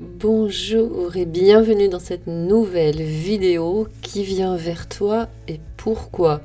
Bonjour et bienvenue dans cette nouvelle vidéo qui vient vers toi et pourquoi.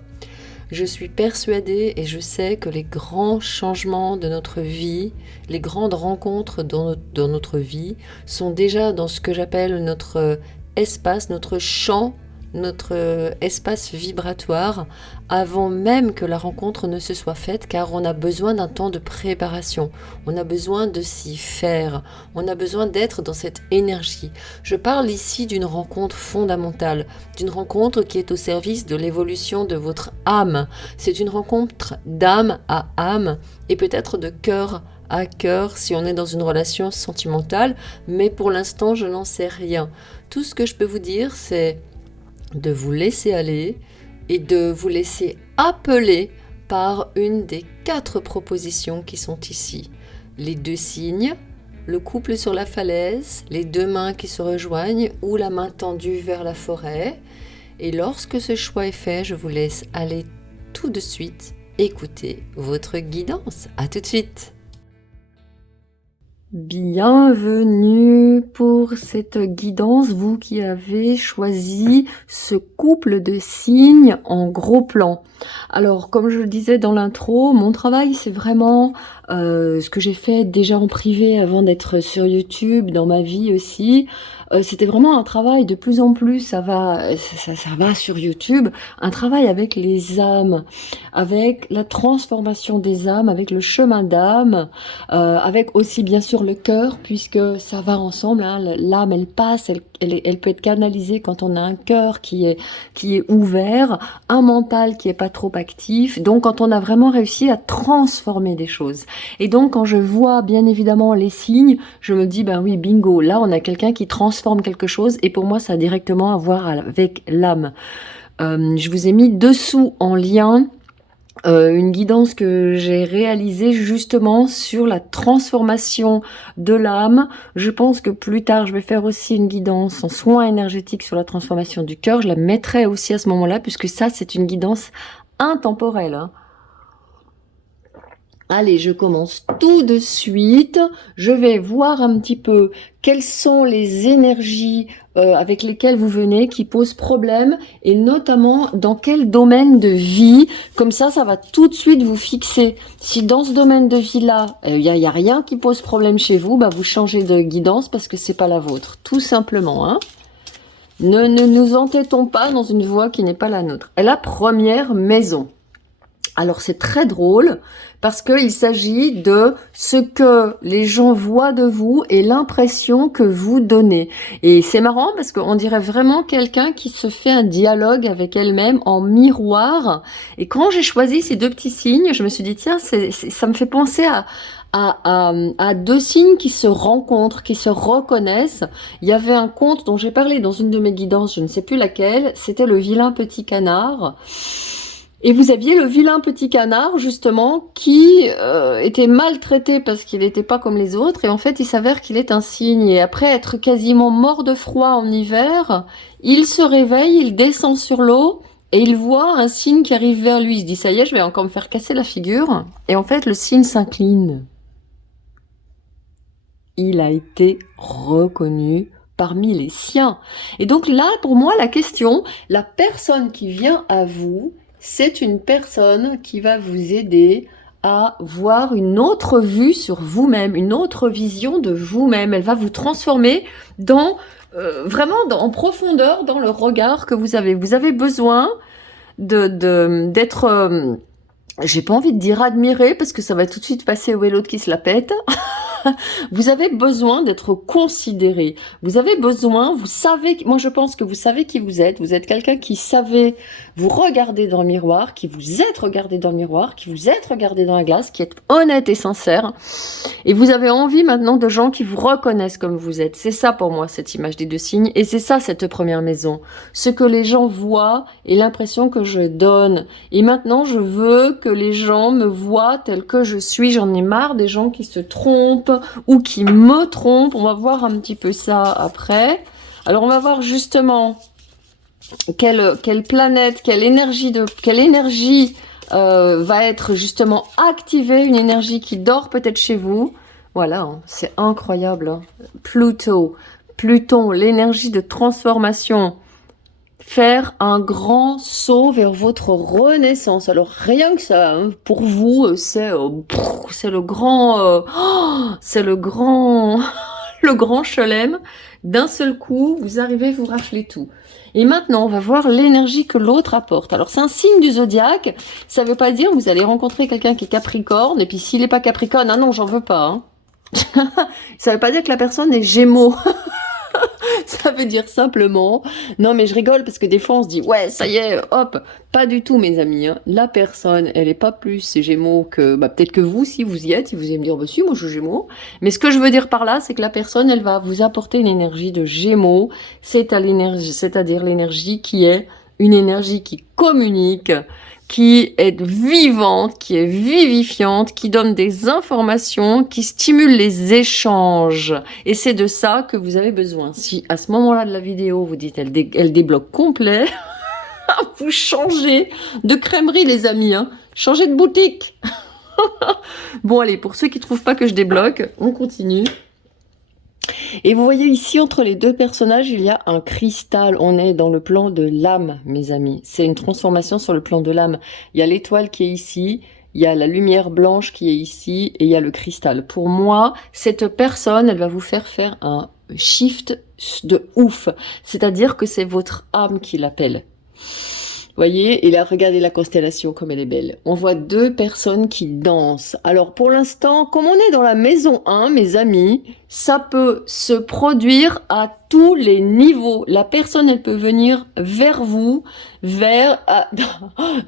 Je suis persuadée et je sais que les grands changements de notre vie, les grandes rencontres dans notre vie sont déjà dans ce que j'appelle notre espace, notre champ, notre espace vibratoire avant même que la rencontre ne se soit faite, car on a besoin d'un temps de préparation, on a besoin de s'y faire, on a besoin d'être dans cette énergie. Je parle ici d'une rencontre fondamentale, d'une rencontre qui est au service de l'évolution de votre âme. C'est une rencontre d'âme à âme et peut-être de cœur à cœur si on est dans une relation sentimentale, mais pour l'instant je n'en sais rien. Tout ce que je peux vous dire, c'est de vous laisser aller et de vous laisser appeler par une des 4 propositions qui sont ici. Les 2 signes, le couple sur la falaise, les 2 mains qui se rejoignent ou la main tendue vers la forêt. Et lorsque ce choix est fait, je vous laisse aller tout de suite écouter votre guidance. À tout de suite. Bienvenue pour cette guidance, vous qui avez choisi ce couple de signes en gros plan. Alors, comme je le disais dans l'intro, mon travail, c'est vraiment ce que j'ai fait déjà en privé avant d'être sur YouTube, dans ma vie aussi. C'était vraiment un travail de plus en plus, ça va sur YouTube, un travail avec les âmes, avec la transformation des âmes, avec le chemin d'âme, avec aussi bien sûr le cœur, puisque ça va ensemble, hein. L'âme elle passe, elle peut être canalisée quand on a un cœur qui est ouvert, un mental qui est pas trop actif, donc quand on a vraiment réussi à transformer des choses. Et donc quand je vois bien évidemment les signes, je me dis ben oui, bingo, là on a quelqu'un qui transforme quelque chose, et pour moi ça a directement à voir avec l'âme. Je vous ai mis dessous en lien une guidance que j'ai réalisée justement sur la transformation de l'âme. Je pense que plus tard, je vais faire aussi une guidance en soins énergétiques sur la transformation du cœur. Je la mettrai aussi à ce moment-là, puisque ça, c'est une guidance intemporelle, hein. Allez, je commence tout de suite. Je vais voir un petit peu quelles sont les énergies avec lesquelles vous venez qui posent problème, et notamment dans quel domaine de vie. Comme ça va tout de suite vous fixer. Si dans ce domaine de vie-là, il y a rien qui pose problème chez vous, bah vous changez de guidance parce que c'est pas la vôtre. Tout simplement, hein. Ne nous entêtons pas dans une voie qui n'est pas la nôtre. Et la première maison. Alors c'est très drôle parce qu'il s'agit de ce que les gens voient de vous et l'impression que vous donnez. Et c'est marrant parce qu'on dirait vraiment quelqu'un qui se fait un dialogue avec elle-même en miroir. Et quand j'ai choisi ces 2 petits signes, je me suis dit tiens, ça me fait penser à 2 signes qui se rencontrent, qui se reconnaissent. Il y avait un conte dont j'ai parlé dans une de mes guidances, je ne sais plus laquelle, c'était le vilain petit canard. Et vous aviez le vilain petit canard, justement, qui était maltraité parce qu'il n'était pas comme les autres. Et en fait, il s'avère qu'il est un cygne. Et après être quasiment mort de froid en hiver, il se réveille, il descend sur l'eau et il voit un cygne qui arrive vers lui. Il se dit, ça y est, je vais encore me faire casser la figure. Et en fait, le cygne s'incline. Il a été reconnu parmi les siens. Et donc là, pour moi, la question, la personne qui vient à vous, c'est une personne qui va vous aider à voir une autre vue sur vous-même, une autre vision de vous-même. Elle va vous transformer dans vraiment en profondeur dans le regard que vous avez. Vous avez besoin d'être, j'ai pas envie de dire admiré parce que ça va tout de suite passer où est l'autre qui se la pète. Vous avez besoin d'être considéré. Vous avez besoin, vous savez, moi je pense que vous savez qui vous êtes. Vous êtes quelqu'un qui savait vous regarder dans le miroir, qui vous êtes regardé dans le miroir, qui vous êtes regardé dans la glace, qui est honnête et sincère. Et vous avez envie maintenant de gens qui vous reconnaissent comme vous êtes. C'est ça pour moi, cette image des 2 signes. Et c'est ça, cette première maison. Ce que les gens voient et l'impression que je donne. Et maintenant, je veux que les gens me voient tel que je suis. J'en ai marre des gens qui se trompent ou qui me trompent. On va voir un petit peu ça après. Alors, on va voir justement quelle planète, quelle énergie va être justement activée, une énergie qui dort peut-être chez vous. Voilà, hein, c'est incroyable. Hein. Pluton, l'énergie de transformation. Faire un grand saut vers votre renaissance. Alors rien que ça, hein, pour vous, c'est le grand, c'est le grand, le grand chelem. D'un seul coup, vous arrivez, vous raflez tout. Et maintenant, on va voir l'énergie que l'autre apporte. Alors, c'est un signe du zodiaque. Ça veut pas dire que vous allez rencontrer quelqu'un qui est Capricorne, et puis s'il n'est pas Capricorne, ah non, j'en veux pas. Hein. Ça veut pas dire que la personne est Gémeaux. Ça veut dire simplement, non mais je rigole parce que des fois on se dit, ouais ça y est, hop, pas du tout mes amis, hein. La personne, elle est pas plus Gémeaux que, peut-être que vous, si vous y êtes, si vous allez me dire, bah si, moi je suis Gémeaux, mais ce que je veux dire par là, c'est que la personne, elle va vous apporter une énergie de Gémeaux, c'est-à-dire l'énergie qui est une énergie qui communique, qui est vivante, qui est vivifiante, qui donne des informations, qui stimule les échanges. Et c'est de ça que vous avez besoin. Si à ce moment-là de la vidéo, vous dites elle débloque complet, vous changez de crèmerie les amis, hein. Changez de boutique. Bon allez, pour ceux qui trouvent pas que je débloque, on continue. Et vous voyez ici, entre les deux personnages, il y a un cristal. On est dans le plan de l'âme, mes amis. C'est une transformation sur le plan de l'âme. Il y a l'étoile qui est ici, il y a la lumière blanche qui est ici, et il y a le cristal. Pour moi, cette personne, elle va vous faire un shift de ouf. C'est-à-dire que c'est votre âme qui l'appelle. Vous voyez, et là, regardez la constellation comme elle est belle. On voit deux personnes qui dansent. Alors, pour l'instant, comme on est dans la maison 1, mes amis, ça peut se produire à tous les niveaux. La personne, elle peut venir vers vous,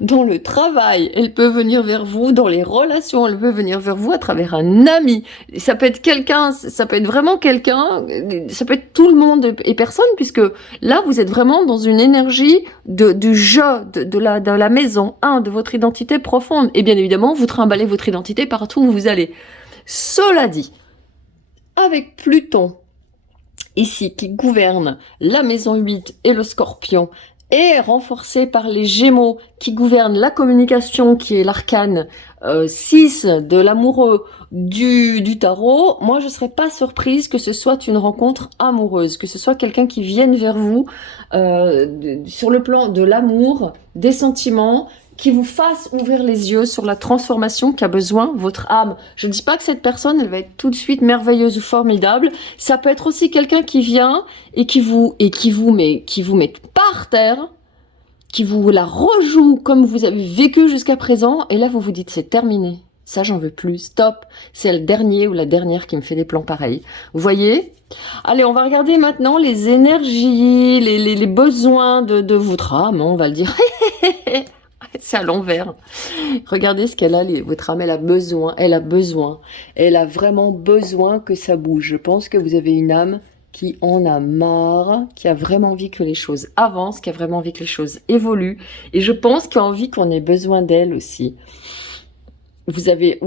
dans le travail. Elle peut venir vers vous dans les relations. Elle peut venir vers vous à travers un ami. Ça peut être quelqu'un, ça peut être vraiment quelqu'un, ça peut être tout le monde et personne, puisque là, vous êtes vraiment dans une énergie du jeu, de la maison 1, de votre identité profonde. Et bien évidemment, vous trimballez votre identité partout où vous allez. Cela dit, avec Pluton, ici, qui gouverne la maison 8 et le Scorpion, et renforcé par les Gémeaux, qui gouvernent la communication, qui est l'arcane 6 de l'amoureux du tarot, moi je serais pas surprise que ce soit une rencontre amoureuse, que ce soit quelqu'un qui vienne vers vous sur le plan de l'amour, des sentiments, qui vous fasse ouvrir les yeux sur la transformation qu'a besoin votre âme. Je ne dis pas que cette personne, elle va être tout de suite merveilleuse ou formidable. Ça peut être aussi quelqu'un qui vient et qui vous met par terre, qui vous la rejoue comme vous avez vécu jusqu'à présent. Et là, vous vous dites, c'est terminé. Ça, j'en veux plus. Stop. C'est le dernier ou la dernière qui me fait des plans pareils. Vous voyez ? Allez, on va regarder maintenant les énergies, les besoins de votre âme, on va le dire. C'est à l'envers. Regardez ce qu'elle a, votre âme, elle a vraiment besoin que ça bouge. Je pense que vous avez une âme qui en a marre, qui a vraiment envie que les choses avancent, qui a vraiment envie que les choses évoluent. Et je pense qu'elle a envie qu'on ait besoin d'elle aussi. Vous avez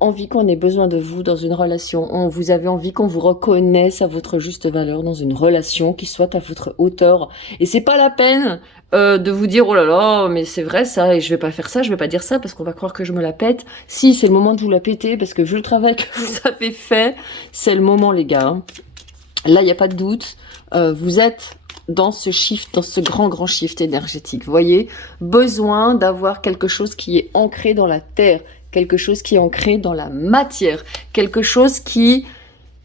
envie qu'on ait besoin de vous dans une relation. Vous avez envie qu'on vous reconnaisse à votre juste valeur dans une relation qui soit à votre hauteur. Et c'est pas la peine de vous dire, oh là là, mais c'est vrai ça, et je vais pas faire ça, je vais pas dire ça parce qu'on va croire que je me la pète. Si, c'est le moment de vous la péter parce que vu le travail que vous avez fait, c'est le moment, les gars. Là, il n'y a pas de doute. Vous êtes dans ce shift, dans ce grand shift énergétique. Vous voyez, besoin d'avoir quelque chose qui est ancré dans la terre, quelque chose qui est ancré dans la matière, quelque chose qui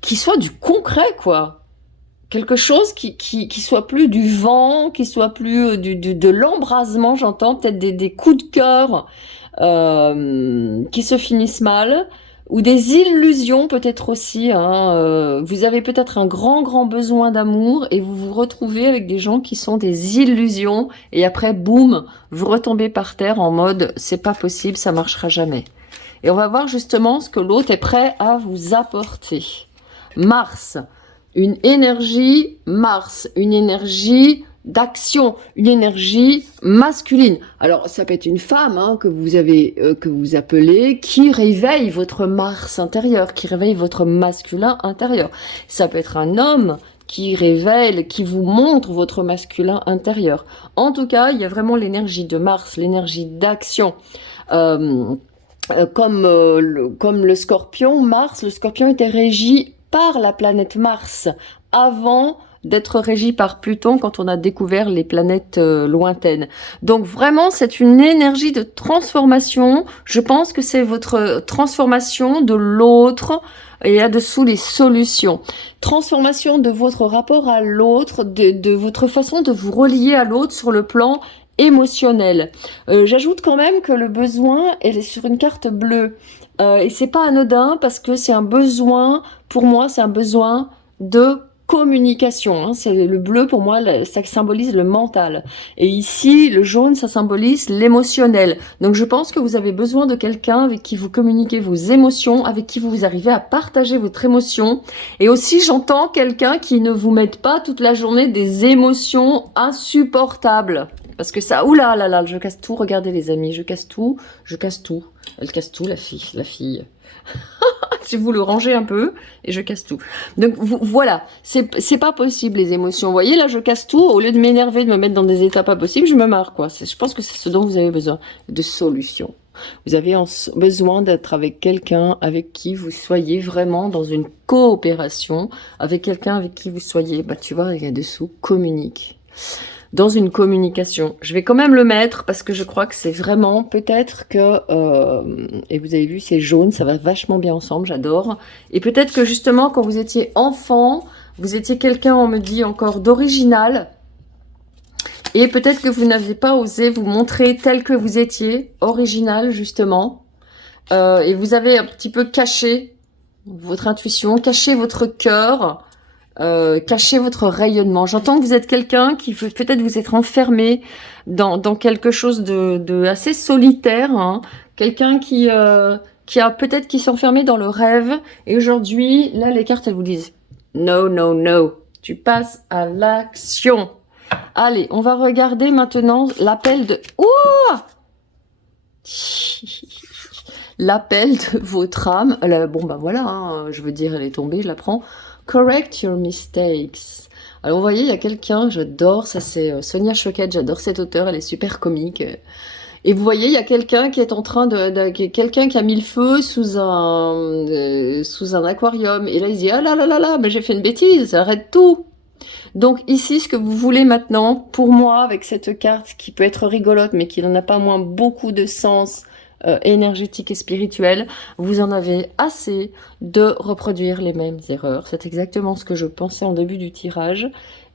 soit du concret, quoi. Quelque chose qui soit plus du vent, qui soit plus de l'embrasement, j'entends peut-être des coups de cœur qui se finissent mal, ou des illusions peut-être aussi. Hein, vous avez peut-être un grand besoin d'amour et vous vous retrouvez avec des gens qui sont des illusions et après, boum, vous retombez par terre en mode « c'est pas possible, ça marchera jamais ». Et on va voir justement ce que l'autre est prêt à vous apporter. Mars, une énergie d'action, une énergie masculine. Alors, ça peut être une femme hein, que vous appelez, qui réveille votre Mars intérieur, qui réveille votre masculin intérieur. Ça peut être un homme qui révèle, qui vous montre votre masculin intérieur. En tout cas, il y a vraiment l'énergie de Mars, l'énergie d'action. comme le Scorpion, Mars, le Scorpion était régi par la planète Mars avant d'être régi par Pluton quand on a découvert les planètes lointaines. Donc vraiment, c'est une énergie de transformation. Je pense que c'est votre transformation de l'autre et là-dessous les solutions. Transformation de votre rapport à l'autre, de votre façon de vous relier à l'autre sur le plan émotionnel. J'ajoute quand même que le besoin, elle est sur une carte bleue. Et c'est pas anodin parce que c'est un besoin, pour moi, c'est un besoin de communication. Hein. C'est le bleu pour moi, ça symbolise le mental. Et ici, le jaune, ça symbolise l'émotionnel. Donc je pense que vous avez besoin de quelqu'un avec qui vous communiquez vos émotions, avec qui vous arrivez à partager votre émotion. Et aussi, j'entends quelqu'un qui ne vous mette pas toute la journée des émotions insupportables. Parce que ça, oula là là, je casse tout, regardez les amis, je casse tout. Elle casse tout, la fille. Si vous le rangez un peu, et je casse tout. Donc voilà, c'est pas possible les émotions. Vous voyez, là je casse tout, au lieu de m'énerver, de me mettre dans des états pas possibles, je me marre quoi. Je pense que c'est ce dont vous avez besoin, de solutions. Vous avez besoin d'être avec quelqu'un avec qui vous soyez vraiment dans une coopération, avec quelqu'un avec qui vous soyez, bah tu vois, il y a dessous, communique. Dans une communication. Je vais quand même le mettre parce que je crois que c'est vraiment peut-être que, et vous avez vu c'est jaune, ça va vachement bien ensemble, j'adore. Et peut-être que justement quand vous étiez enfant, vous étiez quelqu'un, on me dit encore d'original, et peut-être que vous n'avez pas osé vous montrer tel que vous étiez, original justement, et vous avez un petit peu caché votre intuition, caché votre cœur, cachez votre rayonnement. J'entends que vous êtes quelqu'un qui veut peut-être vous être enfermé dans quelque chose de assez solitaire, hein. Quelqu'un qui a peut-être qui s'est enfermé dans le rêve. Et aujourd'hui, là, les cartes, elles vous disent no, no, no. Tu passes à l'action. Allez, on va regarder maintenant l'appel de... Ouh l'appel de votre âme. Bon, bah voilà, hein, je veux dire, elle est tombée, je la prends. Correct your mistakes. Alors, vous voyez, il y a quelqu'un, j'adore, ça c'est Sonia Choquette, j'adore cette auteure, elle est super comique. Et vous voyez, il y a quelqu'un qui est en train quelqu'un qui a mis le feu sous un aquarium. Et là, il dit, ah là là là là, mais j'ai fait une bêtise, arrête tout. Donc ici, ce que vous voulez maintenant, pour moi, avec cette carte qui peut être rigolote, mais qui n'en a pas moins beaucoup de sens énergétique et spirituel, vous en avez assez de reproduire les mêmes erreurs. C'est exactement ce que je pensais en début du tirage.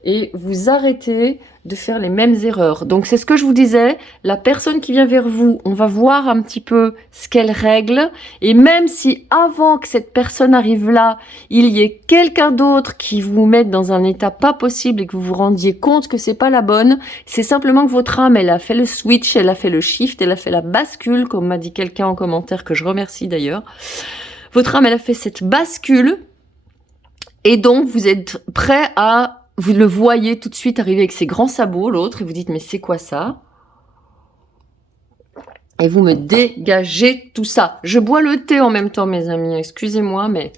Et vous arrêtez de faire les mêmes erreurs. Donc c'est ce que je vous disais, la personne qui vient vers vous, on va voir un petit peu ce qu'elle règle. Et même si avant que cette personne arrive là, il y ait quelqu'un d'autre qui vous mette dans un état pas possible et que vous vous rendiez compte que c'est pas la bonne, c'est simplement que votre âme, elle a fait le switch, elle a fait le shift, elle a fait la bascule, comme m'a dit quelqu'un en commentaire, que je remercie d'ailleurs. Votre âme, elle a fait cette bascule. Et donc, vous êtes prêt à... Vous le voyez tout de suite arriver avec ses grands sabots, l'autre, et vous dites, mais c'est quoi ça? Et vous me dégagez tout ça. Je bois le thé en même temps, mes amis. Excusez-moi, mais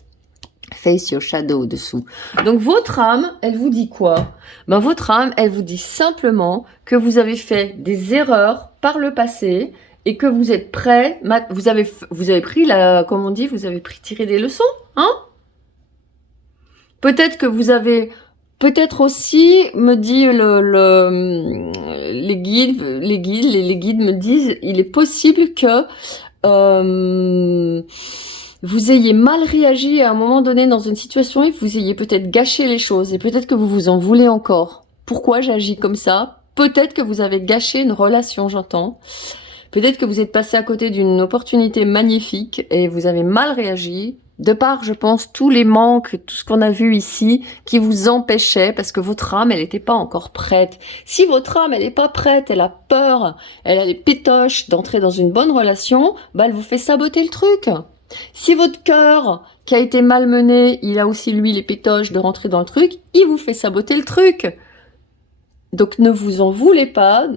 face your shadow dessous. Donc, votre âme, elle vous dit quoi? Ben, votre âme, elle vous dit simplement que vous avez fait des erreurs par le passé et que vous êtes prêt. Vous avez pris comme on dit, vous avez tiré des leçons, hein? Peut-être que vous avez... Peut-être aussi, me dit les guides me disent, il est possible que vous ayez mal réagi à un moment donné dans une situation et que vous ayez peut-être gâché les choses et peut-être que vous vous en voulez encore. Pourquoi j'agis comme ça? Peut-être que vous avez gâché une relation, j'entends. Peut-être que vous êtes passé à côté d'une opportunité magnifique et vous avez mal réagi. De par, je pense, tous les manques, tout ce qu'on a vu ici, qui vous empêchaient, parce que votre âme, elle n'était pas encore prête. Si votre âme, elle n'est pas prête, elle a peur, elle a les pétoches d'entrer dans une bonne relation, bah, elle vous fait saboter le truc. Si votre cœur, qui a été malmené, il a aussi, lui, les pétoches de rentrer dans le truc, il vous fait saboter le truc. Donc ne vous en voulez pas.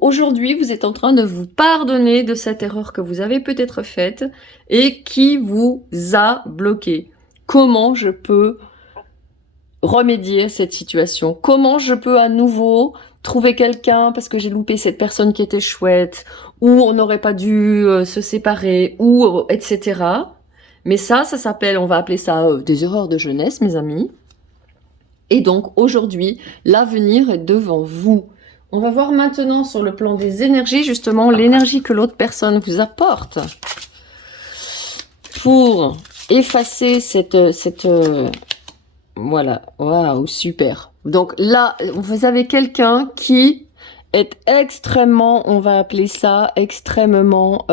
Aujourd'hui, vous êtes en train de vous pardonner de cette erreur que vous avez peut-être faite et qui vous a bloqué. Comment je peux remédier à cette situation? Comment je peux à nouveau trouver quelqu'un parce que j'ai loupé cette personne qui était chouette, ou on n'aurait pas dû se séparer, ou etc. Mais ça s'appelle, on va appeler ça des erreurs de jeunesse, mes amis. Et donc aujourd'hui, l'avenir est devant vous. On va voir maintenant sur le plan des énergies, justement, l'énergie que l'autre personne vous apporte pour effacer cette voilà, waouh, super. Donc là, vous avez quelqu'un qui est extrêmement, on va appeler ça, extrêmement,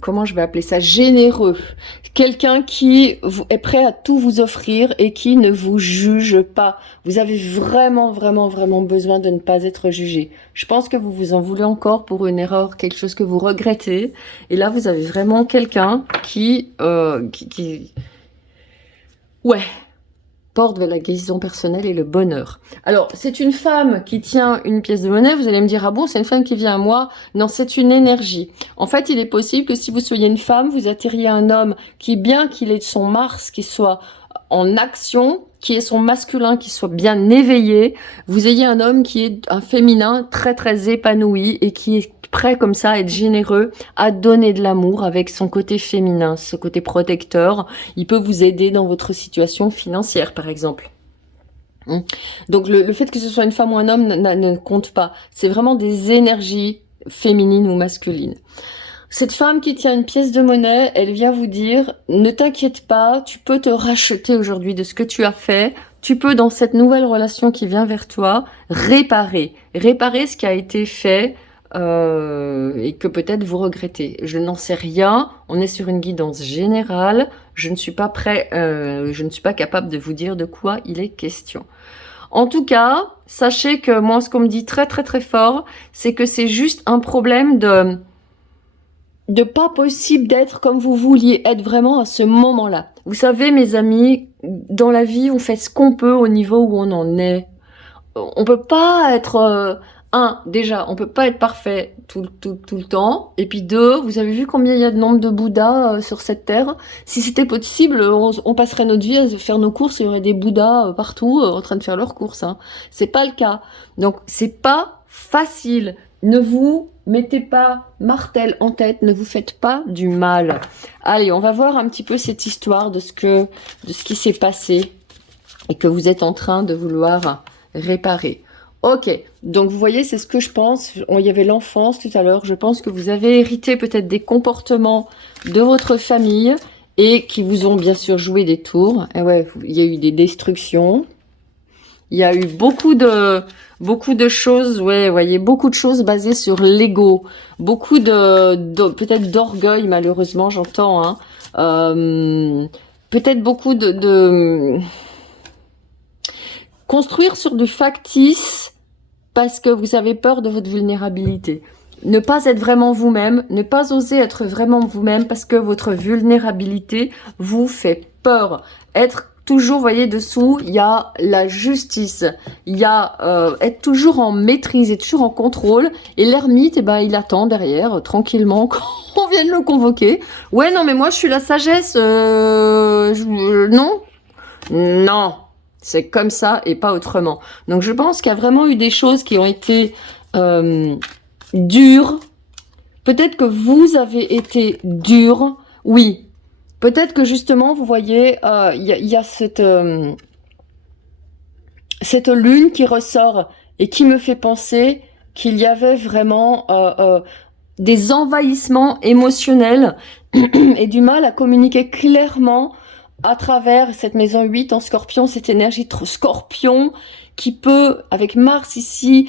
comment je vais appeler ça, généreux. Quelqu'un qui est prêt à tout vous offrir et qui ne vous juge pas. Vous avez vraiment, vraiment, vraiment besoin de ne pas être jugé. Je pense que vous vous en voulez encore pour une erreur, quelque chose que vous regrettez. Et là, vous avez vraiment quelqu'un qui ouais, porte vers la guérison personnelle et le bonheur. Alors, c'est une femme qui tient une pièce de monnaie. Vous allez me dire, ah bon, c'est une femme qui vient à moi? Non, c'est une énergie. En fait, il est possible que si vous soyez une femme, vous attiriez un homme qui, bien qu'il ait son Mars, qui soit en action, qui ait son masculin, qui soit bien éveillé, vous ayez un homme qui est un féminin très très épanoui et qui est prêt comme ça à être généreux, à donner de l'amour avec son côté féminin, ce côté protecteur. Il peut vous aider dans votre situation financière, par exemple. Donc le fait que ce soit une femme ou un homme ne compte pas. C'est vraiment des énergies féminines ou masculines. Cette femme qui tient une pièce de monnaie, elle vient vous dire, ne t'inquiète pas, tu peux te racheter aujourd'hui de ce que tu as fait. Tu peux, dans cette nouvelle relation qui vient vers toi, réparer ce qui a été fait, et que peut-être vous regrettez. Je n'en sais rien. On est sur une guidance générale. Je ne suis pas je ne suis pas capable de vous dire de quoi il est question. En tout cas, sachez que moi, ce qu'on me dit très très très fort, c'est que c'est juste un problème de pas possible d'être comme vous vouliez être vraiment à ce moment-là. Vous savez, mes amis, dans la vie, on fait ce qu'on peut au niveau où on en est. On peut pas être déjà, on peut pas être parfait tout le temps. Et puis deux, vous avez vu combien il y a de nombre de Bouddhas sur cette terre? Si c'était possible, on passerait notre vie à faire nos courses, il y aurait des Bouddhas partout en train de faire leurs courses. Hein. C'est pas le cas. Donc c'est pas facile. Ne vous mettez pas martel en tête, ne vous faites pas du mal. Allez, on va voir un petit peu cette histoire de ce qui s'est passé et que vous êtes en train de vouloir réparer. Ok, donc vous voyez, c'est ce que je pense. Il y avait l'enfance tout à l'heure. Je pense que vous avez hérité peut-être des comportements de votre famille et qui vous ont bien sûr joué des tours. Et ouais, il y a eu des destructions. Il y a eu beaucoup de choses, ouais, voyez, beaucoup de choses basées sur l'ego. Beaucoup peut-être d'orgueil, malheureusement, j'entends, hein. Peut-être beaucoup construire sur du factice parce que vous avez peur de votre vulnérabilité. Ne pas être vraiment vous-même, ne pas oser être vraiment vous-même parce que votre vulnérabilité vous fait peur. Être toujours, voyez, dessous, il y a la justice, il y a être toujours en maîtrise et toujours en contrôle. Et l'ermite, eh ben, il attend derrière, tranquillement, qu'on vienne le convoquer. Ouais, non, mais moi, je suis la sagesse. Non, non. C'est comme ça et pas autrement. Donc je pense qu'il y a vraiment eu des choses qui ont été dures. Peut-être que vous avez été dur. Oui. Peut-être que justement, vous voyez, il y a cette lune qui ressort et qui me fait penser qu'il y avait vraiment des envahissements émotionnels et du mal à communiquer clairement à travers cette maison 8 en scorpion, cette énergie scorpion qui peut, avec Mars ici,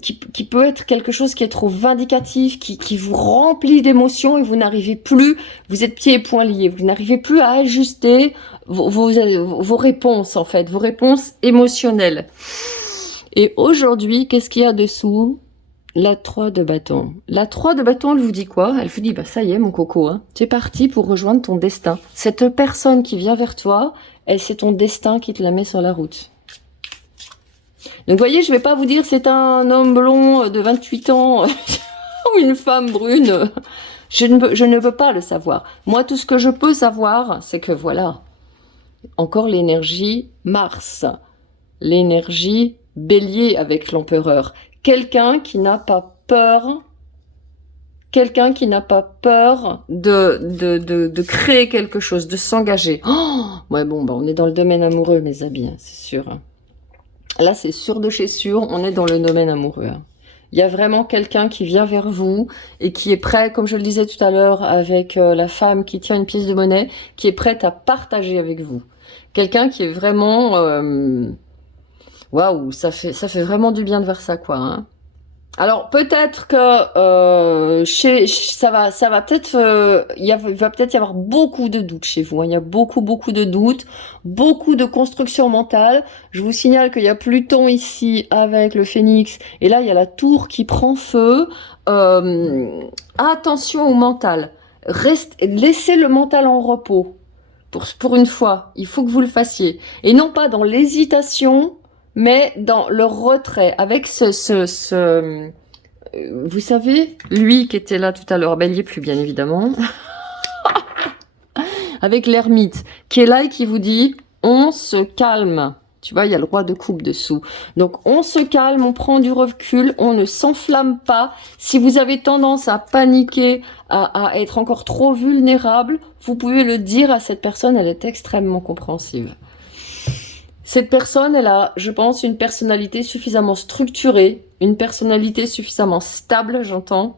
qui peut être quelque chose qui est trop vindicatif, qui vous remplit d'émotions et vous n'arrivez plus, vous êtes pieds et poings liés, vous n'arrivez plus à ajuster vos réponses en fait, vos réponses émotionnelles. Et aujourd'hui, qu'est-ce qu'il y a dessous ? La 3 de bâton. La 3 de bâton, elle vous dit quoi? Elle vous dit, bah ça y est mon coco, hein, tu es parti pour rejoindre ton destin. Cette personne qui vient vers toi, c'est ton destin qui te la met sur la route. Donc vous voyez, je vais pas vous dire c'est un homme blond de 28 ans ou une femme brune. Je ne peux pas le savoir. Moi, tout ce que je peux savoir, c'est que voilà, encore l'énergie Mars, l'énergie Bélier avec l'empereur. Quelqu'un qui n'a pas peur, de créer quelque chose, de s'engager. Oh ouais, bon, bah, on est dans le domaine amoureux, mes amis, hein, c'est sûr. Hein. Là, c'est sûr de chez sûr, on est dans le domaine amoureux. Hein. Il y a vraiment quelqu'un qui vient vers vous et qui est prêt, comme je le disais tout à l'heure, avec la femme qui tient une pièce de monnaie, qui est prête à partager avec vous. Quelqu'un qui est vraiment... waouh, ça fait vraiment du bien de voir ça, quoi. Hein. Alors peut-être que ça va peut-être il va peut-être y avoir beaucoup de doutes chez vous. Hein. Il y a beaucoup de doutes, beaucoup de construction mentale. Je vous signale qu'il y a Pluton ici avec le Phénix et là il y a la Tour qui prend feu. Attention au mental. Laissez le mental en repos. Pour une fois, il faut que vous le fassiez et non pas dans l'hésitation. Mais dans le retrait, avec vous savez, lui qui était là tout à l'heure, ben il n'y est plus bien évidemment, avec l'ermite, qui est là et qui vous dit, on se calme. Tu vois, il y a le roi de coupe dessous. Donc, on se calme, on prend du recul, on ne s'enflamme pas. Si vous avez tendance à paniquer, à être encore trop vulnérable, vous pouvez le dire à cette personne, elle est extrêmement compréhensive. Cette personne, elle a, je pense, une personnalité suffisamment structurée, une personnalité suffisamment stable, j'entends.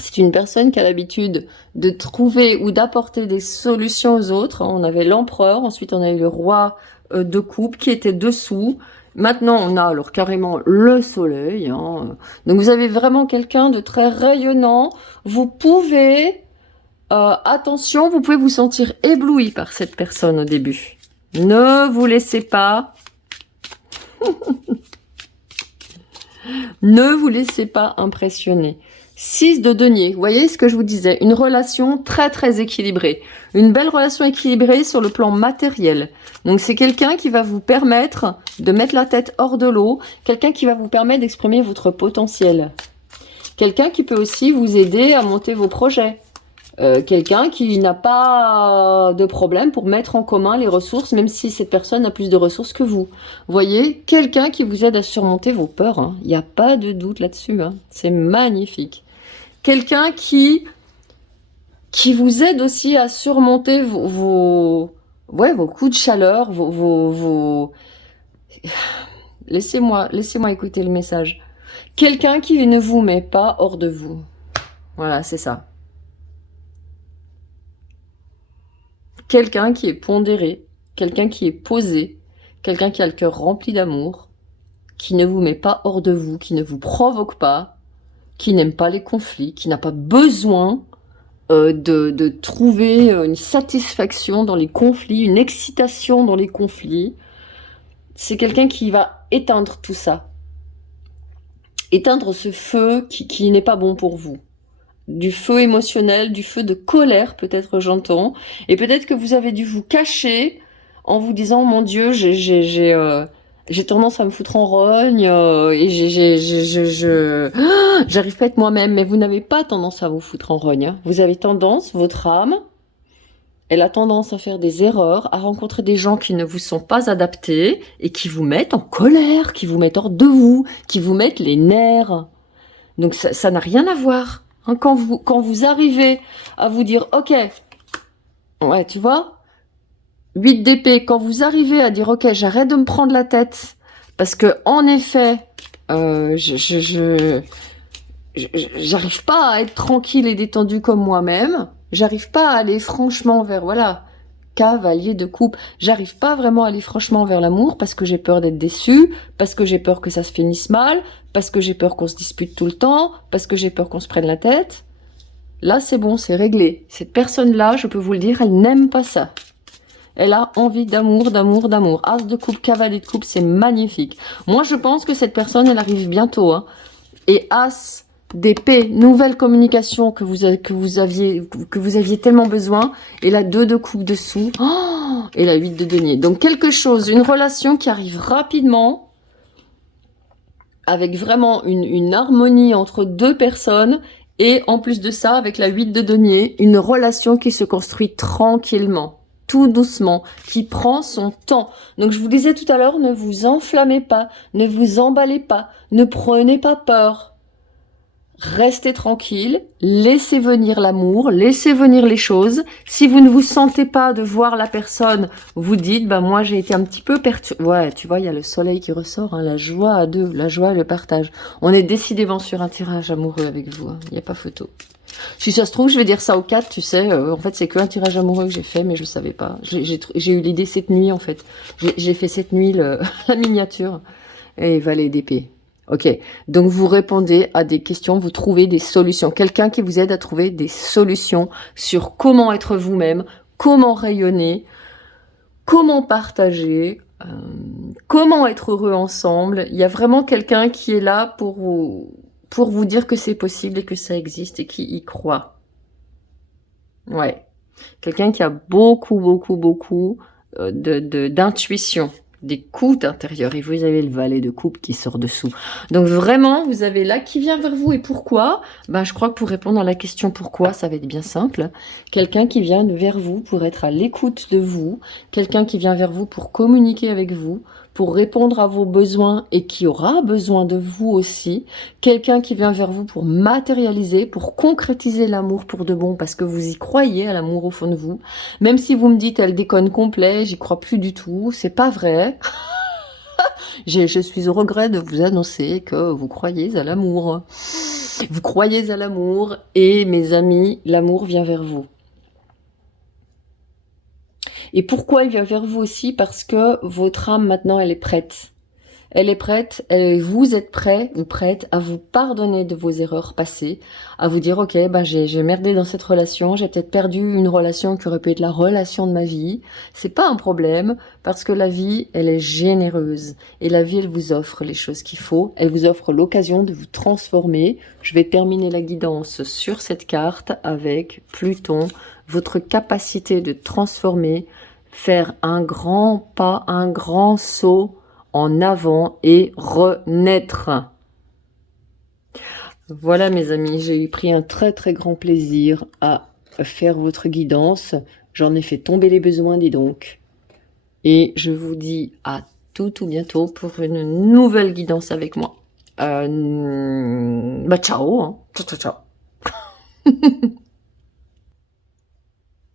C'est une personne qui a l'habitude de trouver ou d'apporter des solutions aux autres. On avait l'empereur, ensuite on a eu le roi de coupe qui était dessous. Maintenant, on a alors carrément le soleil. Hein. Donc vous avez vraiment quelqu'un de très rayonnant. Vous pouvez, attention, vous pouvez vous sentir ébloui par cette personne au début. Ne vous laissez pas, ne vous laissez pas impressionner. 6 de denier, vous voyez ce que je vous disais, une relation très équilibrée. Une belle relation équilibrée sur le plan matériel. Donc c'est quelqu'un qui va vous permettre de mettre la tête hors de l'eau, quelqu'un qui va vous permettre d'exprimer votre potentiel. Quelqu'un qui peut aussi vous aider à monter vos projets. Quelqu'un qui n'a pas de problème pour mettre en commun les ressources, même si cette personne a plus de ressources que vous. Vous voyez, quelqu'un qui vous aide à surmonter vos peurs. Hein. Il n'y a pas de doute là-dessus. Hein. C'est magnifique. Quelqu'un qui vous aide aussi à surmonter vos coups de chaleur, Laissez-moi écouter le message. Quelqu'un qui ne vous met pas hors de vous. Voilà, c'est ça. Quelqu'un qui est pondéré, quelqu'un qui est posé, quelqu'un qui a le cœur rempli d'amour, qui ne vous met pas hors de vous, qui ne vous provoque pas, qui n'aime pas les conflits, qui n'a pas besoin de trouver une satisfaction dans les conflits, une excitation dans les conflits. C'est quelqu'un qui va éteindre tout ça. Éteindre ce feu qui n'est pas bon pour vous. Du feu émotionnel, du feu de colère, peut-être j'entends, et peut-être que vous avez dû vous cacher en vous disant, mon Dieu, j'ai tendance à me foutre en rogne, et j'arrive pas à être moi-même, mais vous n'avez pas tendance à vous foutre en rogne, hein. Vous avez tendance, votre âme, elle a tendance à faire des erreurs, à rencontrer des gens qui ne vous sont pas adaptés, et qui vous mettent en colère, qui vous mettent hors de vous, qui vous mettent les nerfs. Donc ça n'a rien à voir. Hein, quand vous arrivez à vous dire, ok, ouais, tu vois, 8 d'épée, quand vous arrivez à dire, ok, j'arrête de me prendre la tête, parce que en effet, j'arrive pas à être tranquille et détendue comme moi-même, j'arrive pas à aller franchement vers, voilà, cavalier de coupe, j'arrive pas vraiment à aller franchement vers l'amour parce que j'ai peur d'être déçue, parce que j'ai peur que ça se finisse mal, parce que j'ai peur qu'on se dispute tout le temps, parce que j'ai peur qu'on se prenne la tête. Là, c'est bon, c'est réglé. Cette personne-là, je peux vous le dire, elle n'aime pas ça. Elle a envie d'amour, d'amour, d'amour. As de coupe, cavalier de coupe, c'est magnifique. Moi, je pense que cette personne, elle arrive bientôt. Hein. Et As d'épée, nouvelle communication que vous aviez tellement besoin. Et la 2 de coupe dessous. Oh, et la 8 de denier. Donc, quelque chose, une relation qui arrive rapidement, avec vraiment une harmonie entre deux personnes. Et en plus de ça, avec la 8 de denier, une relation qui se construit tranquillement. tout doucement, qui prend son temps. Donc je vous disais tout à l'heure, ne vous enflammez pas, ne vous emballez pas, ne prenez pas peur. Restez tranquille, laissez venir l'amour, laissez venir les choses. Si vous ne vous sentez pas de voir la personne, vous dites, bah moi j'ai été un petit peu perturbée. Ouais, tu vois, il y a le soleil qui ressort, hein, la joie à deux, la joie et le partage. On est décidément sur un tirage amoureux avec vous, il n'y a pas photo. Si ça se trouve, je vais dire ça aux 4, tu sais, en fait c'est qu'un tirage amoureux que j'ai fait, mais je savais pas. J'ai eu l'idée cette nuit en fait. J'ai fait cette nuit la miniature. Et valet d'épée. Ok, donc vous répondez à des questions, vous trouvez des solutions. Quelqu'un qui vous aide à trouver des solutions sur comment être vous-même, comment rayonner, comment partager, comment être heureux ensemble. Il y a vraiment quelqu'un qui est là pour vous dire que c'est possible et que ça existe et qui y croit. Ouais, quelqu'un qui a beaucoup d'intuition. Des coups intérieurs et vous avez le valet de coupe qui sort dessous. Donc vraiment, vous avez là qui vient vers vous et pourquoi? Ben, je crois que pour répondre à la question pourquoi, ça va être bien simple. Quelqu'un qui vient vers vous pour être à l'écoute de vous, quelqu'un qui vient vers vous pour communiquer avec vous, pour répondre à vos besoins et qui aura besoin de vous aussi. Quelqu'un qui vient vers vous pour matérialiser, pour concrétiser l'amour pour de bon parce que vous y croyez à l'amour au fond de vous. Même si vous me dites elle déconne complet, j'y crois plus du tout, c'est pas vrai. Je suis au regret de vous annoncer que vous croyez à l'amour. Vous croyez à l'amour et mes amis, l'amour vient vers vous. Et pourquoi il vient vers vous aussi? Parce que votre âme maintenant elle est prête. Elle est prête, vous êtes prêt ou prête à vous pardonner de vos erreurs passées, à vous dire ok, ben j'ai merdé dans cette relation, j'ai peut-être perdu une relation qui aurait pu être la relation de ma vie. C'est pas un problème parce que la vie, elle est généreuse et la vie, elle vous offre les choses qu'il faut. Elle vous offre l'occasion de vous transformer. Je vais terminer la guidance sur cette carte avec Pluton, votre capacité de transformer, faire un grand pas, un grand saut en avant et renaître. Voilà mes amis, j'ai pris un très grand plaisir à faire votre guidance. J'en ai fait tomber les besoins, dis donc. Et je vous dis à tout bientôt pour une nouvelle guidance avec moi. Bah ciao, hein. Ciao.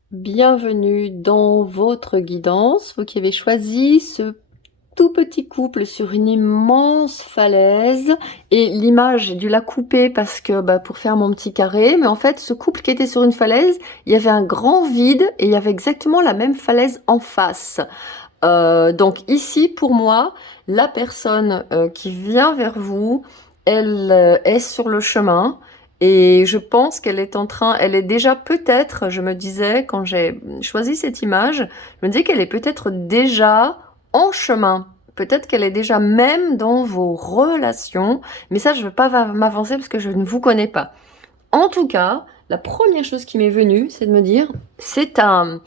Bienvenue dans votre guidance, vous qui avez choisi ce tout petit couple sur une immense falaise et l'image j'ai dû la couper parce que pour faire mon petit carré, mais en fait ce couple qui était sur une falaise, il y avait un grand vide et il y avait exactement la même falaise en face. Donc ici pour moi la personne qui vient vers vous, elle est sur le chemin et je pense qu'elle est elle est déjà peut-être, je me disais quand j'ai choisi cette image, je me disais qu'elle est peut-être déjà en chemin. Peut-être qu'elle est déjà même dans vos relations, mais ça, je ne veux pas m'avancer parce que je ne vous connais pas. En tout cas, la première chose qui m'est venue, c'est de me dire, c'est un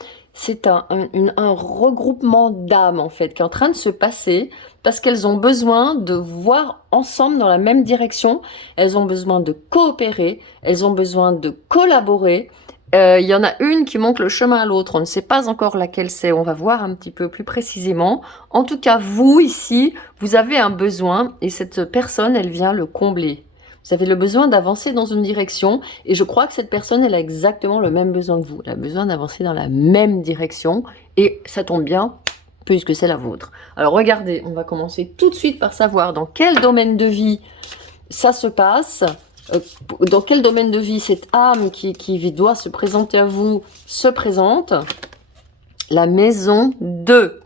regroupement d'âmes, en fait, qui est en train de se passer parce qu'elles ont besoin de voir ensemble dans la même direction. Elles ont besoin de coopérer, elles ont besoin de collaborer. Il y en a une qui montre le chemin à l'autre. On ne sait pas encore laquelle c'est. On va voir un petit peu plus précisément. En tout cas, vous, ici, vous avez un besoin et cette personne, elle vient le combler. Vous avez le besoin d'avancer dans une direction et je crois que cette personne, elle a exactement le même besoin que vous. Elle a besoin d'avancer dans la même direction et ça tombe bien puisque c'est la vôtre. Alors regardez, on va commencer tout de suite par savoir dans quel domaine de vie ça se passe. Dans quel domaine de vie cette âme qui doit se présenter à vous se présente? La maison 2.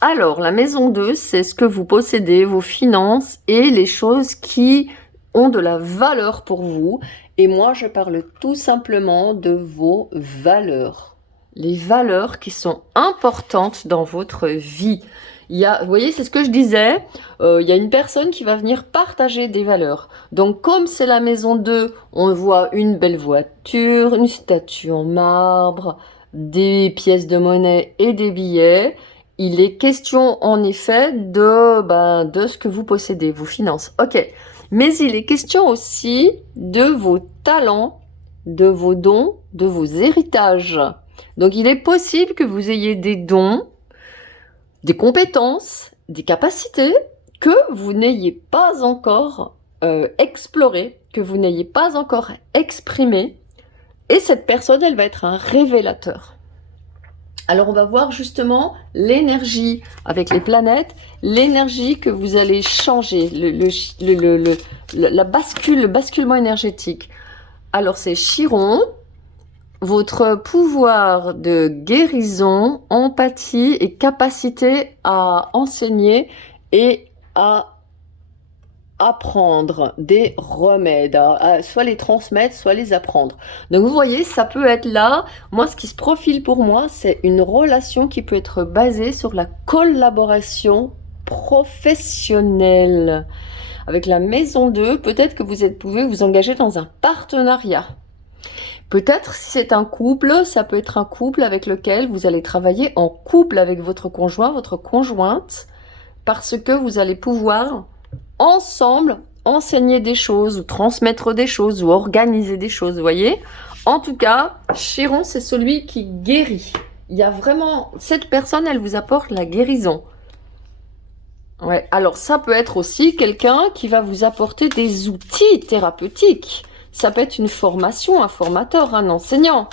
Alors, la maison 2, c'est ce que vous possédez, vos finances et les choses qui ont de la valeur pour vous. Et moi, je parle tout simplement de vos valeurs. Les valeurs qui sont importantes dans votre vie. Vous voyez, c'est ce que je disais, il y a une personne qui va venir partager des valeurs. Donc, comme c'est la maison 2, on voit une belle voiture, une statue en marbre, des pièces de monnaie et des billets. Il est question, en effet, de ce que vous possédez, vos finances. Ok, mais il est question aussi de vos talents, de vos dons, de vos héritages. Donc il est possible que vous ayez des dons, des compétences, des capacités que vous n'ayez pas encore explorées, que vous n'ayez pas encore exprimées. Et cette personne, elle va être un révélateur. Alors on va voir justement l'énergie avec les planètes, l'énergie que vous allez changer, le basculement énergétique. Alors c'est Chiron, votre pouvoir de guérison, empathie et capacité à enseigner et à apprendre des remèdes, soit les transmettre, soit les apprendre. Donc vous voyez, ça peut être là, moi ce qui se profile pour moi, c'est une relation qui peut être basée sur la collaboration professionnelle. Avec la maison 2, peut-être que pouvez vous engager dans un partenariat. Peut-être si c'est un couple, ça peut être un couple avec lequel vous allez travailler en couple avec votre conjoint, votre conjointe, parce que vous allez pouvoir ensemble enseigner des choses ou transmettre des choses ou organiser des choses, vous voyez. En tout cas, Chiron, c'est celui qui guérit. Il y a vraiment... Cette personne, elle vous apporte la guérison. Ouais. Alors, ça peut être aussi quelqu'un qui va vous apporter des outils thérapeutiques. Ça peut être une formation, un formateur, un enseignant.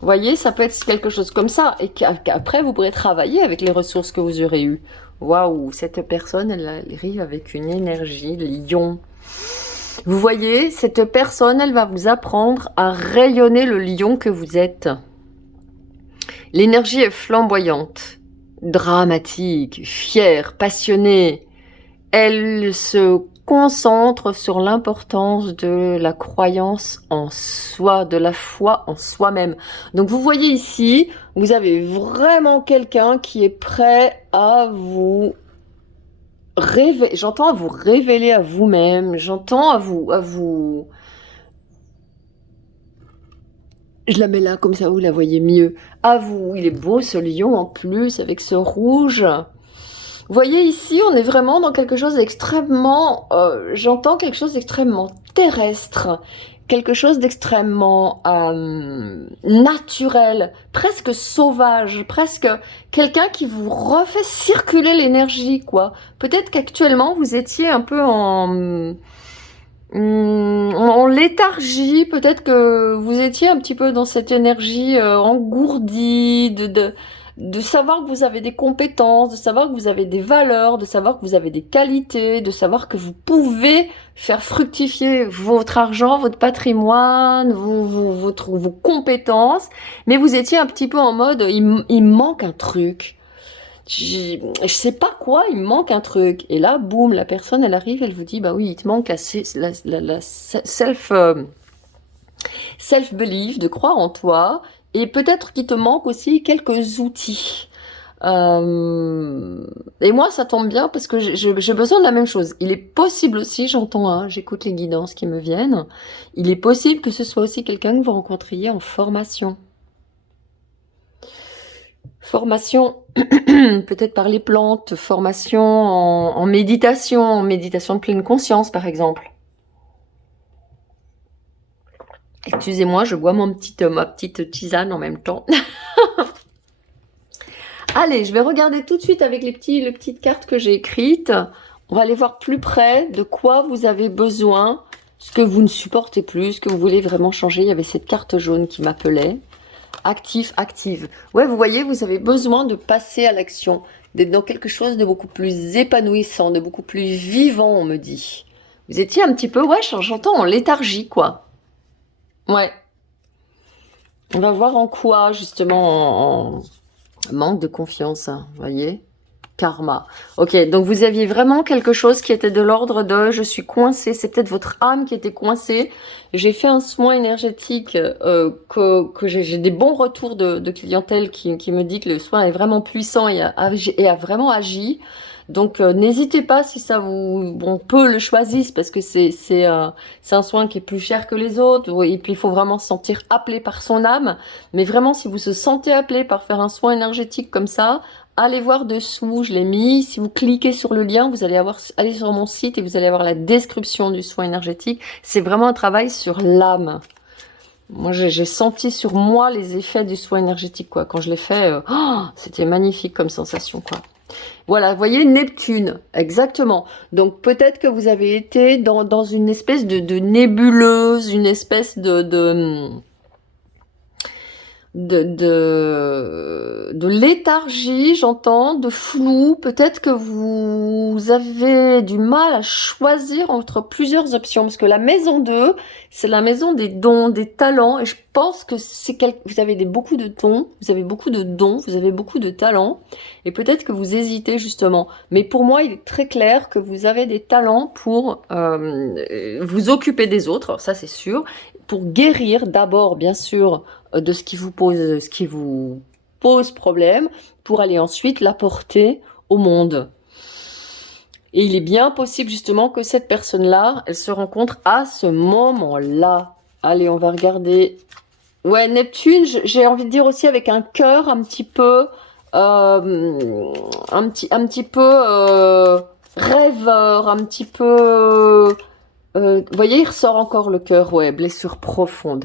Vous voyez, ça peut être quelque chose comme ça. Et qu'après, vous pourrez travailler avec les ressources que vous aurez eues. Waouh, cette personne, elle arrive avec une énergie lion. Vous voyez, cette personne, elle va vous apprendre à rayonner le lion que vous êtes. L'énergie est flamboyante, dramatique, fière, passionnée. Elle se concentre sur l'importance de la croyance en soi, de la foi en soi-même. Donc vous voyez ici, vous avez vraiment quelqu'un qui est prêt à vous révéler, j'entends à vous révéler à vous-même, j'entends à vous... Je la mets là, comme ça vous la voyez mieux. À vous, il est beau ce lion en plus, avec ce rouge. Vous voyez ici, on est vraiment dans quelque chose d'extrêmement... j'entends quelque chose d'extrêmement terrestre, quelque chose d'extrêmement naturel, presque sauvage, presque quelqu'un qui vous refait circuler l'énergie, quoi. Peut-être qu'actuellement, vous étiez un peu en léthargie, peut-être que vous étiez un petit peu dans cette énergie engourdie, de savoir que vous avez des compétences, de savoir que vous avez des valeurs, de savoir que vous avez des qualités, de savoir que vous pouvez faire fructifier votre argent, votre patrimoine, vos compétences, mais vous étiez un petit peu en mode, il me manque un truc. Je sais pas quoi, il me manque un truc. Et là, boum, la personne, elle arrive, elle vous dit, bah oui, il te manque la self-belief, de croire en toi, et peut-être qu'il te manque aussi quelques outils. Et moi, ça tombe bien parce que j'ai besoin de la même chose. Il est possible aussi, j'entends, hein, j'écoute les guidances qui me viennent, il est possible que ce soit aussi quelqu'un que vous rencontriez en formation. Formation, peut-être par les plantes, formation en méditation de pleine conscience, par exemple. Excusez-moi, je bois ma petite tisane en même temps. Allez, je vais regarder tout de suite avec les petites cartes que j'ai écrites. On va aller voir plus près de quoi vous avez besoin, ce que vous ne supportez plus, ce que vous voulez vraiment changer. Il y avait cette carte jaune qui m'appelait. Actif, active. Ouais, vous voyez, vous avez besoin de passer à l'action, d'être dans quelque chose de beaucoup plus épanouissant, de beaucoup plus vivant, on me dit. Vous étiez un petit peu, ouais, j'entends en léthargie, quoi. Ouais. On va voir en quoi, justement, en manque de confiance, hein, vous voyez. Karma. Ok, donc vous aviez vraiment quelque chose qui était de l'ordre de « je suis coincé ». C'est peut-être votre âme qui était coincée. J'ai fait un soin énergétique que j'ai des bons retours de clientèle qui me dit que le soin est vraiment puissant et a vraiment agi. Donc n'hésitez pas si ça vous... Bon, peu le choisissent parce que c'est un soin qui est plus cher que les autres. Et puis il faut vraiment se sentir appelé par son âme. Mais vraiment, si vous se sentez appelé par faire un soin énergétique comme ça, allez voir dessous, je l'ai mis. Si vous cliquez sur le lien, vous allez aller sur mon site et vous allez avoir la description du soin énergétique. C'est vraiment un travail sur l'âme. Moi, j'ai senti sur moi les effets du soin énergétique, quoi. Quand je l'ai fait, c'était magnifique comme sensation, quoi. Voilà, vous voyez, Neptune, exactement. Donc peut-être que vous avez été dans une espèce de nébuleuse, une espèce de léthargie, j'entends, de flou. Peut-être que vous avez du mal à choisir entre plusieurs options, parce que la maison 2, c'est la maison des dons, des talents, et je pense que vous avez beaucoup de dons, vous avez beaucoup de dons, vous avez beaucoup de talents, et peut-être que vous hésitez justement. Mais pour moi, il est très clair que vous avez des talents pour vous occuper des autres, ça c'est sûr, pour guérir d'abord, bien sûr, de ce qui vous pose problème, pour aller ensuite l'apporter au monde. Et il est bien possible justement que cette personne-là, elle se rencontre à ce moment-là. Allez, on va regarder. Ouais, Neptune, j'ai envie de dire aussi avec un cœur un petit peu, rêveur, un petit peu. Vous voyez, il ressort encore le cœur, ouais, blessure profonde.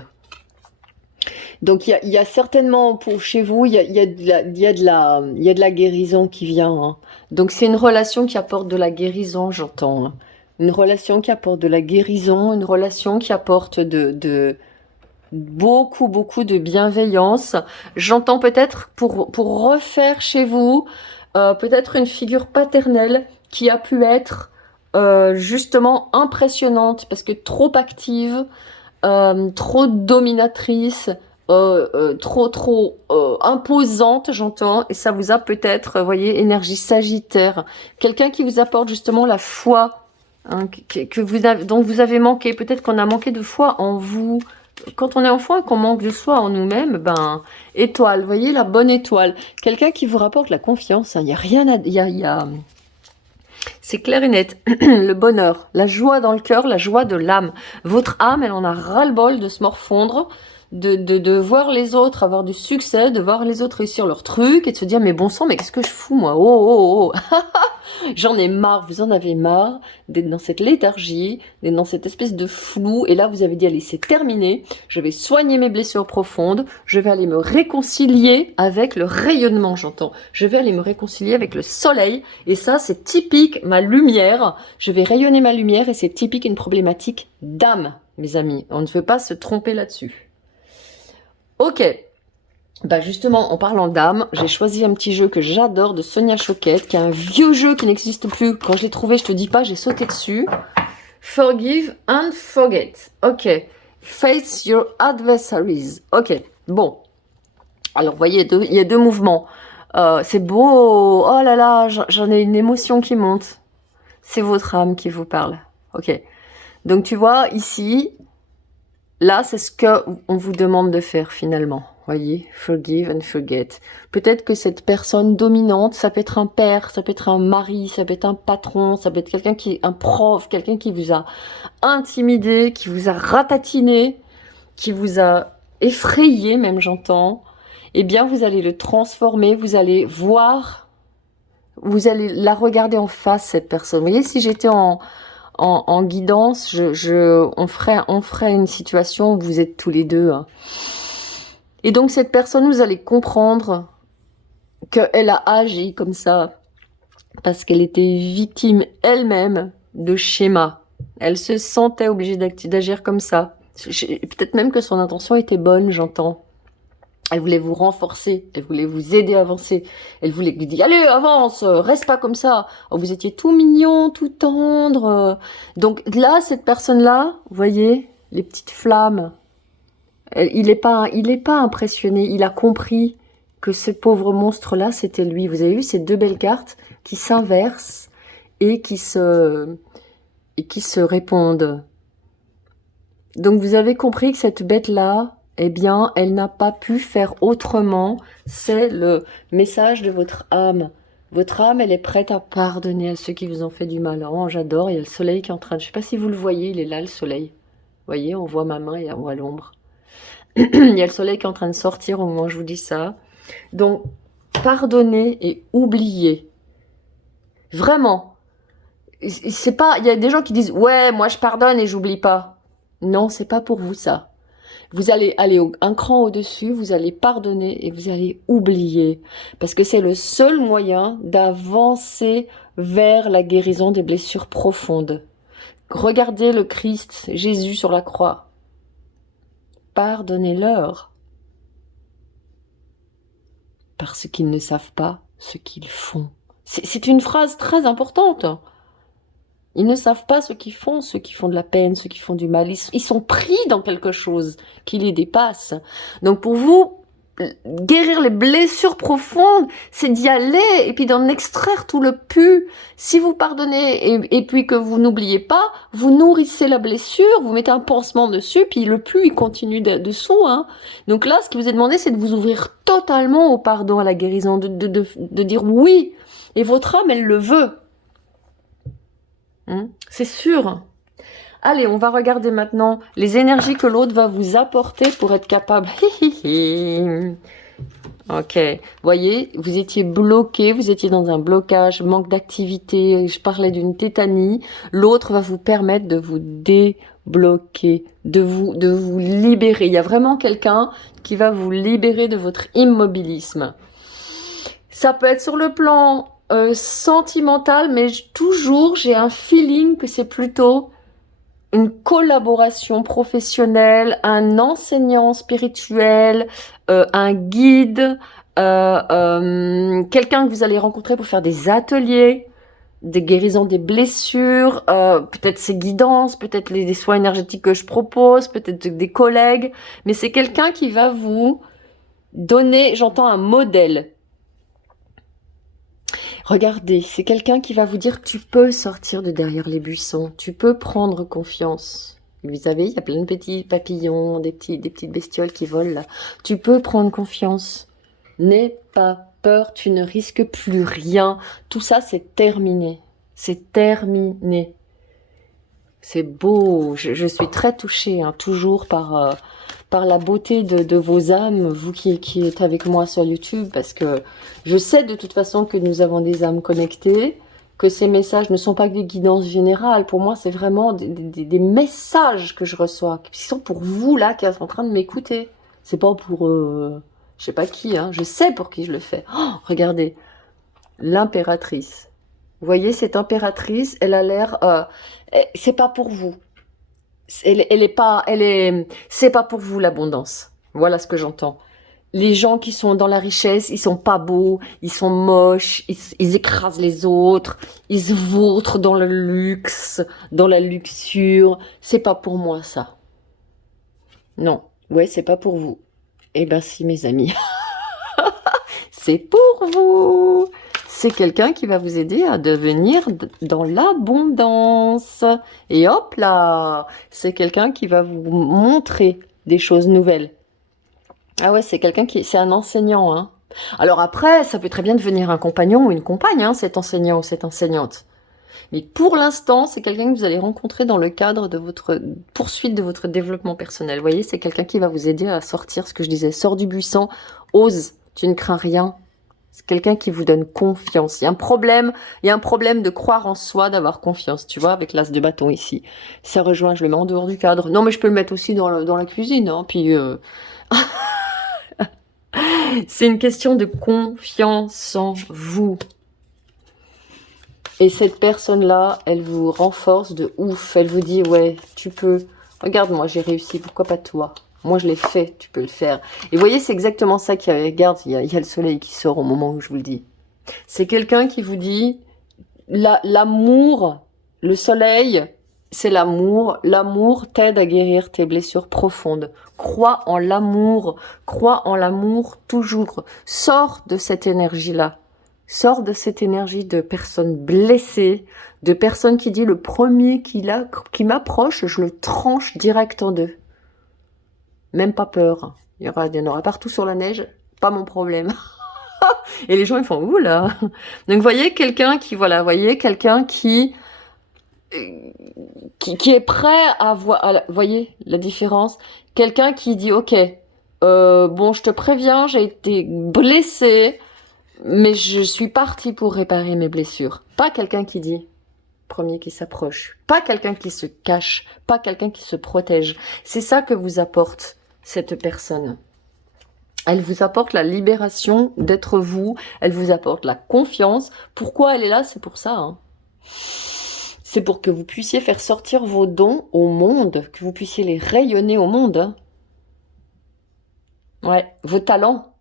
Donc il y a certainement pour chez vous, il y a de la guérison qui vient, hein. Donc c'est une relation qui apporte de la guérison, j'entends, hein. Une relation qui apporte de la guérison, une relation qui apporte de beaucoup de bienveillance. J'entends peut-être pour refaire chez vous, peut-être une figure paternelle qui a pu être justement impressionnante parce que trop active, trop dominatrice, trop imposante, j'entends, et ça vous a peut-être, vous voyez, énergie sagittaire, quelqu'un qui vous apporte justement la foi, hein, dont vous avez manqué, peut-être qu'on a manqué de foi en vous. Quand on est enfant et qu'on manque de foi en nous-mêmes, ben, étoile, vous voyez, la bonne étoile, quelqu'un qui vous rapporte la confiance, hein, il y a rien à, c'est clair et net, le bonheur, la joie dans le cœur, la joie de l'âme. Votre âme, elle en a ras-le-bol de se morfondre, de voir les autres avoir du succès, de voir les autres réussir leur truc et de se dire mais bon sang, mais qu'est-ce que je fous moi? Oh, oh, oh. J'en ai marre, vous en avez marre d'être dans cette léthargie, d'être dans cette espèce de flou, et là vous avez dit allez c'est terminé, je vais soigner mes blessures profondes, je vais aller me réconcilier avec le rayonnement, j'entends, je vais aller me réconcilier avec le soleil, et ça c'est typique ma lumière, je vais rayonner ma lumière et c'est typique une problématique d'âme, mes amis, on ne veut pas se tromper là-dessus. Ok. Bah justement, en parlant d'âme, j'ai choisi un petit jeu que j'adore de Sonia Choquette, qui est un vieux jeu qui n'existe plus. Quand je l'ai trouvé, je te dis pas, j'ai sauté dessus. Forgive and forget. Ok. Face your adversaries. Ok. Bon. Alors, vous voyez, il y a deux mouvements. C'est beau. Oh là là, j'en ai une émotion qui monte. C'est votre âme qui vous parle. Ok. Donc, tu vois, ici, là, c'est ce que on vous demande de faire finalement. Voyez, forgive and forget. Peut-être que cette personne dominante, ça peut être un père, ça peut être un mari, ça peut être un patron, ça peut être quelqu'un un prof, quelqu'un qui vous a intimidé, qui vous a ratatiné, qui vous a effrayé, même j'entends. Eh bien, vous allez le transformer, vous allez voir, vous allez la regarder en face, cette personne. Vous voyez, si j'étais en guidance, on ferait une situation où vous êtes tous les deux, hein. Et donc cette personne, vous allez comprendre qu'elle a agi comme ça parce qu'elle était victime elle-même de schémas. Elle se sentait obligée d'agir comme ça. Peut-être même que son intention était bonne, j'entends. Elle voulait vous renforcer, elle voulait vous aider à avancer. Elle voulait vous dire, allez, avance, reste pas comme ça. Oh, vous étiez tout mignon, tout tendre. Donc là, cette personne-là, vous voyez, les petites flammes, il est pas impressionné, il a compris que ce pauvre monstre-là, c'était lui. Vous avez vu ces deux belles cartes qui s'inversent et qui se répondent. Donc vous avez compris que cette bête-là, eh bien, elle n'a pas pu faire autrement. C'est le message de votre âme. Votre âme, elle est prête à pardonner à ceux qui vous ont fait du mal. Oh, j'adore, il y a le soleil qui est en train de... Je sais pas si vous le voyez, il est là, le soleil. Vous voyez, on voit ma main et on voit l'ombre. Il y a le soleil qui est en train de sortir au moment où je vous dis ça. Donc, pardonnez et oubliez. Vraiment. C'est pas, il y a des gens qui disent, ouais, moi je pardonne et j'oublie pas. Non, c'est pas pour vous ça. Vous allez aller un cran au-dessus, vous allez pardonner et vous allez oublier. Parce que c'est le seul moyen d'avancer vers la guérison des blessures profondes. Regardez le Christ, Jésus sur la croix. Pardonnez-leur. Parce qu'ils ne savent pas ce qu'ils font. C'est une phrase très importante. Ils ne savent pas ce qu'ils font, ceux qui font de la peine, ceux qui font du mal. Ils sont pris dans quelque chose qui les dépasse. Donc pour vous, guérir les blessures profondes, c'est d'y aller et puis d'en extraire tout le pu. Si vous pardonnez et puis que vous n'oubliez pas, vous nourrissez la blessure, vous mettez un pansement dessus, puis le pu, il continue dessous. Hein. Donc là, ce qui vous est demandé, c'est de vous ouvrir totalement au pardon, à la guérison, de dire oui. Et votre âme, elle le veut. C'est sûr. Allez, on va regarder maintenant les énergies que l'autre va vous apporter pour être capable. Ok, voyez, vous étiez bloqué, vous étiez dans un blocage, manque d'activité, je parlais d'une tétanie. L'autre va vous permettre de vous débloquer, de vous libérer. Il y a vraiment quelqu'un qui va vous libérer de votre immobilisme. Ça peut être sur le plan sentimental, mais toujours j'ai un feeling que c'est plutôt une collaboration professionnelle, un enseignant spirituel, un guide, quelqu'un que vous allez rencontrer pour faire des ateliers, des guérisons des blessures, peut-être ces guidances, peut-être des soins énergétiques que je propose, peut-être des collègues, mais c'est quelqu'un qui va vous donner, j'entends un modèle. Regardez, c'est quelqu'un qui va vous dire que tu peux sortir de derrière les buissons, tu peux prendre confiance. Vous savez, il y a plein de petits papillons, des petites bestioles qui volent là. Tu peux prendre confiance. N'aie pas peur, tu ne risques plus rien. Tout ça, c'est terminé. C'est terminé. C'est beau. Je suis très touchée, hein, toujours par la beauté de vos âmes, vous qui êtes avec moi sur YouTube, parce que je sais de toute façon que nous avons des âmes connectées, que ces messages ne sont pas que des guidances générales. Pour moi, c'est vraiment des messages que je reçois, qui sont pour vous, là, qui êtes en train de m'écouter. C'est pas pour, je sais pas qui, hein. Je sais pour qui je le fais. Oh, regardez, l'impératrice. Vous voyez, cette impératrice, elle a l'air... c'est pas pour vous. C'est pas pour vous l'abondance. Voilà ce que j'entends. Les gens qui sont dans la richesse, ils sont pas beaux, ils sont moches, ils écrasent les autres, ils se vautrent dans le luxe, dans la luxure. C'est pas pour moi ça. Non, ouais, c'est pas pour vous. Eh ben si, mes amis. C'est pour vous. C'est quelqu'un qui va vous aider à devenir dans l'abondance. Et hop là, c'est quelqu'un qui va vous montrer des choses nouvelles. Ah ouais, c'est quelqu'un c'est un enseignant, hein. Alors après, ça peut très bien devenir un compagnon ou une compagne, hein, cet enseignant ou cette enseignante. Mais pour l'instant, c'est quelqu'un que vous allez rencontrer dans le cadre de votre poursuite de votre développement personnel. Vous voyez, c'est quelqu'un qui va vous aider à sortir, ce que je disais, sors du buisson, ose, tu ne crains rien. C'est quelqu'un qui vous donne confiance. Il y a un problème de croire en soi, d'avoir confiance, tu vois, avec l'as de bâton ici. Ça rejoint, je le mets en dehors du cadre. Non, mais je peux le mettre aussi dans la cuisine, hein, puis... C'est une question de confiance en vous. Et cette personne-là, elle vous renforce de ouf. Elle vous dit, ouais, tu peux. Regarde-moi, j'ai réussi, pourquoi pas toi? Moi, je l'ai fait, tu peux le faire. Et vous voyez, c'est exactement ça qui regarde, il y a le soleil qui sort au moment où je vous le dis. C'est quelqu'un qui vous dit, l'amour, le soleil, c'est l'amour. L'amour t'aide à guérir tes blessures profondes. Crois en l'amour toujours. Sors de cette énergie-là. Sors de cette énergie de personnes blessées, de personnes qui disent le premier qui m'approche, je le tranche direct en deux. Même pas peur. Il y en aura partout sur la neige, pas mon problème. Et les gens ils font oula. Donc voyez quelqu'un qui qui est prêt à voir, voyez la différence. Quelqu'un qui dit ok, bon je te préviens, j'ai été blessé, mais je suis partie pour réparer mes blessures. Pas quelqu'un qui dit premier qui s'approche, pas quelqu'un qui se cache, pas quelqu'un qui se protège. C'est ça que vous apporte cette personne. Elle vous apporte la libération d'être vous, elle vous apporte la confiance. Pourquoi elle est là? C'est pour ça. Hein. C'est pour que vous puissiez faire sortir vos dons au monde, que vous puissiez les rayonner au monde. Hein. Ouais, vos talents.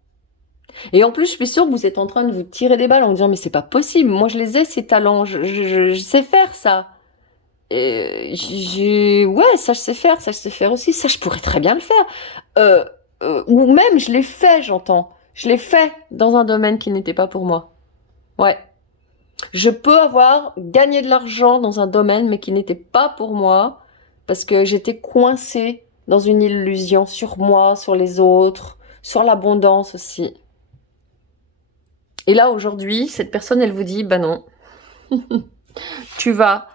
Et en plus, je suis sûre que vous êtes en train de vous tirer des balles en disant, mais c'est pas possible, moi je les ai ces talents, je sais faire ça. Ouais, ça je sais faire, ça je sais faire aussi, ça je pourrais très bien le faire. Ou même je l'ai fait, j'entends. Je l'ai fait dans un domaine qui n'était pas pour moi. Ouais. Je peux avoir gagné de l'argent dans un domaine mais qui n'était pas pour moi parce que j'étais coincée dans une illusion sur moi, sur les autres, sur l'abondance aussi. Et là aujourd'hui, cette personne elle vous dit bah non. Tu vas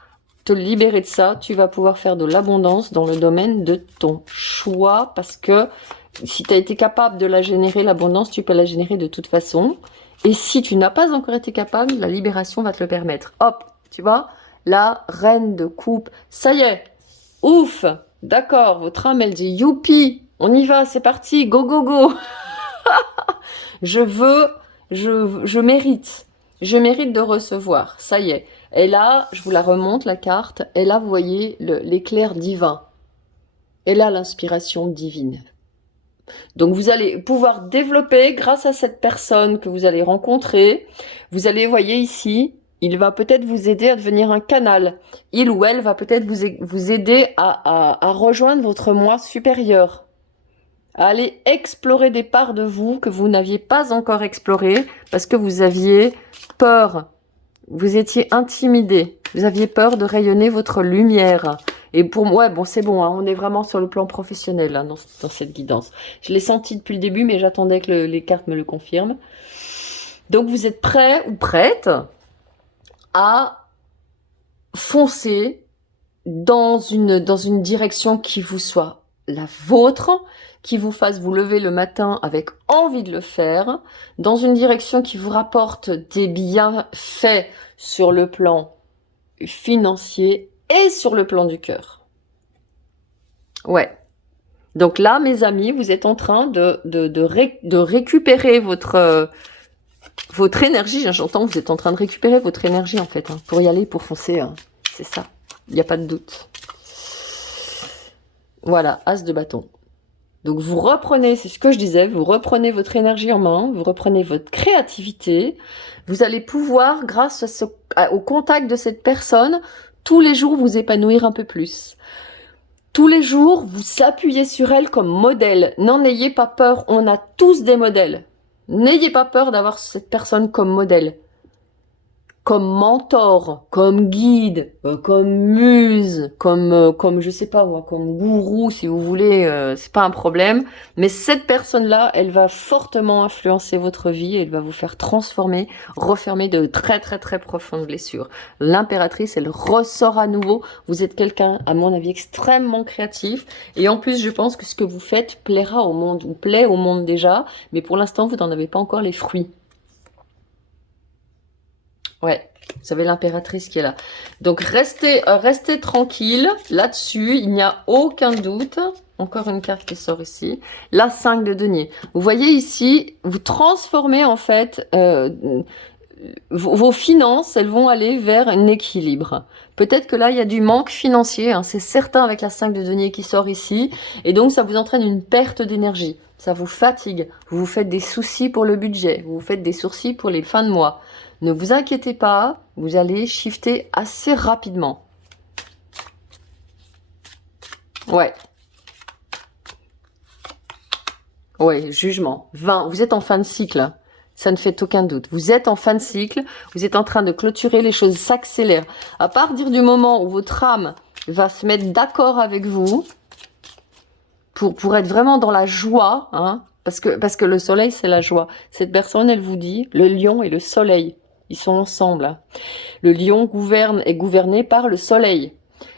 te libérer de ça, tu vas pouvoir faire de l'abondance dans le domaine de ton choix parce que si tu as été capable de la générer, l'abondance, tu peux la générer de toute façon. Et si tu n'as pas encore été capable, la libération va te le permettre. Hop, tu vois, la reine de coupe, ça y est, ouf, d'accord, votre âme, elle dit, youpi, on y va, c'est parti, go, go, go. Je mérite de recevoir, ça y est. Et là, je vous la remonte, la carte, et là, vous voyez l'éclair divin. Et là, l'inspiration divine. Donc vous allez pouvoir développer grâce à cette personne que vous allez rencontrer. Vous allez, voyez ici, il va peut-être vous aider à devenir un canal. Il ou elle va peut-être vous aider à rejoindre votre moi supérieur. À aller explorer des parts de vous que vous n'aviez pas encore explorées parce que vous aviez peur. Vous étiez intimidé. Vous aviez peur de rayonner votre lumière. Et pour moi, bon, c'est bon, hein, on est vraiment sur le plan professionnel hein, dans cette guidance. Je l'ai senti depuis le début, mais j'attendais que les cartes me le confirment. Donc, vous êtes prêt ou prête à foncer dans une direction qui vous soit la vôtre, qui vous fasse vous lever le matin avec envie de le faire, dans une direction qui vous rapporte des bienfaits sur le plan financier et sur le plan du cœur. Ouais. Donc là, mes amis, vous êtes en train de récupérer votre énergie. J'entends, vous êtes en train de récupérer votre énergie en fait, hein, pour y aller, pour foncer. Hein. C'est ça. Il n'y a pas de doute. Voilà, as de bâton. Donc vous reprenez, c'est ce que je disais, vous reprenez votre énergie en main, vous reprenez votre créativité. Vous allez pouvoir, grâce au contact de cette personne, tous les jours vous épanouir un peu plus. Tous les jours, vous appuyez sur elle comme modèle. N'en ayez pas peur, on a tous des modèles. N'ayez pas peur d'avoir cette personne comme modèle. Comme mentor, comme guide, comme muse, comme je sais pas moi, comme gourou si vous voulez, c'est pas un problème. Mais cette personne-là, elle va fortement influencer votre vie et elle va vous faire transformer, refermer de très très très profondes blessures. L'impératrice, elle ressort à nouveau. Vous êtes quelqu'un, à mon avis, extrêmement créatif et en plus, je pense que ce que vous faites plaira au monde ou plaît au monde déjà, mais pour l'instant, vous n'en avez pas encore les fruits. Ouais, vous avez l'impératrice qui est là. Donc, restez tranquille là-dessus. Il n'y a aucun doute. Encore une carte qui sort ici. La 5 de denier. Vous voyez ici, vous transformez en fait vos finances, elles vont aller vers un équilibre. Peut-être que là, il y a du manque financier. Hein, c'est certain avec la 5 de denier qui sort ici. Et donc, ça vous entraîne une perte d'énergie. Ça vous fatigue. Vous vous faites des soucis pour le budget. Vous vous faites des soucis pour les fins de mois. Ne vous inquiétez pas, vous allez shifter assez rapidement. Ouais. Ouais, jugement. 20, vous êtes en fin de cycle. Ça ne fait aucun doute. Vous êtes en fin de cycle, vous êtes en train de clôturer, les choses s'accélèrent. À partir du moment où votre âme va se mettre d'accord avec vous, pour être vraiment dans la joie, hein, parce que le soleil, c'est la joie. Cette personne, elle vous dit, le lion et le soleil. Ils sont ensemble. Le lion est gouverné par le soleil.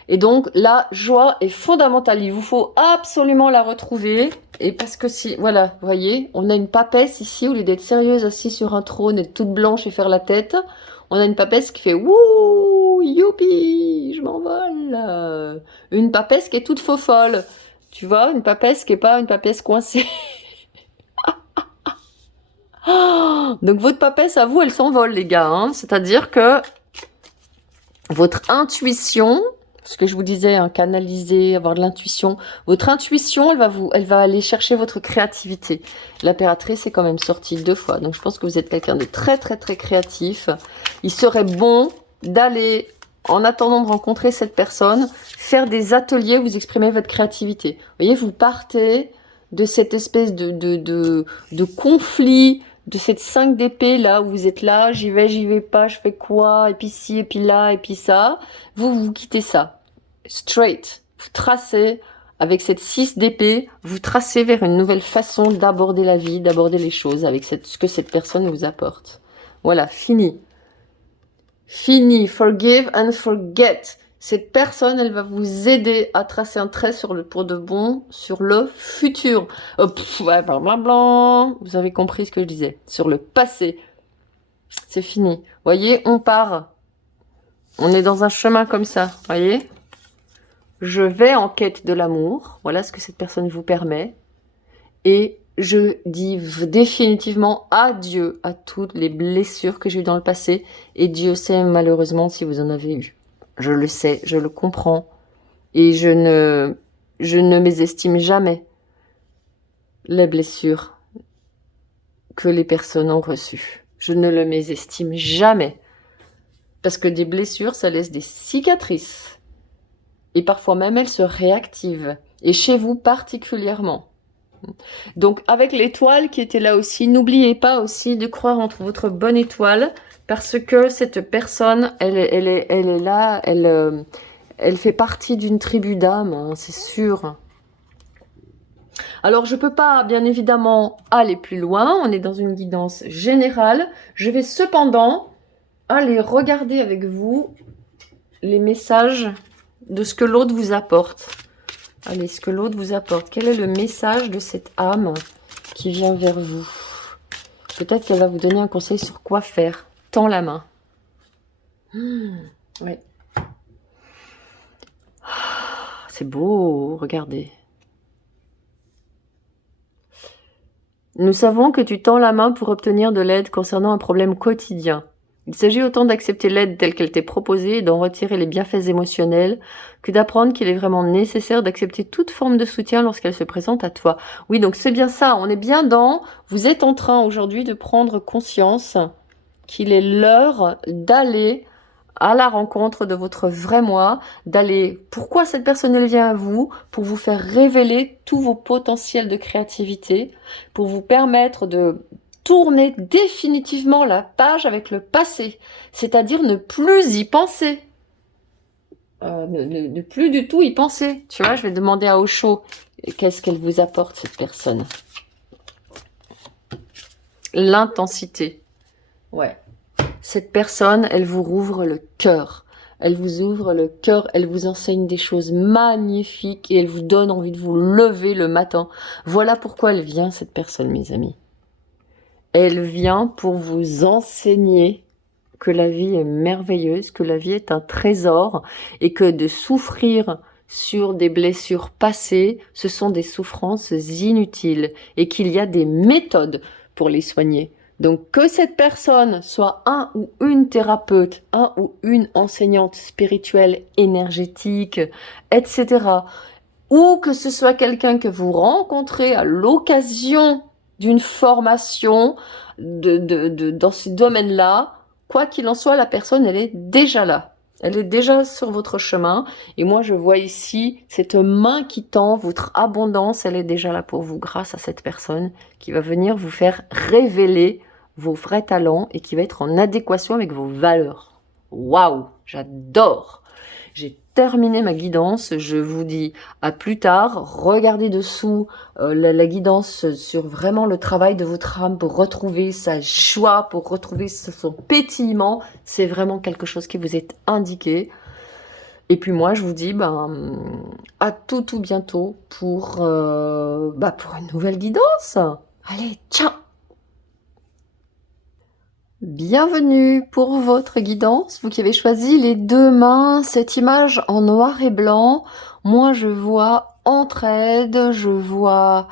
Et donc, la joie est fondamentale. Il vous faut absolument la retrouver. Et parce que si, voilà, vous voyez, on a une papesse ici, au lieu d'être sérieuse assise sur un trône, être toute blanche et faire la tête, on a une papesse qui fait wouh, youpi, je m'envole. Une papesse qui est toute faux folle. Tu vois, une papesse qui n'est pas une papesse coincée. Donc votre papesse à vous, elle s'envole les gars. Hein. C'est-à-dire que votre intuition, ce que je vous disais, hein, canaliser, avoir de l'intuition, votre intuition, elle va aller chercher votre créativité. L'impératrice est quand même sortie 2 fois. Donc je pense que vous êtes quelqu'un de très très très créatif. Il serait bon d'aller, en attendant de rencontrer cette personne, faire des ateliers où vous exprimez votre créativité. Vous voyez, vous partez de cette espèce de conflit, de cette 5 d'épée là, où vous êtes là, j'y vais pas, je fais quoi, et puis ci, et puis là, et puis ça. Vous quittez ça. Straight. Vous tracez, avec cette 6 d'épée, vous tracez vers une nouvelle façon d'aborder la vie, d'aborder les choses, avec ce que cette personne vous apporte. Voilà, fini. Fini, forgive and forget. Cette personne, elle va vous aider à tracer un trait pour de bon sur le futur. Ouais, blablabla. Vous avez compris ce que je disais. Sur le passé. C'est fini. Voyez, on part. On est dans un chemin comme ça. Voyez, je vais en quête de l'amour. Voilà ce que cette personne vous permet. Et je dis définitivement adieu à toutes les blessures que j'ai eues dans le passé. Et Dieu sait malheureusement si vous en avez eu. Je le sais, je le comprends. Et je ne mésestime jamais les blessures que les personnes ont reçues. Je ne le mésestime jamais. Parce que des blessures, ça laisse des cicatrices. Et parfois même, elles se réactivent. Et chez vous particulièrement. Donc avec l'étoile qui était là aussi, n'oubliez pas aussi de croire entre votre bonne étoile, parce que cette personne, elle est là, elle fait partie d'une tribu d'âmes, hein, c'est sûr. Alors je peux pas bien évidemment aller plus loin, on est dans une guidance générale. Je vais cependant aller regarder avec vous les messages de ce que l'autre vous apporte. Allez, ce que l'autre vous apporte. Quel est le message de cette âme qui vient vers vous? Peut-être qu'elle va vous donner un conseil sur quoi faire. Tends la main. Oui. C'est beau, regardez. Nous savons que tu tends la main pour obtenir de l'aide concernant un problème quotidien. Il s'agit autant d'accepter l'aide telle qu'elle t'est proposée et d'en retirer les bienfaits émotionnels que d'apprendre qu'il est vraiment nécessaire d'accepter toute forme de soutien lorsqu'elle se présente à toi. Oui, donc c'est bien ça, on est bien dans... Vous êtes en train aujourd'hui de prendre conscience qu'il est l'heure d'aller à la rencontre de votre vrai moi, d'aller... Pourquoi cette personne, elle vient à vous? Pour vous faire révéler tous vos potentiels de créativité, pour vous permettre de... tourner définitivement la page avec le passé, c'est-à-dire ne plus y penser, ne plus du tout y penser. Tu vois, je vais demander à Osho, qu'est-ce qu'elle vous apporte cette personne? L'intensité. Ouais. Cette personne, elle vous rouvre le cœur. Elle vous ouvre le cœur, elle vous enseigne des choses magnifiques et elle vous donne envie de vous lever le matin. Voilà pourquoi elle vient, cette personne, mes amis. Elle vient pour vous enseigner que la vie est merveilleuse, que la vie est un trésor et que de souffrir sur des blessures passées, ce sont des souffrances inutiles et qu'il y a des méthodes pour les soigner. Donc que cette personne soit un ou une thérapeute, un ou une enseignante spirituelle, énergétique, etc. Ou que ce soit quelqu'un que vous rencontrez à l'occasion d'une formation dans ce domaine-là, quoi qu'il en soit, la personne, elle est déjà là. Elle est déjà sur votre chemin. Et moi, je vois ici cette main qui tend, votre abondance, elle est déjà là pour vous grâce à cette personne qui va venir vous faire révéler vos vrais talents et qui va être en adéquation avec vos valeurs. Waouh, j'adore! J'ai terminé ma guidance, je vous dis à plus tard. Regardez dessous la guidance sur vraiment le travail de votre âme pour retrouver sa joie, pour retrouver son pétillement. C'est vraiment quelque chose qui vous est indiqué. Et puis moi, je vous dis à tout bientôt pour une nouvelle guidance. Allez, ciao! Bienvenue pour votre guidance, vous qui avez choisi les deux mains, cette image en noir et blanc. Moi, je vois entraide, je vois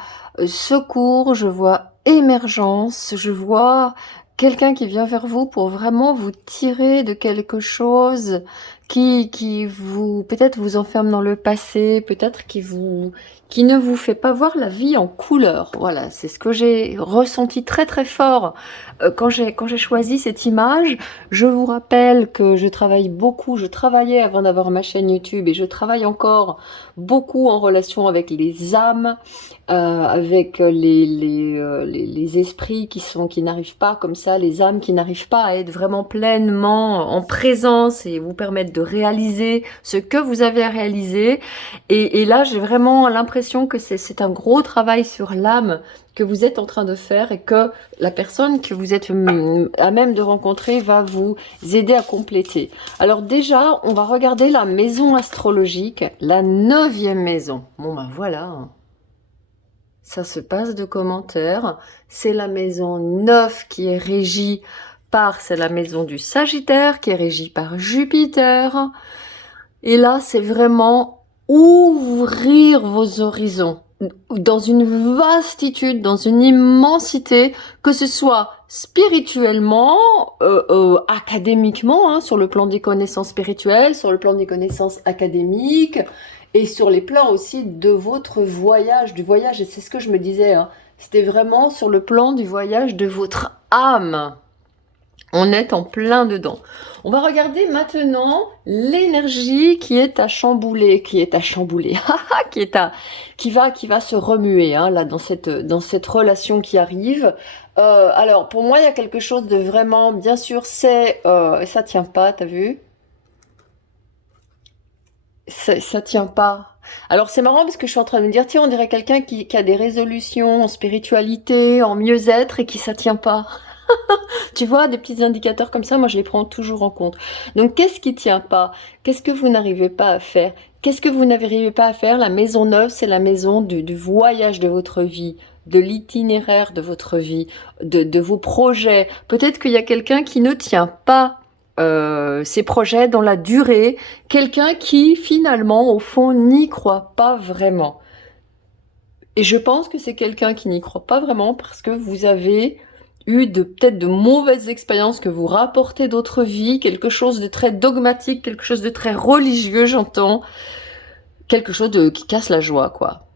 secours, je vois émergence, je vois quelqu'un qui vient vers vous pour vraiment vous tirer de quelque chose qui vous, peut-être vous enferme dans le passé, peut-être qui ne vous fait pas voir la vie en couleur. Voilà, c'est ce que j'ai ressenti très très fort quand j'ai choisi cette image. Je vous rappelle que je travaille beaucoup, je travaillais avant d'avoir ma chaîne YouTube et je travaille encore beaucoup en relation avec les âmes, avec les esprits qui n'arrivent pas comme ça, les âmes qui n'arrivent pas à être vraiment pleinement en présence et vous permettre de réaliser ce que vous avez à réaliser. Et là, j'ai vraiment l'impression que c'est un gros travail sur l'âme que vous êtes en train de faire et que la personne que vous êtes à même de rencontrer va vous aider à compléter. Alors déjà, on va regarder la maison astrologique, la 9e maison. Bon ben voilà, ça se passe de commentaires. C'est la maison 9 qui est régie par, c'est la maison du Sagittaire qui est régie par Jupiter. Et là, c'est vraiment ouvrir vos horizons dans une vastitude, dans une immensité, que ce soit spirituellement, académiquement, hein, sur le plan des connaissances spirituelles, sur le plan des connaissances académiques, et sur les plans aussi de votre voyage, du voyage, et c'est ce que je me disais, hein, c'était vraiment sur le plan du voyage de votre âme. On est en plein dedans. On va regarder maintenant l'énergie qui est à chambouler, qui va se remuer, hein, là, dans cette relation qui arrive. Alors, pour moi, il y a quelque chose de vraiment, bien sûr, ça tient pas, t'as vu? Ça tient pas. Alors, c'est marrant parce que je suis en train de me dire, tiens, on dirait quelqu'un qui a des résolutions en spiritualité, en mieux-être et qui ça tient pas. Tu vois, des petits indicateurs comme ça, moi je les prends toujours en compte. Donc qu'est-ce qui tient pas? Qu'est-ce que vous n'arrivez pas à faire? Qu'est-ce que vous n'arrivez pas à faire? La maison 9, c'est la maison du voyage de votre vie, de l'itinéraire de votre vie, de vos projets. Peut-être qu'il y a quelqu'un qui ne tient pas ses projets dans la durée, quelqu'un qui finalement au fond n'y croit pas vraiment. Et je pense que c'est quelqu'un qui n'y croit pas vraiment parce que vous avez eu peut-être de mauvaises expériences que vous rapportez d'autres vies, quelque chose de très dogmatique, quelque chose de très religieux, j'entends, quelque chose qui casse la joie, quoi.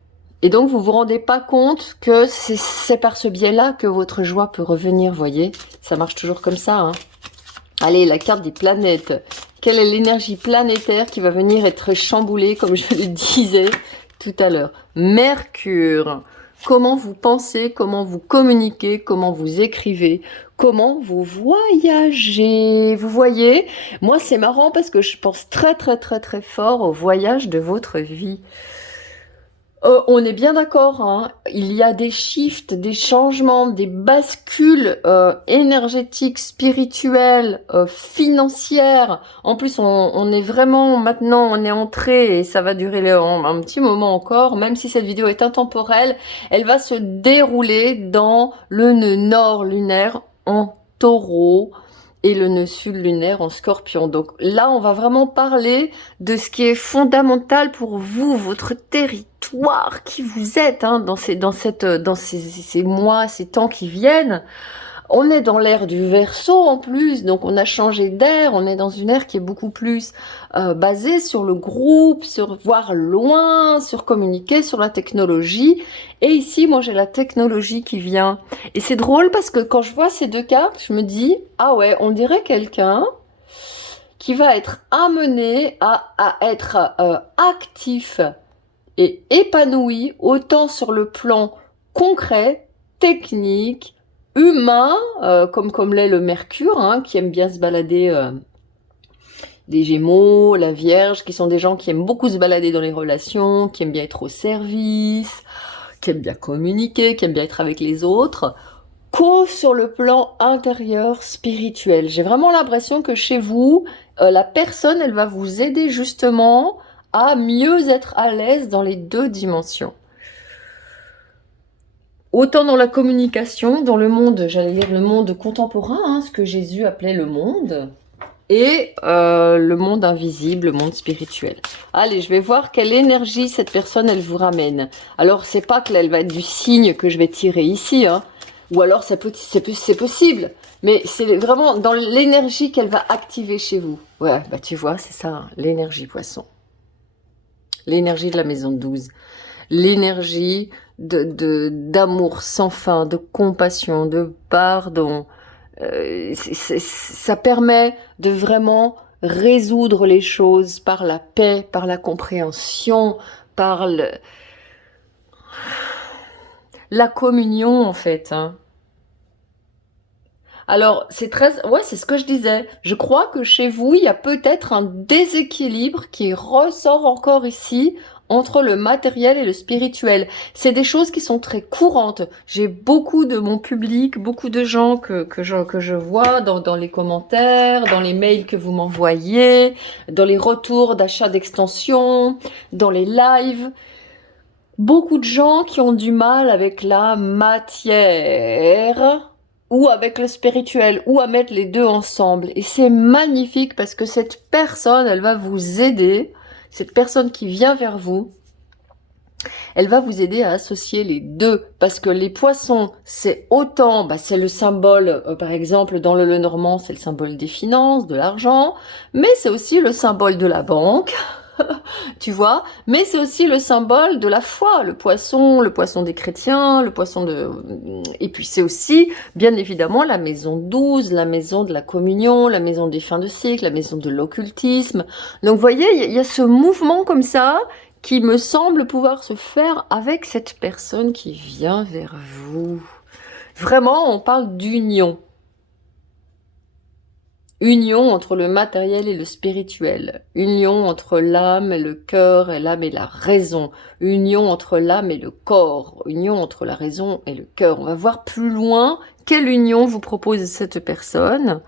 Et donc vous vous rendez pas compte que c'est par ce biais-là que votre joie peut revenir, voyez. Ça marche toujours comme ça, hein. Allez, la carte des planètes. Quelle est l'énergie planétaire qui va venir être chamboulée, comme je le disais tout à l'heure? Mercure. Comment vous pensez, comment vous communiquez, comment vous écrivez, comment vous voyagez. Vous voyez, moi c'est marrant parce que je pense très très très très fort au voyage de votre vie. On est bien d'accord, hein. Il y a des shifts, des changements, des bascules énergétiques, spirituelles, financières. En plus, on est vraiment, maintenant, on est entré, et ça va durer un petit moment encore, même si cette vidéo est intemporelle, elle va se dérouler dans le nœud nord lunaire en Taureau et le nœud sud lunaire en Scorpion. Donc là, on va vraiment parler de ce qui est fondamental pour vous, votre territoire, qui vous êtes, hein, dans ces mois, ces temps qui viennent. On est dans l'ère du Verseau en plus, donc on a changé d'ère, on est dans une ère qui est beaucoup plus basée sur le groupe, sur voir loin, sur communiquer, sur la technologie. Et ici, moi j'ai la technologie qui vient. Et c'est drôle parce que quand je vois ces deux cartes, je me dis, ah ouais, on dirait quelqu'un qui va être amené à être actif et épanoui, autant sur le plan concret, technique, humain, comme l'est le Mercure, hein, qui aime bien se balader, des Gémeaux, la Vierge, qui sont des gens qui aiment beaucoup se balader dans les relations, qui aiment bien être au service, qui aiment bien communiquer, qui aiment bien être avec les autres, qu'au sur le plan intérieur spirituel. J'ai vraiment l'impression que chez vous, la personne, elle va vous aider justement à mieux être à l'aise dans les deux dimensions. Autant dans la communication, dans le monde, j'allais dire le monde contemporain, hein, ce que Jésus appelait le monde. et le monde invisible, le monde spirituel. Allez, je vais voir quelle énergie cette personne, elle vous ramène. Alors, c'est pas qu'elle va être du signe que je vais tirer ici, hein, ou alors c'est possible, mais c'est vraiment dans l'énergie qu'elle va activer chez vous. Ouais, bah tu vois, c'est ça, hein, l'énergie poisson. L'énergie de la maison 12. L'énergie d'amour sans fin, de compassion, de pardon. Ça permet de vraiment résoudre les choses par la paix, par la compréhension, par la communion en fait. Hein. Alors, c'est très... Ouais, c'est ce que je disais. Je crois que chez vous, il y a peut-être un déséquilibre qui ressort encore ici entre le matériel et le spirituel. C'est des choses qui sont très courantes. J'ai beaucoup de mon public, beaucoup de gens que je vois dans les commentaires, dans les mails que vous m'envoyez, dans les retours d'achat d'extension, dans les lives. Beaucoup de gens qui ont du mal avec la matière ou avec le spirituel, ou à mettre les deux ensemble. Et c'est magnifique parce que cette personne, elle va vous aider, cette personne qui vient vers vous, elle va vous aider à associer les deux. Parce que les poissons, c'est autant, c'est le symbole, par exemple, dans le Lenormand, c'est le symbole des finances, de l'argent, mais c'est aussi le symbole de la banque, tu vois, mais c'est aussi le symbole de la foi, le poisson des chrétiens, le poisson de... Et puis c'est aussi, bien évidemment, la maison 12, la maison de la communion, la maison des fins de cycle, la maison de l'occultisme. Donc vous voyez, il y a ce mouvement comme ça qui me semble pouvoir se faire avec cette personne qui vient vers vous. Vraiment, on parle d'union. Union entre le matériel et le spirituel. Union entre l'âme et le cœur et l'âme et la raison. Union entre l'âme et le corps. Union entre la raison et le cœur. On va voir plus loin quelle union vous propose cette personne.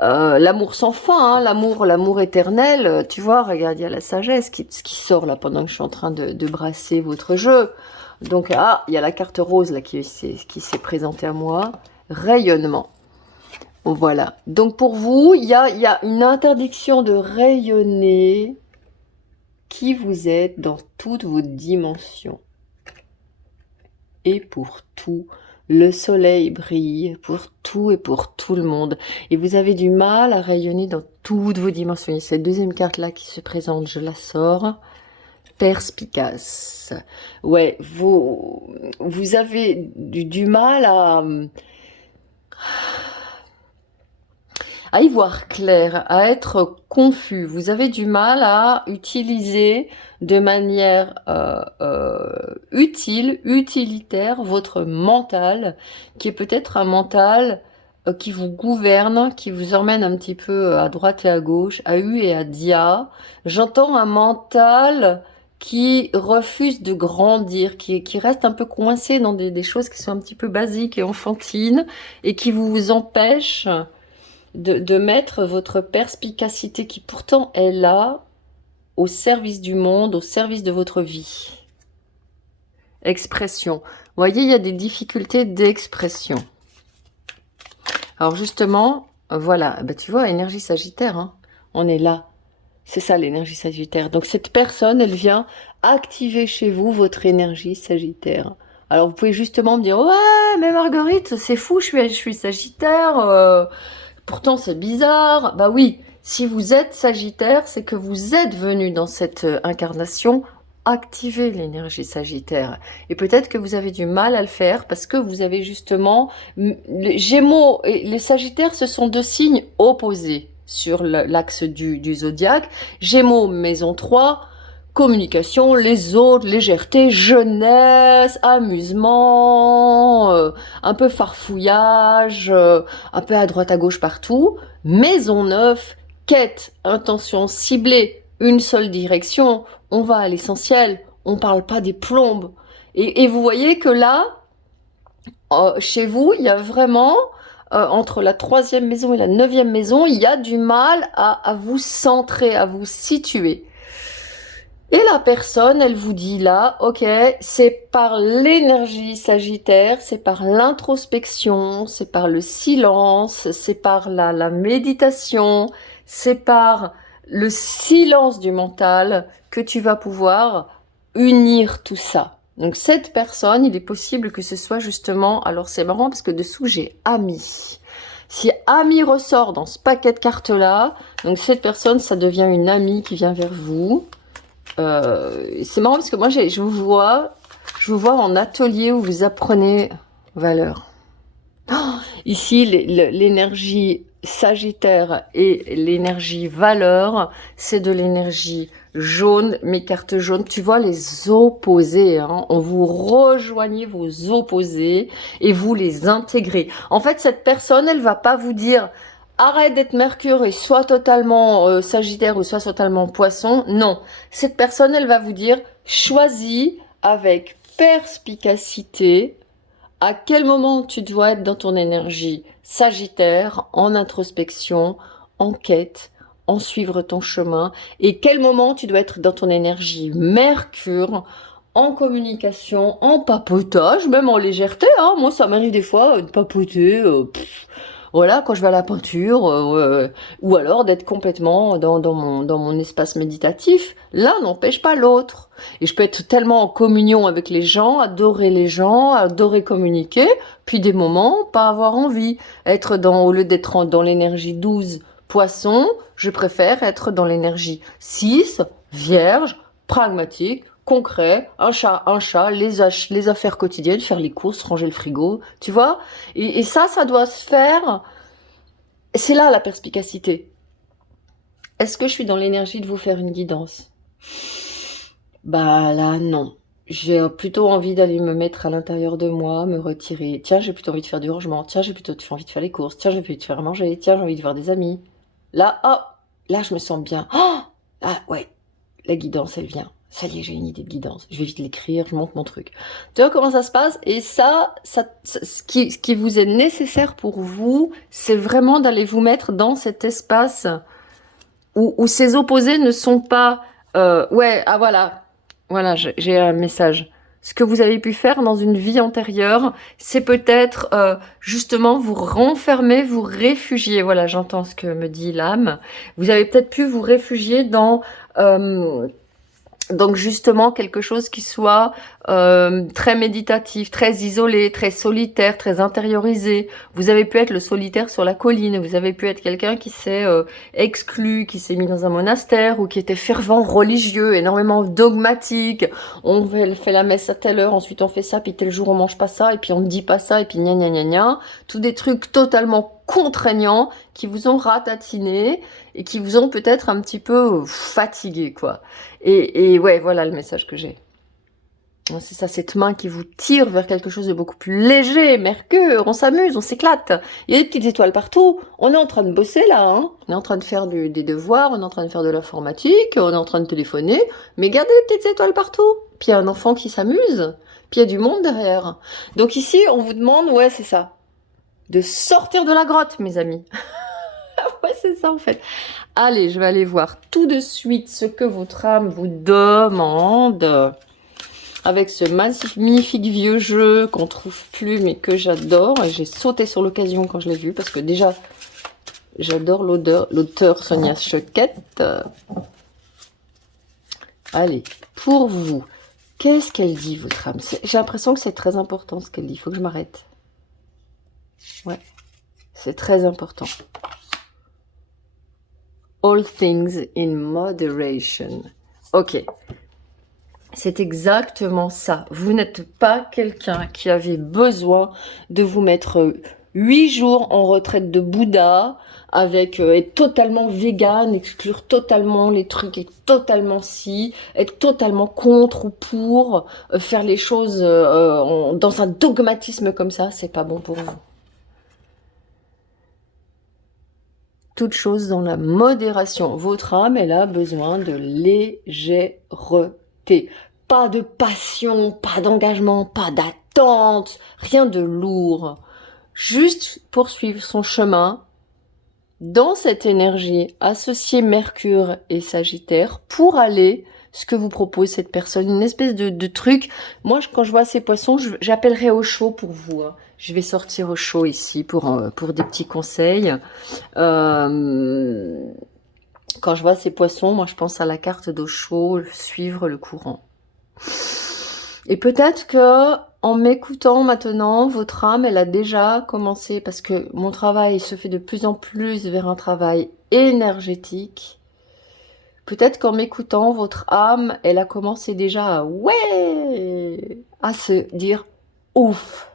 L'amour sans fin, hein, l'amour éternel. Tu vois, regarde, il y a la sagesse qui sort là pendant que je suis en train de brasser votre jeu. Donc, il y a la carte rose là qui s'est présentée à moi. Rayonnement. Voilà. Donc pour vous, il y a une interdiction de rayonner qui vous êtes dans toutes vos dimensions. Et pour tout, le soleil brille pour tout et pour tout le monde. Et vous avez du mal à rayonner dans toutes vos dimensions. Il y a cette deuxième carte-là qui se présente, je la sors. Perspicace. Ouais, vous avez du mal à y voir clair, à être confus. Vous avez du mal à utiliser de manière utilitaire, votre mental, qui est peut-être un mental qui vous gouverne, qui vous emmène un petit peu à droite et à gauche, à U et à Dia. J'entends un mental qui refuse de grandir, qui reste un peu coincé dans des choses qui sont un petit peu basiques et enfantines, et qui vous empêche de mettre votre perspicacité qui pourtant est là au service du monde, au service de votre vie. Expression. Vous voyez, il y a des difficultés d'expression. Alors justement, voilà, tu vois, énergie sagittaire, hein, on est là. C'est ça l'énergie sagittaire. Donc cette personne, elle vient activer chez vous votre énergie sagittaire. Alors vous pouvez justement me dire, ouais, mais Marguerite, c'est fou, je suis sagittaire, pourtant c'est bizarre. Bah oui, si vous êtes sagittaire, c'est que vous êtes venu dans cette incarnation activer l'énergie sagittaire. Et peut-être que vous avez du mal à le faire parce que vous avez justement... Les Gémeaux et les Sagittaires, ce sont deux signes opposés sur l'axe du zodiaque. Gémeaux, maison 3, communication, les autres, légèreté, jeunesse, amusement, un peu farfouillage, un peu à droite à gauche partout. Maison 9, quête, intention ciblée, une seule direction, on va à l'essentiel, on parle pas des plombes. Et vous voyez que là, chez vous, il y a vraiment, entre la 3e maison et la 9e maison, il y a du mal à vous centrer, à vous situer. Et la personne, elle vous dit là, ok, c'est par l'énergie sagittaire, c'est par l'introspection, c'est par le silence, c'est par la méditation, c'est par le silence du mental que tu vas pouvoir unir tout ça. Donc cette personne, il est possible que ce soit justement, alors c'est marrant parce que dessous j'ai ami. Si ami ressort dans ce paquet de cartes-là, donc cette personne, ça devient une amie qui vient vers vous. C'est marrant parce que moi, je vous vois en atelier où vous apprenez valeur. Oh, ici, l'énergie sagittaire et l'énergie valeur, c'est de l'énergie jaune, mes cartes jaunes, tu vois les opposés, hein, on vous rejoignez vos opposés et vous les intégrez. En fait, cette personne, elle va pas vous dire arrête d'être Mercure et sois totalement Sagittaire ou sois totalement Poisson. Non, cette personne, elle va vous dire choisis avec perspicacité à quel moment tu dois être dans ton énergie Sagittaire, en introspection, en quête, en suivre ton chemin, et quel moment tu dois être dans ton énergie Mercure, en communication, en papotage, même en légèreté. Hein. Moi, ça m'arrive des fois de papoter, voilà, quand je vais à la peinture, ou alors d'être complètement dans mon espace méditatif. L'un n'empêche pas l'autre. Et je peux être tellement en communion avec les gens, adorer communiquer, puis des moments, pas avoir envie. Au lieu d'être dans l'énergie 12 poisson, je préfère être dans l'énergie 6 vierge, pragmatique, concret, un chat, les affaires quotidiennes, faire les courses, ranger le frigo, tu vois. Et ça doit se faire. C'est là la perspicacité. Est-ce que je suis dans l'énergie de vous faire une guidance? Bah là, non. J'ai plutôt envie d'aller me mettre à l'intérieur de moi, me retirer. Tiens, j'ai plutôt envie de faire du rangement. Tiens, j'ai plutôt envie de faire les courses. Tiens, j'ai envie de faire manger. Tiens, j'ai envie de voir des amis. Là, oh, là, je me sens bien. Oh, ah, ouais, la guidance, elle vient. Ça y est, j'ai une idée de guidance. Je vais vite l'écrire, je monte mon truc. Tu vois comment ça se passe? Et ce qui vous est nécessaire pour vous, c'est vraiment d'aller vous mettre dans cet espace où ces opposés ne sont pas... ouais, ah voilà, voilà, j'ai un message. Ce que vous avez pu faire dans une vie antérieure, c'est peut-être justement vous renfermer, vous réfugier. Voilà, j'entends ce que me dit l'âme. Vous avez peut-être pu vous réfugier dans... donc justement quelque chose qui soit très méditatif, très isolé, très solitaire, très intériorisé. Vous avez pu être le solitaire sur la colline, vous avez pu être quelqu'un qui s'est exclu, qui s'est mis dans un monastère ou qui était fervent religieux, énormément dogmatique. On fait la messe à telle heure, ensuite on fait ça, puis tel jour on mange pas ça, et puis on ne dit pas ça, et puis gna gna gna gna. Tous des trucs totalement contraignants qui vous ont ratatiné et qui vous ont peut-être un petit peu fatigué, quoi. Et ouais, voilà le message que j'ai. C'est ça, cette main qui vous tire vers quelque chose de beaucoup plus léger. Mercure, on s'amuse, on s'éclate. Il y a des petites étoiles partout. On est en train de bosser là, hein. On est en train de faire des devoirs, on est en train de faire de l'informatique, on est en train de téléphoner. Mais regardez les petites étoiles partout. Puis il y a un enfant qui s'amuse. Puis il y a du monde derrière. Donc ici, on vous demande, ouais, c'est ça, de sortir de la grotte, mes amis. Ouais, c'est ça en fait. Allez, je vais aller voir tout de suite ce que votre âme vous demande. Avec ce magnifique vieux jeu qu'on trouve plus mais que j'adore. Et j'ai sauté sur l'occasion quand je l'ai vu parce que déjà, j'adore l'auteur Sonia Choquette. Allez, pour vous, qu'est-ce qu'elle dit votre âme? J'ai l'impression que c'est très important ce qu'elle dit. Il faut que je m'arrête. Ouais, c'est très important. All things in moderation. Ok. C'est exactement ça. Vous n'êtes pas quelqu'un qui avait besoin de vous mettre 8 jours en retraite de Bouddha, avec être totalement vegan, exclure totalement les trucs, être totalement être totalement contre ou pour, faire les choses dans un dogmatisme comme ça, c'est pas bon pour vous. Toute chose dans la modération. Votre âme, elle a besoin de légèreté. Pas de passion, pas d'engagement, pas d'attente, rien de lourd. Juste poursuivre son chemin dans cette énergie, associer Mercure et Sagittaire pour aller, ce que vous propose cette personne, une espèce de truc. Moi, quand je vois ces poissons, j'appellerai au chaud pour vous. Hein. Je vais sortir au chaud ici pour des petits conseils. Quand je vois ces poissons, moi, je pense à la carte d'eau chaud, suivre le courant. Et peut-être que en m'écoutant maintenant, votre âme, elle a déjà commencé, parce que mon travail se fait de plus en plus vers un travail énergétique. Peut-être qu'en m'écoutant, votre âme, elle a commencé déjà à ouais, à se dire ouf.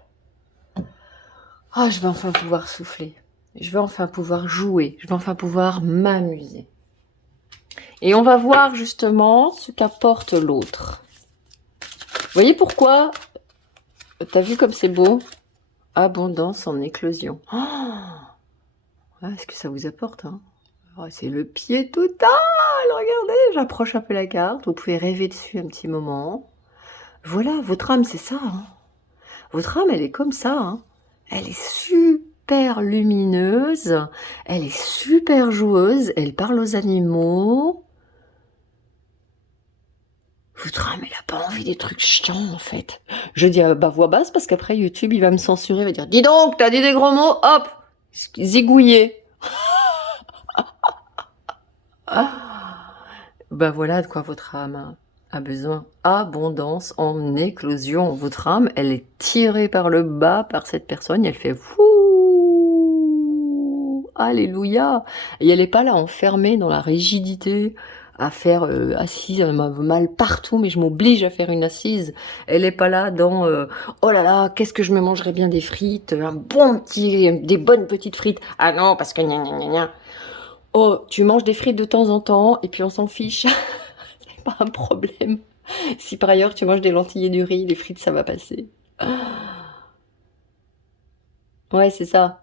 Ah, je vais enfin pouvoir souffler. Je vais enfin pouvoir jouer. Je vais enfin pouvoir m'amuser. Et on va voir justement ce qu'apporte l'autre. Vous voyez pourquoi? T'as vu comme c'est beau? Abondance en éclosion. Oh, est-ce que ça vous apporte hein? Oh, c'est le pied total. Regardez, j'approche un peu la carte. Vous pouvez rêver dessus un petit moment. Voilà, votre âme, c'est ça. Hein. Votre âme, elle est comme ça. Hein. Elle est super lumineuse. Elle est super joueuse. Elle parle aux animaux. Votre âme, elle n'a pas envie des trucs chiants, en fait. Je dis à voix basse, parce qu'après, YouTube, il va me censurer. Il va dire, dis donc, t'as dit des gros mots, hop, zigouillé. Ben voilà de quoi votre âme a besoin. Abondance en éclosion. Votre âme, elle est tirée par le bas par cette personne. Et elle fait fou. Alléluia. Et elle n'est pas là enfermée dans la rigidité, à faire assise, elle m'a mal partout, mais je m'oblige à faire une assise. Elle n'est pas là dans oh là là, qu'est-ce que je me mangerais bien des frites, des bonnes petites frites. Ah non, parce que gna gna gna gna. Oh, tu manges des frites de temps en temps, et puis on s'en fiche. C'est pas un problème. Si par ailleurs tu manges des lentilles et du riz, les frites ça va passer. Ouais, c'est ça.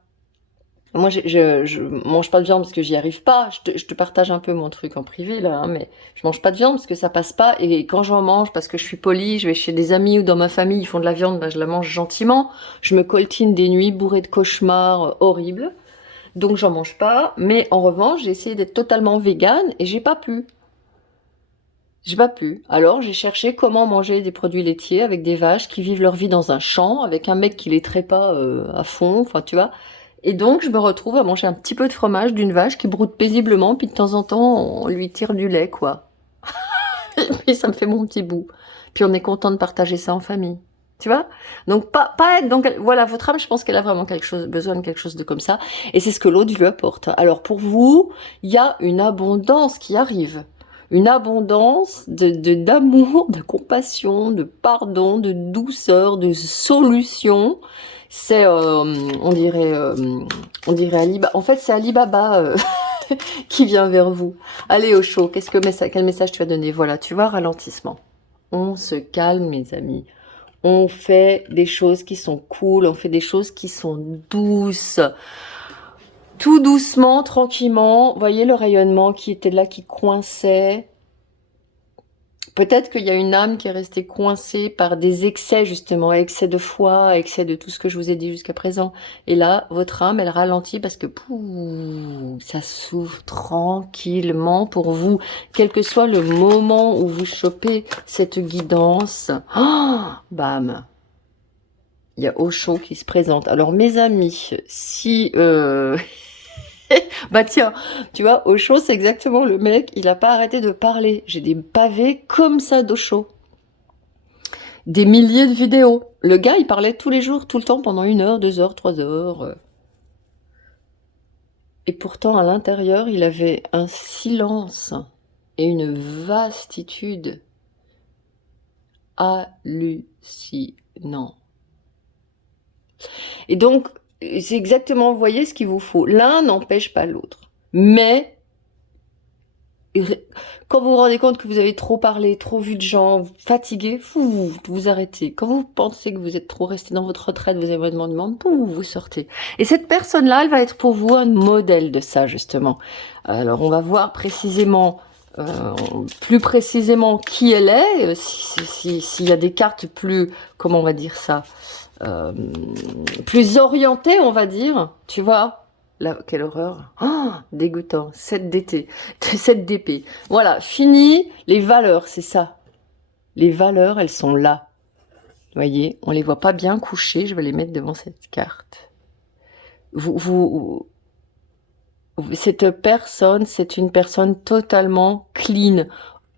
Moi, je mange pas de viande parce que j'y arrive pas. Je te partage un peu mon truc en privé, là, hein, mais je mange pas de viande parce que ça passe pas. Et quand j'en mange, parce que je suis polie, je vais chez des amis ou dans ma famille, ils font de la viande, ben je la mange gentiment. Je me coltine des nuits bourrées de cauchemars horribles. Donc, j'en mange pas. Mais en revanche, j'ai essayé d'être totalement végane et j'ai pas pu. J'ai pas pu. Alors, j'ai cherché comment manger des produits laitiers avec des vaches qui vivent leur vie dans un champ, avec un mec qui les traite pas à fond, enfin, tu vois. Et donc, je me retrouve à manger un petit peu de fromage d'une vache qui broute paisiblement, puis de temps en temps, on lui tire du lait, quoi. Et puis, ça me fait mon petit bout. Puis, on est content de partager ça en famille. Tu vois? Donc, pas être, donc, voilà, votre âme, je pense qu'elle a vraiment besoin de quelque chose de comme ça. Et c'est ce que l'autre lui apporte. Alors, pour vous, il y a une abondance qui arrive. Une abondance d'amour, de compassion, de pardon, de douceur, de solution. C'est, on dirait Alibaba. En fait, c'est Alibaba qui vient vers vous. Allez au chaud. Quel message tu as donné? Voilà, tu vois, ralentissement. On se calme, mes amis. On fait des choses qui sont cool. On fait des choses qui sont douces. Tout doucement, tranquillement. Voyez le rayonnement qui était là, qui coinçait. Peut-être qu'il y a une âme qui est restée coincée par des excès, justement, excès de foi, excès de tout ce que je vous ai dit jusqu'à présent. Et là, votre âme, elle ralentit parce que ça s'ouvre tranquillement pour vous. Quel que soit le moment où vous chopez cette guidance, bam, il y a Osho qui se présente. Alors, mes amis, si... bah tiens, tu vois, Osho, c'est exactement le mec, il a pas arrêté de parler. J'ai des pavés comme ça d'Osho. Des milliers de vidéos. Le gars, il parlait tous les jours, tout le temps, pendant 1 heure, 2 heures, 3 heures. Et pourtant, à l'intérieur, il avait un silence et une vastitude hallucinant. Et donc, c'est exactement, vous voyez, ce qu'il vous faut. L'un n'empêche pas l'autre. Mais, quand vous vous rendez compte que vous avez trop parlé, trop vu de gens, fatigué, vous arrêtez. Quand vous pensez que vous êtes trop resté dans votre retraite, vos événements demandent, vous sortez. Et cette personne-là, elle va être pour vous un modèle de ça, justement. Alors, on va voir précisément... plus précisément qui elle est, s'il y a des cartes plus, comment on va dire ça, plus orientées, on va dire, tu vois. Là, quelle horreur. Oh, dégoûtant. 7 d'été. 7 d'épée. Voilà, fini les valeurs, c'est ça. Les valeurs, elles sont là. Vous voyez, on les voit pas bien couchées. Je vais les mettre devant cette carte. Cette personne, c'est une personne totalement clean,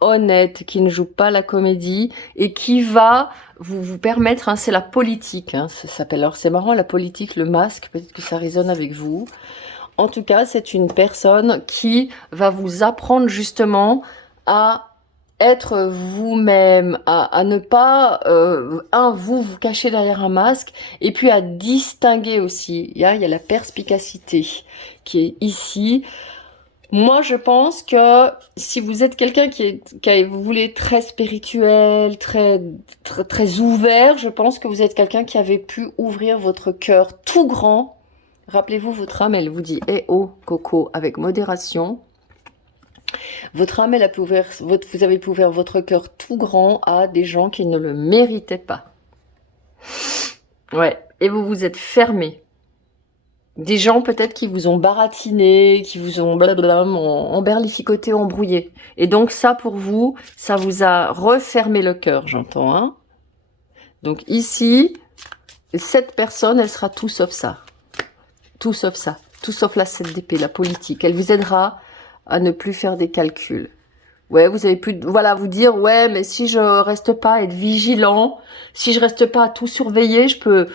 honnête, qui ne joue pas la comédie et qui va vous permettre, hein, c'est la politique, hein, ça s'appelle, alors c'est marrant, la politique, le masque, peut-être que ça résonne avec vous. En tout cas, c'est une personne qui va vous apprendre justement à être vous-même, à ne pas, vous cacher derrière un masque, et puis à distinguer aussi. Il y a la perspicacité qui est ici. Moi, je pense que si vous êtes quelqu'un vous voulez très spirituel, très ouvert, je pense que vous êtes quelqu'un qui avait pu ouvrir votre cœur tout grand. Rappelez-vous, votre âme, elle vous dit « Eh oh, Coco », avec modération. Votre âme, elle a pu ouvrir, vous avez pu ouvrir votre cœur tout grand à des gens qui ne le méritaient pas. Ouais, et vous vous êtes fermé. Des gens peut-être qui vous ont baratiné, qui vous ont blablabla, emberlificoté, embrouillé. Et donc ça, pour vous, ça vous a refermé le cœur, j'entends. Hein. Donc ici, cette personne, elle sera tout sauf ça. Tout sauf ça. Tout sauf la 7 d'épée, la politique. Elle vous aidera à ne plus faire des calculs. Ouais, vous avez pu, voilà, vous dire, ouais, mais si je reste pas à être vigilant, si je reste pas à tout surveiller, je peux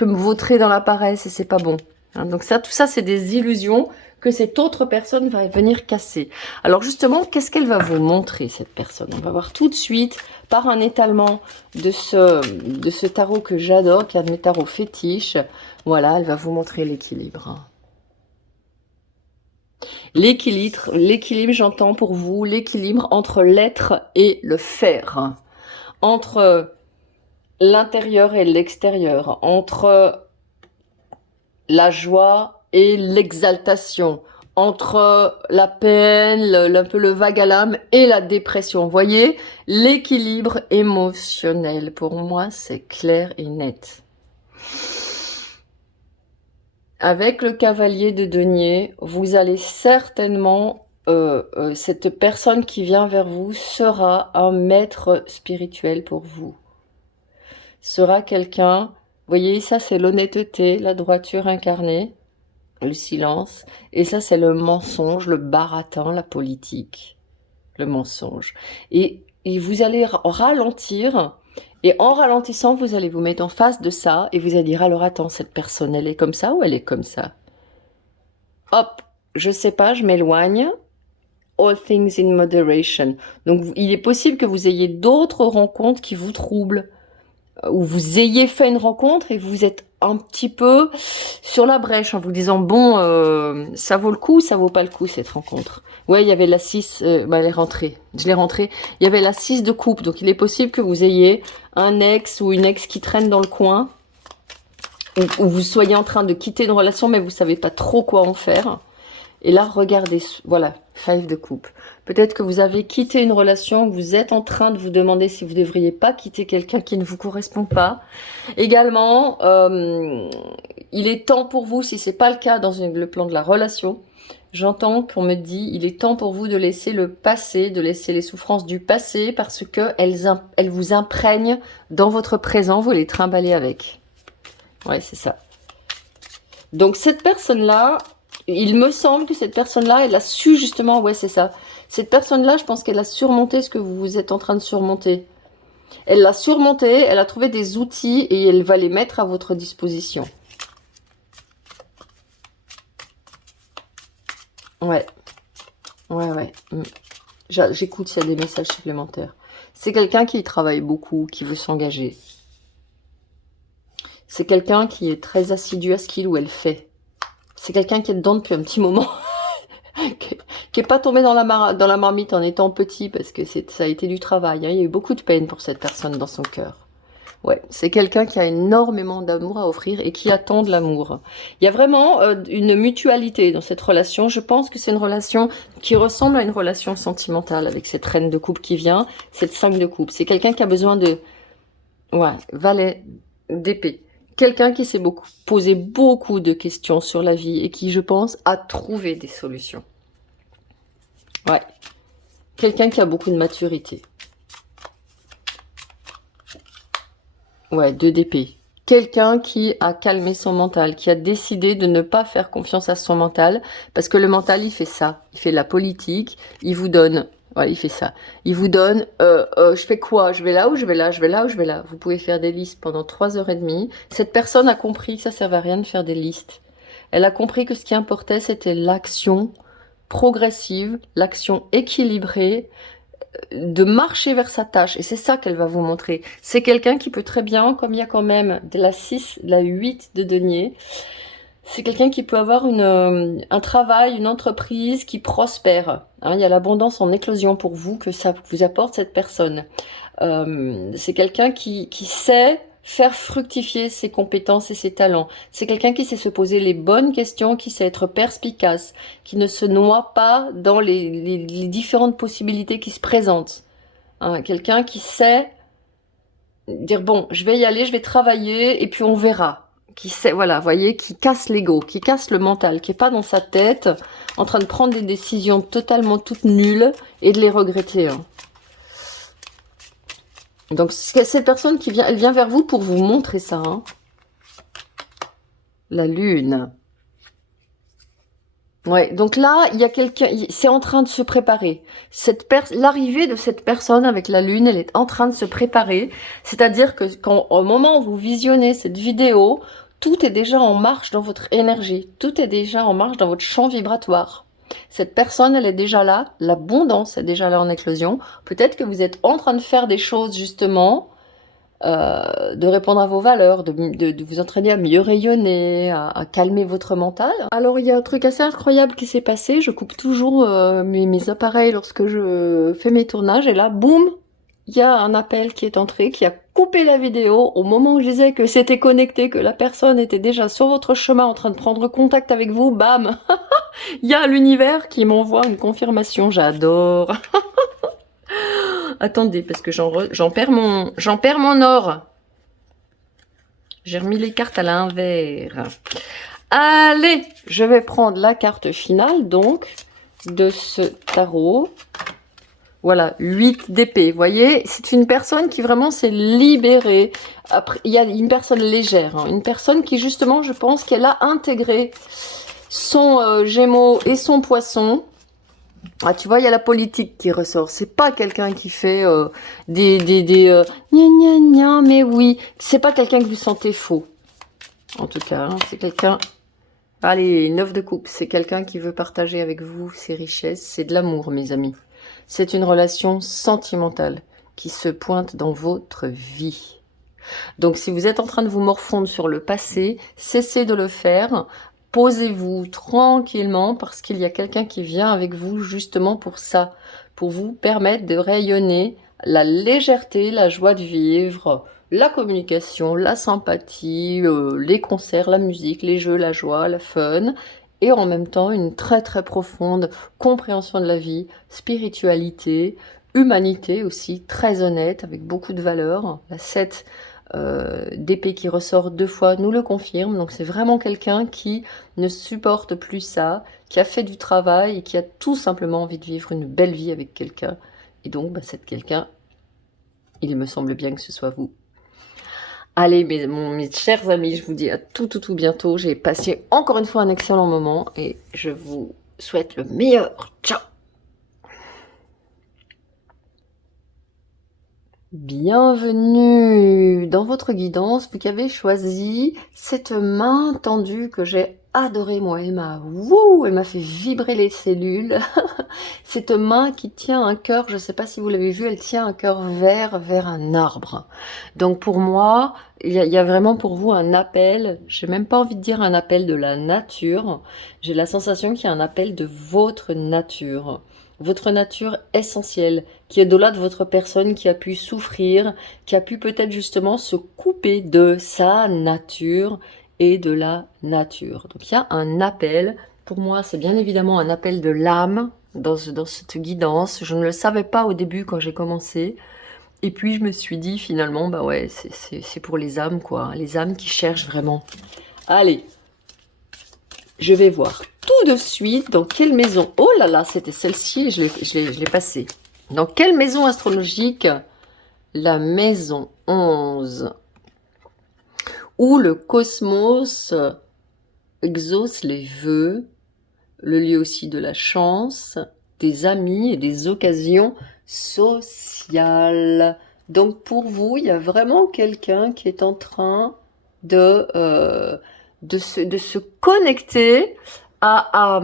me vautrer dans la paresse et c'est pas bon. Hein, donc ça, tout ça, c'est des illusions que cette autre personne va venir casser. Alors justement, qu'est-ce qu'elle va vous montrer, cette personne? On va voir tout de suite, par un étalement de ce tarot que j'adore, qui est un de mes tarots fétiches. Voilà, elle va vous montrer l'équilibre. L'équilibre, j'entends pour vous, l'équilibre entre l'être et le faire. Entre l'intérieur et l'extérieur. Entre la joie et l'exaltation. Entre la peine, un peu le vague à l'âme et la dépression. Vous voyez, l'équilibre émotionnel, pour moi, c'est clair et net. Avec le cavalier de denier, vous allez certainement, cette personne qui vient vers vous sera un maître spirituel pour vous. Sera quelqu'un, vous voyez, ça c'est l'honnêteté, la droiture incarnée, le silence, et ça c'est le mensonge, le baratin, la politique, le mensonge. Et vous allez ralentir. Et en ralentissant, vous allez vous mettre en face de ça et vous allez dire, alors attends, cette personne, elle est comme ça ou elle est comme ça? Hop, je sais pas, je m'éloigne. All things in moderation. Donc, il est possible que vous ayez d'autres rencontres qui vous troublent. Ou vous ayez fait une rencontre et vous êtes un petit peu sur la brèche en vous disant, bon, ça vaut le coup, ça vaut pas le coup cette rencontre. Ouais, il y avait la 6, elle est rentrée, je l'ai rentrée, il y avait la 6 de coupe, donc il est possible que vous ayez un ex ou une ex qui traîne dans le coin, ou vous soyez en train de quitter une relation mais vous savez pas trop quoi en faire. Et là, regardez, voilà, 5 de coupe. Peut-être que vous avez quitté une relation, vous êtes en train de vous demander si vous ne devriez pas quitter quelqu'un qui ne vous correspond pas. Également, il est temps pour vous, si c'est pas le cas dans le plan de la relation, j'entends qu'on me dit, il est temps pour vous de laisser le passé, de laisser les souffrances du passé, parce que elles vous imprègnent dans votre présent, vous les trimballez avec. Ouais, c'est ça. Donc cette personne-là, il me semble que cette personne-là, elle a su justement, ouais c'est ça, cette personne-là, je pense qu'elle a surmonté ce que vous êtes en train de surmonter. Elle l'a surmonté, elle a trouvé des outils et elle va les mettre à votre disposition. Ouais, ouais. J'écoute s'il y a des messages supplémentaires. C'est quelqu'un qui travaille beaucoup, qui veut s'engager. C'est quelqu'un qui est très assidu à ce qu'il ou elle fait. C'est quelqu'un qui est dedans depuis un petit moment. qui est pas tombé dans la marmite en étant petit, parce que ça a été du travail. Hein. Il y a eu beaucoup de peine pour cette personne dans son cœur. Ouais, c'est quelqu'un qui a énormément d'amour à offrir et qui attend de l'amour. Il y a vraiment une mutualité dans cette relation. Je pense que c'est une relation qui ressemble à une relation sentimentale avec cette reine de coupe qui vient, cette 5 de coupe. C'est quelqu'un qui a besoin de... Ouais, valet d'épée. quelqu'un qui s'est posé beaucoup de questions sur la vie et qui, je pense, a trouvé des solutions. Ouais. Quelqu'un qui a beaucoup de maturité. Ouais, 2 d'épée. Quelqu'un qui a calmé son mental, qui a décidé de ne pas faire confiance à son mental, parce que le mental, il fait ça. Il fait la politique, il vous donne... Ouais, il fait ça. Il vous donne, je fais quoi? Je vais là ou je vais là? Je vais là ou je vais là? Vous pouvez faire des listes pendant 3h30. Cette personne a compris que ça servait à rien de faire des listes. Elle a compris que ce qui importait, c'était l'action progressive, l'action équilibrée, de marcher vers sa tâche. Et c'est ça qu'elle va vous montrer. C'est quelqu'un qui peut très bien, comme il y a quand même de la 6, de la 8 de denier, c'est quelqu'un qui peut avoir un travail, une entreprise qui prospère. Hein, il y a l'abondance en éclosion pour vous que ça vous apporte cette personne. C'est quelqu'un qui sait faire fructifier ses compétences et ses talents. C'est quelqu'un qui sait se poser les bonnes questions, qui sait être perspicace, qui ne se noie pas dans les différentes possibilités qui se présentent. Hein, quelqu'un qui sait dire bon, je vais y aller, je vais travailler et puis on verra. Qui sait, voilà, voyez, qui casse l'ego, qui casse le mental, qui est pas dans sa tête, en train de prendre des décisions totalement toutes nulles et de les regretter. Hein. Donc cette personne qui vient, elle vient vers vous pour vous montrer ça. Hein. La lune. Ouais, donc là, il y a quelqu'un, c'est en train de se préparer. L'arrivée de cette personne avec la lune, elle est en train de se préparer. C'est-à-dire que au moment où vous visionnez cette vidéo, tout est déjà en marche dans votre énergie. Tout est déjà en marche dans votre champ vibratoire. Cette personne, elle est déjà là. L'abondance est déjà là en éclosion. Peut-être que vous êtes en train de faire des choses, justement, de répondre à vos valeurs, de vous entraîner à mieux rayonner, à calmer votre mental. Alors il y a un truc assez incroyable qui s'est passé, je coupe toujours mes appareils lorsque je fais mes tournages et là, boum, il y a un appel qui est entré, qui a coupé la vidéo au moment où je disais que c'était connecté, que la personne était déjà sur votre chemin en train de prendre contact avec vous, bam. Il y a l'univers qui m'envoie une confirmation, j'adore. Attendez, parce que j'en perds mon or. J'ai remis les cartes à l'envers. Allez, je vais prendre la carte finale, donc, de ce tarot. Voilà, 8 d'épée. Vous voyez, c'est une personne qui vraiment s'est libérée. Après, il y a une personne légère, hein, une personne qui, justement, je pense qu'elle a intégré son Gémeaux et son Poisson. Ah, tu vois, il y a la politique qui ressort. C'est pas quelqu'un qui fait des gna gna gna, mais oui. C'est pas quelqu'un que vous sentez faux. En tout cas, hein, c'est quelqu'un... Allez, 9 de coupe. C'est quelqu'un qui veut partager avec vous ses richesses. C'est de l'amour, mes amis. C'est une relation sentimentale qui se pointe dans votre vie. Donc, si vous êtes en train de vous morfondre sur le passé, cessez de le faire. Posez-vous tranquillement parce qu'il y a quelqu'un qui vient avec vous justement pour ça, pour vous permettre de rayonner la légèreté, la joie de vivre, la communication, la sympathie, les concerts, la musique, les jeux, la joie, la fun, et en même temps une très très profonde compréhension de la vie, spiritualité, humanité aussi, très honnête, avec beaucoup de valeurs. La 7 d'épée qui ressort 2 fois nous le confirme, donc c'est vraiment quelqu'un qui ne supporte plus ça, qui a fait du travail et qui a tout simplement envie de vivre une belle vie avec quelqu'un, et donc bah, c'est quelqu'un, il me semble bien que ce soit vous. Allez mes chers amis, je vous dis à tout bientôt, j'ai passé encore une fois un excellent moment et je vous souhaite le meilleur. Ciao. Bienvenue dans votre guidance, vous qui avez choisi cette main tendue que j'ai adorée, moi, elle m'a fait vibrer les cellules. Cette main qui tient un cœur, je ne sais pas si vous l'avez vu, elle tient un cœur vert vers un arbre. Donc pour moi, il y a vraiment pour vous un appel, j'ai même pas envie de dire un appel de la nature, j'ai la sensation qu'il y a un appel de votre nature essentielle, qui est au-delà de votre personne, qui a pu souffrir, qui a pu peut-être justement se couper de sa nature et de la nature. Donc il y a un appel, pour moi c'est bien évidemment un appel de l'âme dans cette guidance, je ne le savais pas au début quand j'ai commencé, Et puis je me suis dit finalement, bah ouais, c'est pour les âmes, quoi. Les âmes qui cherchent vraiment. Allez, je vais voir tout de suite dans quelle maison. Oh là là, c'était celle-ci, je l'ai passée. Dans quelle maison astrologique? La maison 11, où le cosmos exauce les vœux, le lieu aussi de la chance, des amis et des occasions sociales. Donc pour vous, il y a vraiment quelqu'un qui est en train de se connecter alors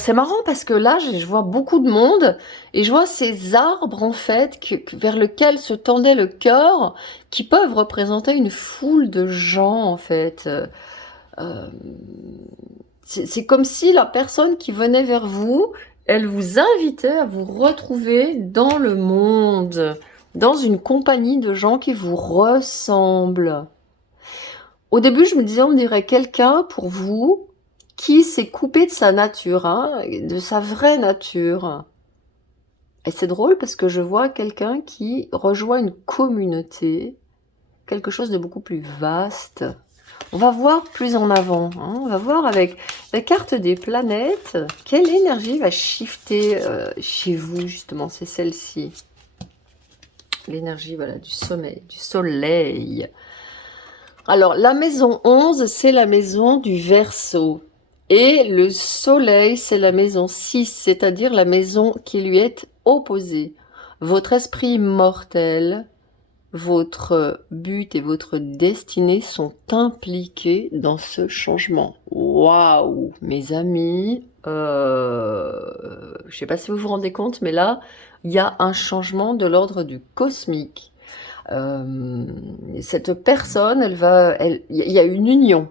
c'est marrant parce que là, je vois beaucoup de monde et je vois ces arbres en fait vers lesquels se tendait le cœur qui peuvent représenter une foule de gens en fait. Euh, c'est comme si la personne qui venait vers vous, elle vous invitait à vous retrouver dans le monde, dans une compagnie de gens qui vous ressemblent. Au début, je me disais, on dirait quelqu'un pour vous qui s'est coupé de sa nature, hein, de sa vraie nature. Et c'est drôle parce que je vois quelqu'un qui rejoint une communauté, quelque chose de beaucoup plus vaste. On va voir plus en avant, hein. On va voir avec la carte des planètes, quelle énergie va shifter chez vous, justement, c'est celle-ci. L'énergie, voilà, du sommeil, du soleil. Alors, la maison 11, c'est la maison du Verseau. Et le soleil, c'est la maison 6, c'est-à-dire la maison qui lui est opposée. Votre esprit mortel, votre but et votre destinée sont impliqués dans ce changement. Waouh, mes amis, je sais pas si vous vous rendez compte, mais là, il y a un changement de l'ordre du cosmique. Cette personne, il y a une union,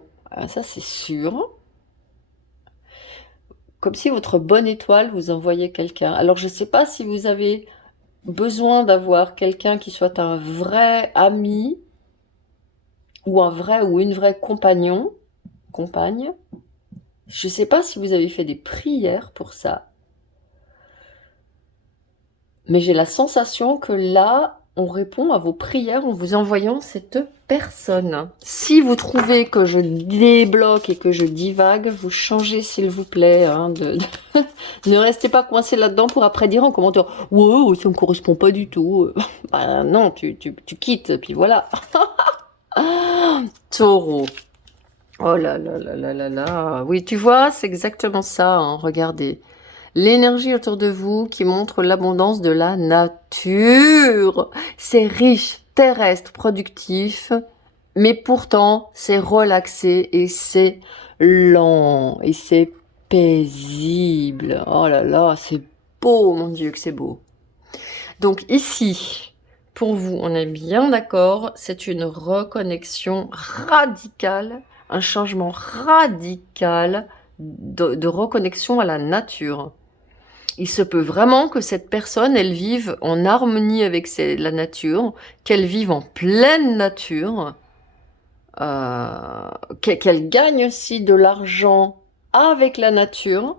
ça c'est sûr. Comme si votre bonne étoile vous envoyait quelqu'un. Alors je sais pas si vous avez besoin d'avoir quelqu'un qui soit un vrai ami ou un vrai ou une vraie compagne. Je sais pas si vous avez fait des prières pour ça. Mais j'ai la sensation que là, on répond à vos prières en vous envoyant cette personne. Si vous trouvez que je débloque et que je divague, vous changez s'il vous plaît. Hein, ne restez pas coincé là-dedans pour après dire en commentaire « Ouais, ça me correspond pas du tout. » Ben non, tu quittes, puis voilà. Taureau. Oh là là là là là là. Oui, tu vois, c'est exactement ça. Hein, regardez. L'énergie autour de vous qui montre l'abondance de la nature. C'est riche, terrestre, productif, mais pourtant c'est relaxé et c'est lent et c'est paisible. Oh là là, c'est beau, mon Dieu, que c'est beau. Donc ici, pour vous, on est bien d'accord, c'est une reconnexion radicale, un changement radical de reconnexion à la nature. Il se peut vraiment que cette personne, elle vive en harmonie avec la nature, qu'elle vive en pleine nature, qu'elle gagne aussi de l'argent avec la nature.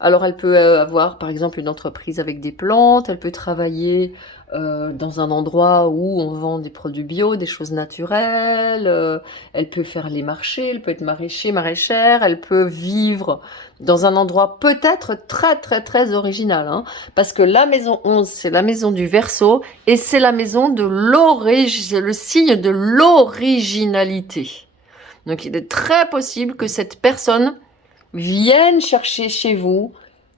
Alors elle peut avoir par exemple une entreprise avec des plantes, elle peut travailler dans un endroit où on vend des produits bio, des choses naturelles, elle peut faire les marchés, elle peut être maraîchère, elle peut vivre dans un endroit peut-être très très très original, hein, parce que la maison 11 c'est la maison du Verseau et c'est la maison de c'est le signe de l'originalité. Donc il est très possible que cette personne vienne chercher chez vous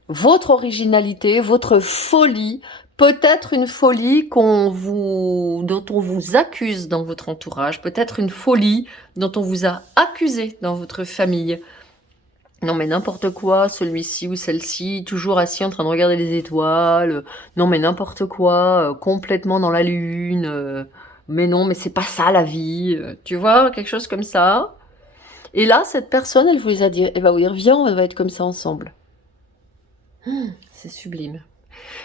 votre originalité, votre folie, peut-être une folie dont on vous accuse dans votre entourage, peut-être une folie dont on vous a accusé dans votre famille. Non mais n'importe quoi, celui-ci ou celle-ci, toujours assis en train de regarder les étoiles, non mais n'importe quoi, complètement dans la lune, mais non mais c'est pas ça la vie, tu vois, quelque chose comme ça. Et là, cette personne, elle va vous dire, viens, on va être comme ça ensemble. C'est sublime.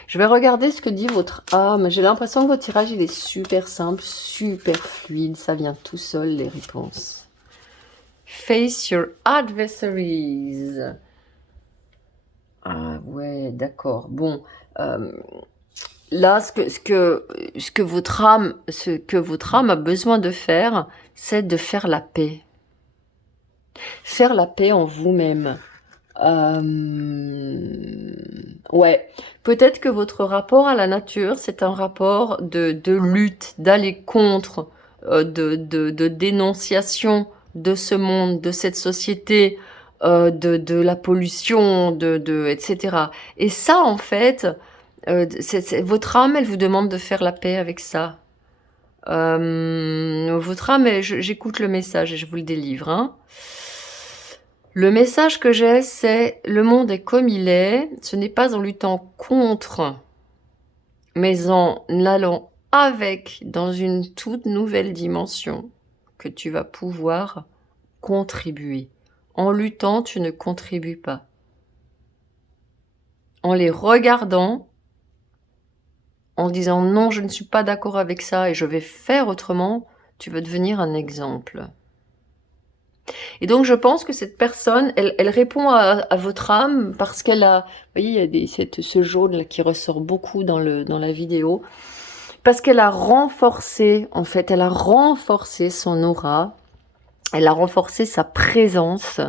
Je vais regarder ce que dit votre âme. J'ai l'impression que votre tirage, il est super simple, super fluide. Ça vient tout seul, les réponses. Face your adversaries. Ah ouais, d'accord. Bon, là, ce que votre âme a besoin de faire, c'est de faire la paix. Faire la paix en vous-même. Ouais, peut-être que votre rapport à la nature, c'est un rapport de lutte, d'aller contre, de dénonciation de ce monde, de cette société, de la pollution, etc. Et ça, en fait, votre âme, elle vous demande de faire la paix avec ça. Votre âme, j'écoute le message et je vous le délivre, hein. Le message que j'ai, c'est le monde est comme il est. Ce n'est pas en luttant contre, mais en allant avec dans une toute nouvelle dimension que tu vas pouvoir contribuer. En luttant, tu ne contribues pas. En les regardant, en disant non, je ne suis pas d'accord avec ça et je vais faire autrement, tu vas devenir un exemple. Et donc je pense que cette personne, elle répond à votre âme parce qu'elle a, vous voyez, il y a ce jaune là qui ressort beaucoup dans la vidéo, parce qu'elle a renforcé, en fait, elle a renforcé son aura, elle a renforcé sa présence,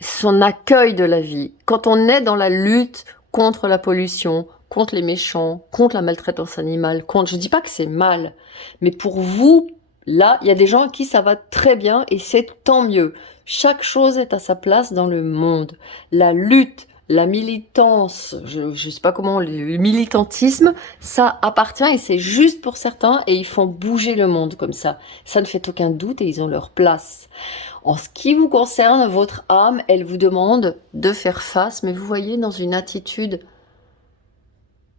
son accueil de la vie. Quand on est dans la lutte contre la pollution, contre les méchants, contre la maltraitance animale, je dis pas que c'est mal, mais pour vous, là, il y a des gens à qui ça va très bien et c'est tant mieux. Chaque chose est à sa place dans le monde. La lutte, la militance, je sais pas comment, le militantisme, ça appartient et c'est juste pour certains et ils font bouger le monde comme ça. Ça ne fait aucun doute et ils ont leur place. En ce qui vous concerne, votre âme, elle vous demande de faire face, mais vous voyez, dans une attitude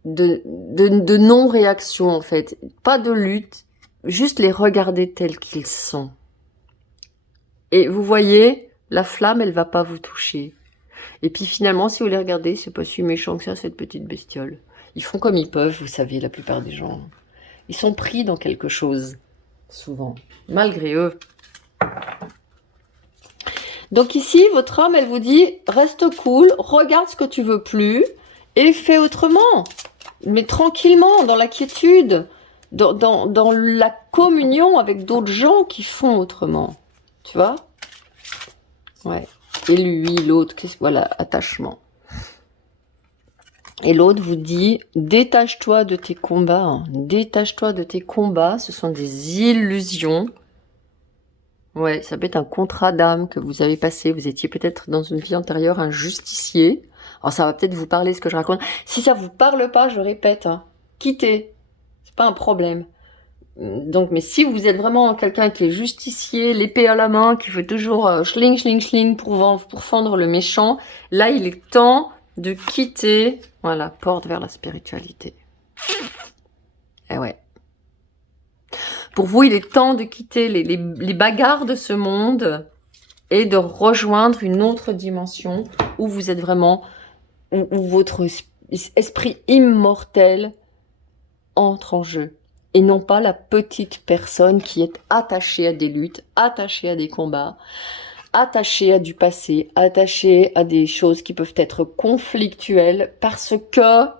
de non-réaction en fait. Pas de lutte, juste les regarder tels qu'ils sont. Et vous voyez, la flamme, elle va pas vous toucher. Et puis finalement, si vous les regardez, c'est pas si méchant que ça, cette petite bestiole. Ils font comme ils peuvent, vous savez, la plupart des gens. Ils sont pris dans quelque chose, souvent, malgré eux. Donc ici, votre âme, elle vous dit, reste cool, regarde ce que tu veux plus, et fais autrement. Mais tranquillement, dans la quiétude, dans la communion avec d'autres gens qui font autrement. Tu vois? Ouais. Et lui, l'autre, voilà, attachement. Et l'autre vous dit, détache-toi de tes combats. Hein. Détache-toi de tes combats, ce sont des illusions. Ouais, ça peut être un contrat d'âme que vous avez passé. Vous étiez peut-être dans une vie antérieure un justicier. Alors ça va peut-être vous parler ce que je raconte. Si ça vous parle pas, je répète, hein, quittez. C'est pas un problème. Donc, mais si vous êtes vraiment quelqu'un qui est justicier, l'épée à la main, qui veut toujours schling, schling, schling pour fendre le méchant, là, il est temps de quitter, voilà, porte vers la spiritualité. Eh ouais. Pour vous, il est temps de quitter les bagarres de ce monde et de rejoindre une autre dimension où vous êtes vraiment, où votre esprit immortel entre en jeu. Et non pas la petite personne qui est attachée à des luttes, attachée à des combats, attachée à du passé, attachée à des choses qui peuvent être conflictuelles parce que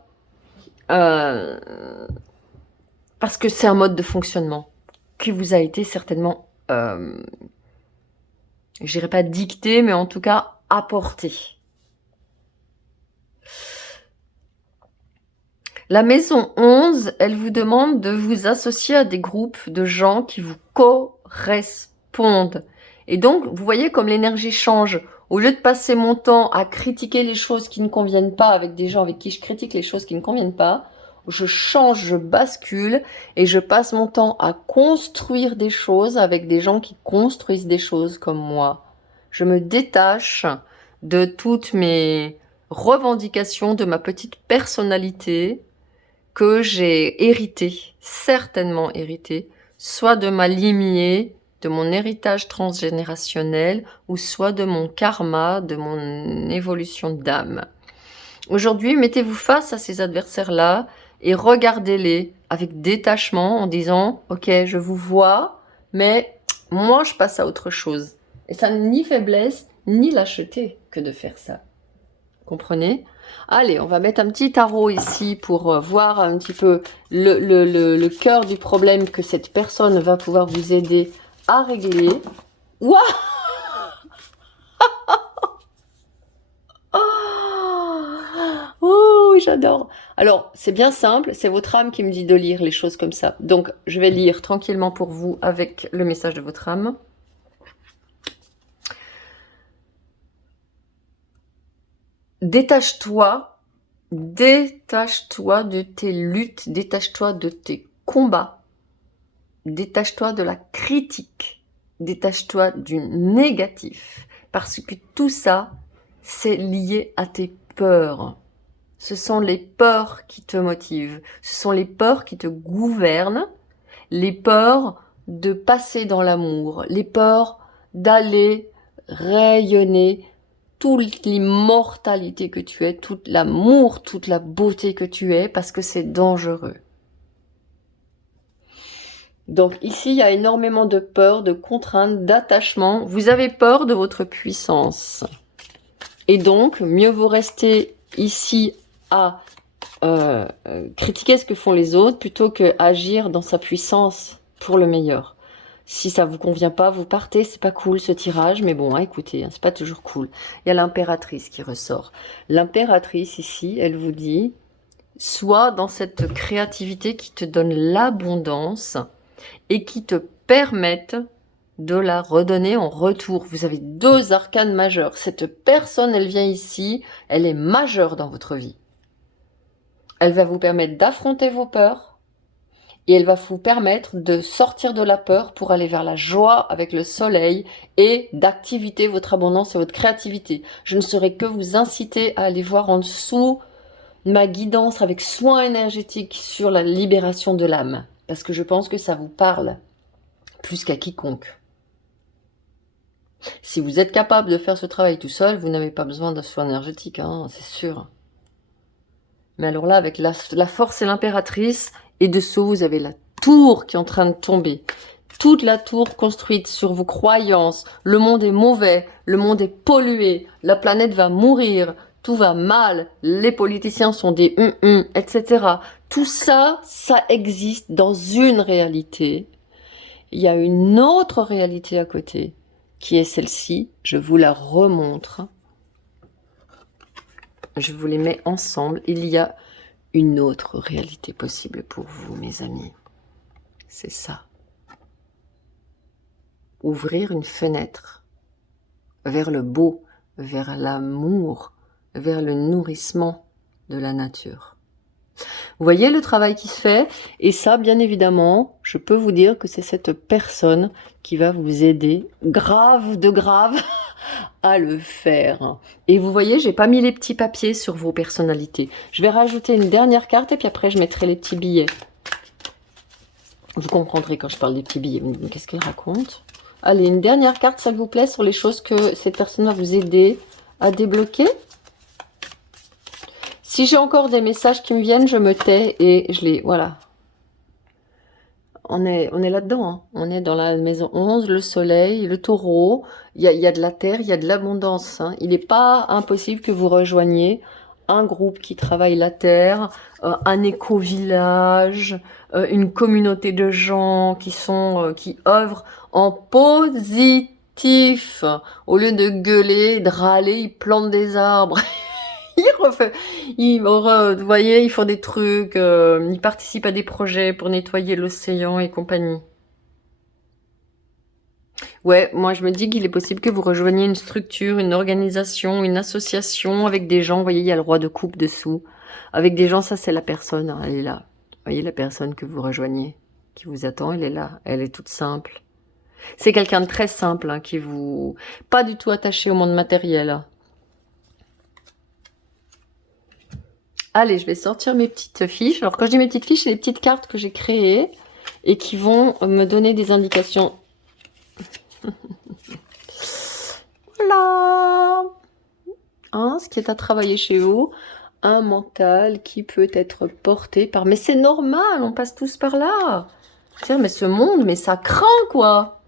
c'est un mode de fonctionnement qui vous a été certainement, je dirais pas dicté, mais en tout cas apporté. La maison 11, elle vous demande de vous associer à des groupes de gens qui vous correspondent. Et donc, vous voyez comme l'énergie change. Au lieu de passer mon temps à critiquer les choses qui ne conviennent pas avec des gens avec qui je critique les choses qui ne conviennent pas, je change, je bascule et je passe mon temps à construire des choses avec des gens qui construisent des choses comme moi. Je me détache de toutes mes revendications, de ma petite personnalité que j'ai hérité, certainement hérité, soit de ma lignée, de mon héritage transgénérationnel, ou soit de mon karma, de mon évolution d'âme. Aujourd'hui, mettez-vous face à ces adversaires-là et regardez-les avec détachement en disant « Ok, je vous vois, mais moi, je passe à autre chose. » Et ça n'est ni faiblesse, ni lâcheté que de faire ça. Comprenez ? Allez, on va mettre un petit tarot ici pour voir un petit peu le cœur du problème que cette personne va pouvoir vous aider à régler. Waouh! Oh, j'adore. Alors, c'est bien simple, c'est votre âme qui me dit de lire les choses comme ça. Donc, je vais lire tranquillement pour vous avec le message de votre âme. Détache-toi, détache-toi de tes luttes, détache-toi de tes combats, détache-toi de la critique, détache-toi du négatif, parce que tout ça, c'est lié à tes peurs. Ce sont les peurs qui te motivent, ce sont les peurs qui te gouvernent, les peurs de passer dans l'amour, les peurs d'aller rayonner toute l'immortalité que tu es, tout l'amour, toute la beauté que tu es, parce que c'est dangereux. Donc ici, il y a énormément de peur, de contraintes, d'attachement. Vous avez peur de votre puissance. Et donc, mieux vaut rester ici à critiquer ce que font les autres plutôt que agir dans sa puissance pour le meilleur. Si ça vous convient pas, vous partez, c'est pas cool ce tirage, mais bon, hein, écoutez, hein, c'est pas toujours cool. Il y a l'impératrice qui ressort. L'impératrice ici, elle vous dit, sois dans cette créativité qui te donne l'abondance et qui te permette de la redonner en retour. Vous avez deux arcanes majeurs. Cette personne, elle vient ici, elle est majeure dans votre vie. Elle va vous permettre d'affronter vos peurs, et elle va vous permettre de sortir de la peur pour aller vers la joie avec le soleil et d'activer votre abondance et votre créativité. Je ne saurais que vous inciter à aller voir en dessous ma guidance avec soin énergétique sur la libération de l'âme. Parce que je pense que ça vous parle plus qu'à quiconque. Si vous êtes capable de faire ce travail tout seul, vous n'avez pas besoin de soin énergétique, hein, c'est sûr. Mais alors là, avec la force et l'impératrice, et dessous, vous avez la tour qui est en train de tomber. Toute la tour construite sur vos croyances. Le monde est mauvais, le monde est pollué, la planète va mourir, tout va mal, les politiciens sont des etc. Tout ça, ça existe dans une réalité. Il y a une autre réalité à côté, qui est celle-ci. Je vous la remontre. Je vous les mets ensemble. Il y a une autre réalité possible pour vous, mes amis. C'est ça. Ouvrir une fenêtre vers le beau, vers l'amour, vers le nourrissement de la nature. Vous voyez le travail qui se fait? Et ça, bien évidemment, je peux vous dire que c'est cette personne qui va vous aider, grave de grave, à le faire. Et vous voyez, j'ai pas mis les petits papiers sur vos personnalités. Je vais rajouter une dernière carte et puis après je mettrai les petits billets. Vous comprendrez quand je parle des petits billets. Qu'est-ce qu'elle raconte? Allez, une dernière carte, s'il vous plaît, sur les choses que cette personne va vous aider à débloquer. Si j'ai encore des messages qui me viennent, je me tais et je les... Voilà. On est là-dedans. Hein. On est dans la maison 11, le soleil, le taureau. Il y a de la terre, il y a de l'abondance. Hein. Il n'est pas impossible que vous rejoigniez un groupe qui travaille la terre, un éco-village, une communauté de gens qui œuvrent en positif. Au lieu de gueuler, de râler, ils plantent des arbres. Vous voyez, ils font des trucs, ils participent à des projets pour nettoyer l'océan et compagnie. Ouais, moi je me dis qu'il est possible que vous rejoigniez une structure, une organisation, une association avec des gens. Vous voyez, il y a le roi de coupe dessous. Avec des gens, ça c'est la personne, hein, elle est là. Vous voyez la personne que vous rejoignez, qui vous attend, elle est là. Elle est toute simple. C'est quelqu'un de très simple, hein, qui vous... Pas du tout attaché au monde matériel. Hein. Allez, je vais sortir mes petites fiches. Alors, quand je dis mes petites fiches, c'est les petites cartes que j'ai créées et qui vont me donner des indications. Voilà. Hein, ce qui est à travailler chez vous. Un mental qui peut être porté par... Mais c'est normal, on passe tous par là. Tiens, mais ce monde, mais ça craint, quoi.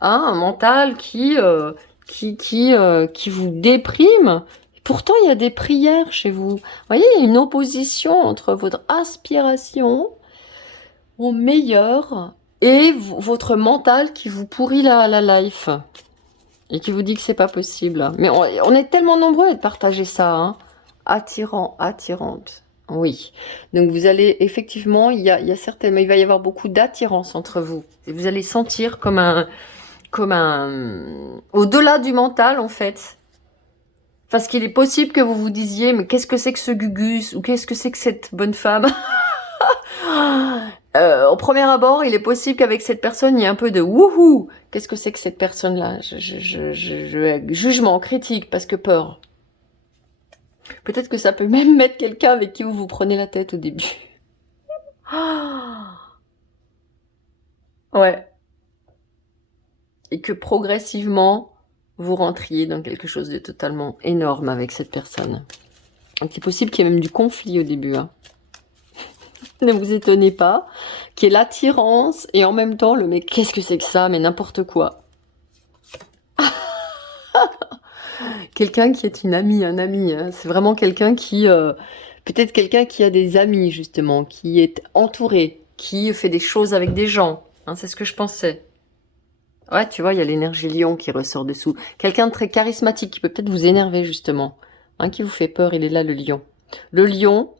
Hein, un mental qui vous déprime. Pourtant, il y a des prières chez vous. Vous voyez, il y a une opposition entre votre aspiration au meilleur et votre mental qui vous pourrit la life. Et qui vous dit que c'est pas possible. Mais on est tellement nombreux à partager ça. Hein. Attirant, attirante. Oui. Donc vous allez, effectivement, il y a certainement, il va y avoir beaucoup d'attirance entre vous. Et vous allez sentir comme un, au-delà du mental, en fait. Parce qu'il est possible que vous vous disiez, mais qu'est-ce que c'est que ce Gugus? Ou qu'est-ce que c'est que cette bonne femme? Au premier abord, il est possible qu'avec cette personne, il y ait un peu de wouhou. Qu'est-ce que c'est que cette personne-là? Jugement, critique, parce que peur. Peut-être que ça peut même mettre quelqu'un avec qui vous prenez la tête au début. Ouais. Et que progressivement, vous rentriez dans quelque chose de totalement énorme avec cette personne. Donc, il est possible qu'il y ait même du conflit au début. Hein. Ne vous étonnez pas. Qu'il y ait l'attirance et en même temps le mec, qu'est-ce que c'est que ça? Mais n'importe quoi. Quelqu'un qui est une amie, un ami. Hein. C'est vraiment quelqu'un qui... peut-être quelqu'un qui a des amis, justement, qui est entouré, qui fait des choses avec des gens. Hein, c'est ce que je pensais. Ouais, tu vois, il y a l'énergie lion qui ressort dessous. Quelqu'un de très charismatique qui peut peut-être vous énerver, justement. Hein, qui vous fait peur, il est là, le lion. Le lion,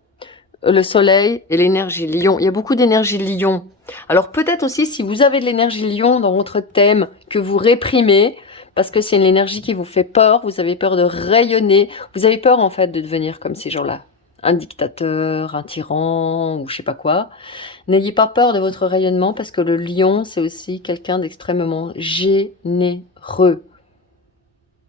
le soleil et l'énergie lion. Il y a beaucoup d'énergie lion. Alors peut-être aussi, si vous avez de l'énergie lion dans votre thème, que vous réprimez, parce que c'est une énergie qui vous fait peur, vous avez peur de rayonner, vous avez peur en fait de devenir comme ces gens-là. Un dictateur, un tyran, ou je sais pas quoi. N'ayez pas peur de votre rayonnement, parce que le lion, c'est aussi quelqu'un d'extrêmement généreux.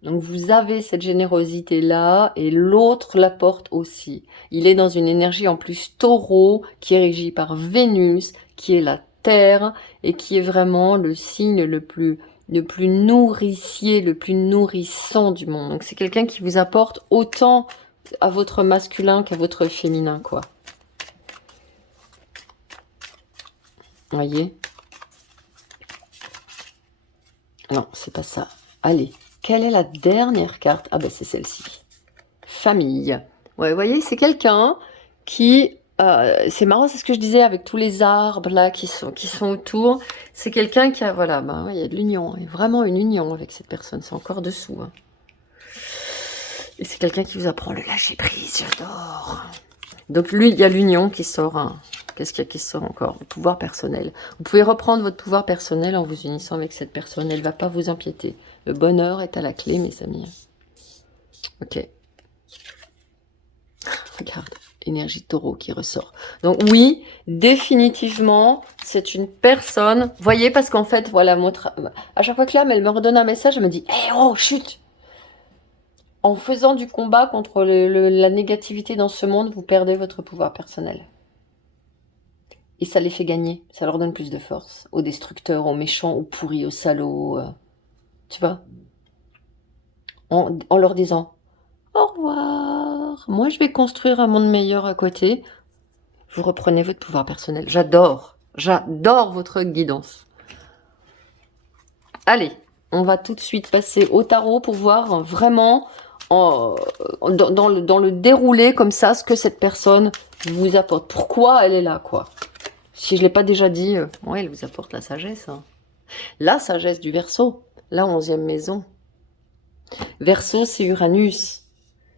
Donc vous avez cette générosité-là, et l'autre l'apporte aussi. Il est dans une énergie en plus taureau, qui est régie par Vénus, qui est la terre, et qui est vraiment le signe le plus nourricier, le plus nourrissant du monde. Donc c'est quelqu'un qui vous apporte autant à votre masculin qu'à votre féminin, quoi. Voyez? Non, c'est pas ça. Allez, quelle est la dernière carte? Ah ben c'est celle-ci. Famille. Ouais, vous voyez, c'est quelqu'un qui... c'est marrant, c'est ce que je disais avec tous les arbres là qui sont autour. C'est quelqu'un qui a... Voilà, ben, il y a de l'union. Il y a vraiment une union avec cette personne. C'est encore dessous. Hein. Et c'est quelqu'un qui vous apprend le lâcher prise. J'adore. Donc lui, il y a l'union qui sort. Hein. Qu'est-ce qu'il y a qui sort encore? Le pouvoir personnel. Vous pouvez reprendre votre pouvoir personnel en vous unissant avec cette personne. Elle ne va pas vous empiéter. Le bonheur est à la clé, mes amis. Ok. Regarde, énergie taureau qui ressort. Donc oui, définitivement, c'est une personne... Voyez, parce qu'en fait, voilà, à chaque fois que l'âme, elle me redonne un message, elle me dit « Hé, oh, chut !» En faisant du combat contre la négativité dans ce monde, vous perdez votre pouvoir personnel. Et ça les fait gagner. Ça leur donne plus de force. Aux destructeurs, aux méchants, aux pourris, aux salauds. Tu vois, en leur disant au revoir. Moi, je vais construire un monde meilleur à côté. Vous reprenez votre pouvoir personnel. J'adore votre guidance. Allez, on va tout de suite passer au tarot pour voir vraiment dans le déroulé comme ça ce que cette personne vous apporte. Pourquoi elle est là, quoi. Si je ne l'ai pas déjà dit, ouais, elle vous apporte la sagesse. Hein. La sagesse du Verseau, la 11e maison. Verseau, c'est Uranus.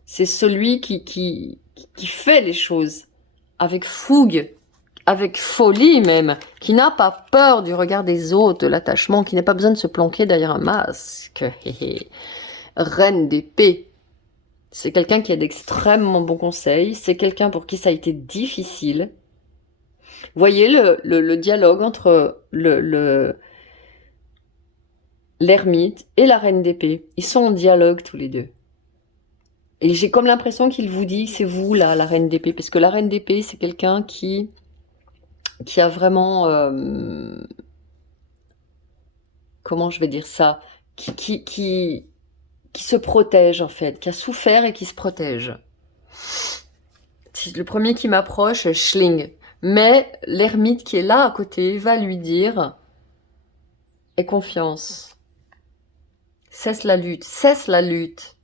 C'est celui qui fait les choses avec fougue, avec folie même, qui n'a pas peur du regard des autres, de l'attachement, qui n'a pas besoin de se planquer derrière un masque. Reine d'épée. C'est quelqu'un qui a d'extrêmement bons conseils. C'est quelqu'un pour qui ça a été difficile. Voyez le dialogue entre l'ermite et la reine d'épée. Ils sont en dialogue tous les deux. Et j'ai comme l'impression qu'il vous dit, c'est vous là, la reine d'épée. Parce que la reine d'épée, c'est quelqu'un qui a vraiment... comment je vais dire ça? Qui se protège en fait, qui a souffert et qui se protège. C'est le premier qui m'approche, Schling. Mais l'ermite qui est là à côté va lui dire « Aie confiance. Cesse la lutte. Cesse la lutte.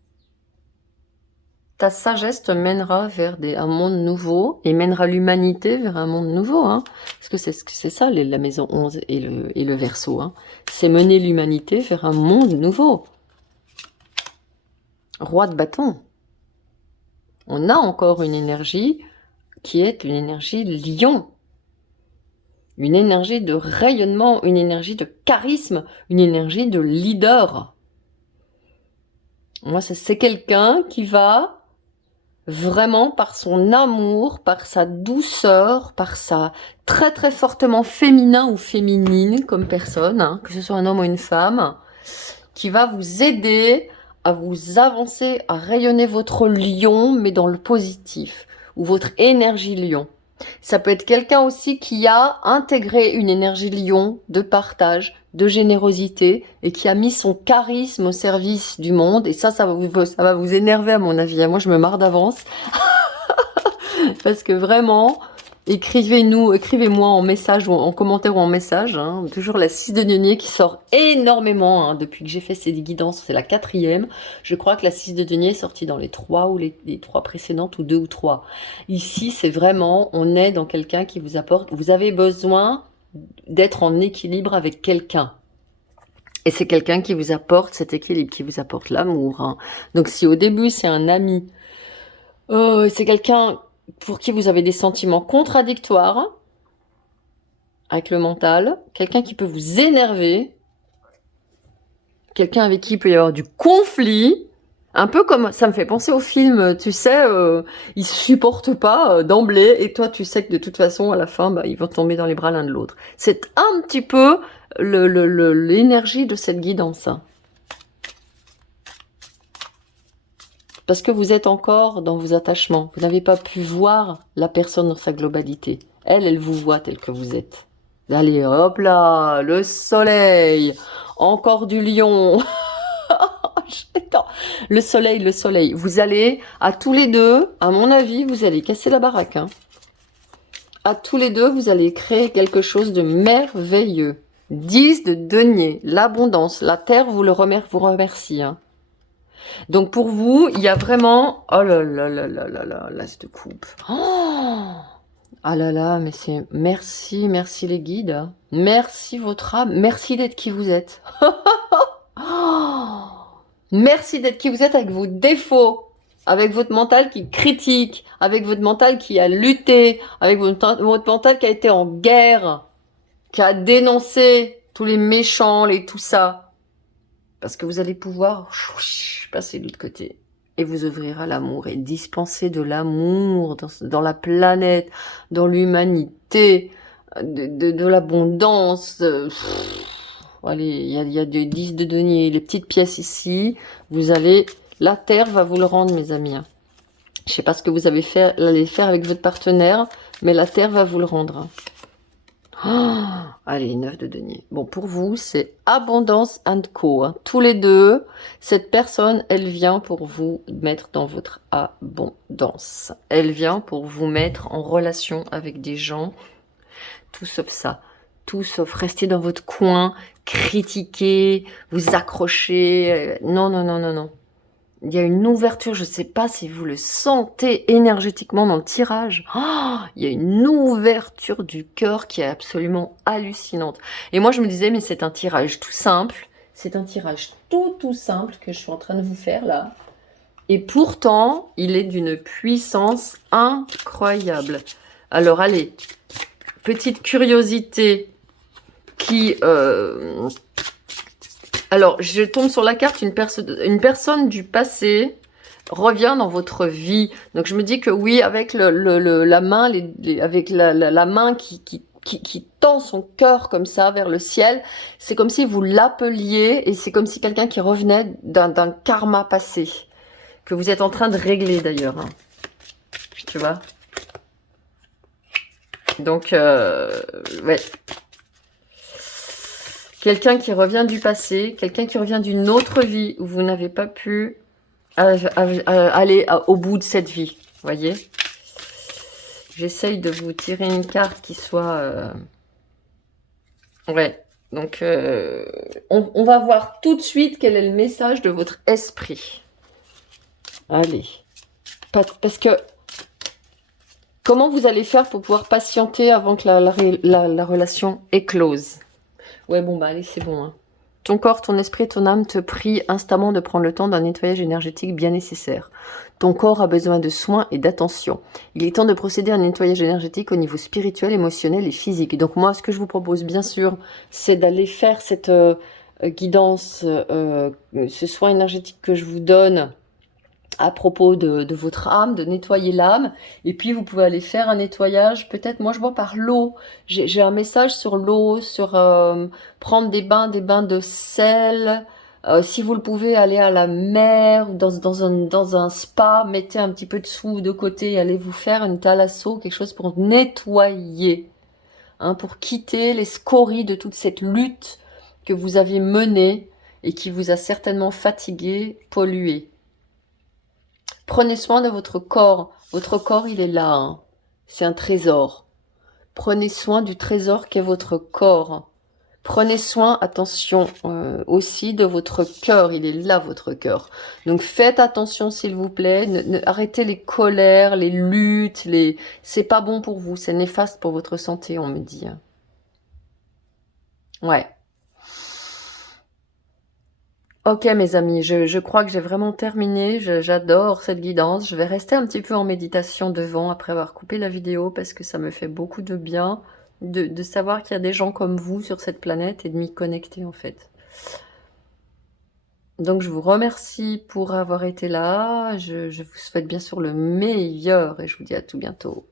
Ta sagesse te mènera vers un monde nouveau et mènera l'humanité vers un monde nouveau. Hein. Parce que c'est ça la maison 11 et le Verseau. Hein. C'est mener l'humanité vers un monde nouveau. Roi de bâton. On a encore une énergie qui est une énergie lion. Une énergie de rayonnement, une énergie de charisme, une énergie de leader. Moi, c'est quelqu'un qui va vraiment par son amour, par sa douceur, par sa très très fortement féminin ou féminine comme personne, hein, que ce soit un homme ou une femme, qui va vous aider à vous avancer, à rayonner votre lion, mais dans le positif, ou votre énergie lion. Ça peut être quelqu'un aussi qui a intégré une énergie lion de partage, de générosité, et qui a mis son charisme au service du monde. Et ça va vous énerver à mon avis. Moi, je me marre d'avance. Parce que vraiment, écrivez-moi en message ou en commentaire ou en message. Hein, toujours la 6 de denier qui sort énormément hein, depuis que j'ai fait ces guidances. C'est la 4e. Je crois que la 6 de denier est sortie dans les 3 ou les 3 précédentes ou 2 ou 3. Ici, c'est vraiment, on est dans quelqu'un qui vous apporte. Vous avez besoin d'être en équilibre avec quelqu'un. Et c'est quelqu'un qui vous apporte cet équilibre, qui vous apporte l'amour. Hein. Donc si au début c'est un ami, c'est quelqu'un pour qui vous avez des sentiments contradictoires avec le mental, quelqu'un qui peut vous énerver, quelqu'un avec qui il peut y avoir du conflit, un peu comme, ça me fait penser au film, tu sais, ils se supportent pas d'emblée, et toi tu sais que de toute façon à la fin, bah, ils vont tomber dans les bras l'un de l'autre. C'est un petit peu l'énergie de cette guidance. Hein. Parce que vous êtes encore dans vos attachements. Vous n'avez pas pu voir la personne dans sa globalité. Elle vous voit tel que vous êtes. Allez, hop là, le soleil, encore du lion. Le soleil. Vous allez, à tous les deux, à mon avis, vous allez casser la baraque. Hein. À tous les deux, vous allez créer quelque chose de merveilleux. 10 de denier, l'abondance, la terre vous remercie. Hein. Donc pour vous, il y a vraiment... Oh là là là là là là, l'as de coupe. Oh ah là là, mais c'est... Merci les guides. Merci votre âme. Merci d'être qui vous êtes. Oh merci d'être qui vous êtes avec vos défauts. Avec votre mental qui critique. Avec votre mental qui a lutté. Avec votre mental qui a été en guerre. Qui a dénoncé tous les méchants, tout ça. Parce que vous allez pouvoir passer de l'autre côté et vous ouvrir à l'amour et dispenser de l'amour dans la planète, dans l'humanité, de l'abondance. Allez, il y a des 10 de denier, les petites pièces ici. Vous allez, la terre va vous le rendre, mes amis. Je sais pas ce que vous allez faire avec votre partenaire, mais la terre va vous le rendre. Oh, allez, 9 de denier. Bon, pour vous, c'est Abondance and Co. Hein. Tous les deux, cette personne, elle vient pour vous mettre dans votre abondance. Elle vient pour vous mettre en relation avec des gens, tout sauf ça. Tout sauf rester dans votre coin, critiquer, vous accrocher. Non, non, non, non, non. Il y a une ouverture, je ne sais pas si vous le sentez énergétiquement dans le tirage. Oh, il y a une ouverture du cœur qui est absolument hallucinante. Et moi, je me disais, mais c'est un tirage tout simple. C'est un tirage tout simple que je suis en train de vous faire là. Et pourtant, il est d'une puissance incroyable. Alors, allez, petite curiosité qui... Alors, je tombe sur la carte, une personne du passé revient dans votre vie. Donc, je me dis que oui, avec la main, avec la main qui tend son cœur comme ça vers le ciel, c'est comme si vous l'appeliez et c'est comme si quelqu'un qui revenait d'un karma passé, que vous êtes en train de régler d'ailleurs. Hein. Tu vois? Donc, ouais. Quelqu'un qui revient du passé, quelqu'un qui revient d'une autre vie où vous n'avez pas pu aller au bout de cette vie. Voyez? J'essaye de vous tirer une carte qui soit... Ouais, donc on va voir tout de suite quel est le message de votre esprit. Allez. Parce que comment vous allez faire pour pouvoir patienter avant que la relation éclose? Ouais, bon, bah allez, c'est bon. Hein. Ton corps, ton esprit, ton âme te prient instamment de prendre le temps d'un nettoyage énergétique bien nécessaire. Ton corps a besoin de soins et d'attention. Il est temps de procéder à un nettoyage énergétique au niveau spirituel, émotionnel et physique. Donc moi, ce que je vous propose, bien sûr, c'est d'aller faire cette guidance, ce soin énergétique que je vous donne à propos de votre âme, de nettoyer l'âme. Et puis, vous pouvez aller faire un nettoyage, peut-être, moi je vois par l'eau. J'ai un message sur l'eau, sur prendre des bains de sel. Si vous le pouvez, aller à la mer, dans un spa, mettez un petit peu de sous de côté et allez vous faire une thalasso, quelque chose pour nettoyer, hein, pour quitter les scories de toute cette lutte que vous avez menée et qui vous a certainement fatigué, pollué. Prenez soin de votre corps. Votre corps, il est là. Hein. C'est un trésor. Prenez soin du trésor qu'est votre corps. Prenez soin, attention, aussi de votre cœur. Il est là, votre cœur. Donc faites attention, s'il vous plaît. Arrêtez les colères, les luttes. C'est pas bon pour vous. C'est néfaste pour votre santé, on me dit. Ouais. Ok mes amis, je crois que j'ai vraiment terminé, j'adore cette guidance, je vais rester un petit peu en méditation devant après avoir coupé la vidéo parce que ça me fait beaucoup de bien de savoir qu'il y a des gens comme vous sur cette planète et de m'y connecter en fait. Donc je vous remercie pour avoir été là, je vous souhaite bien sûr le meilleur et je vous dis à tout bientôt.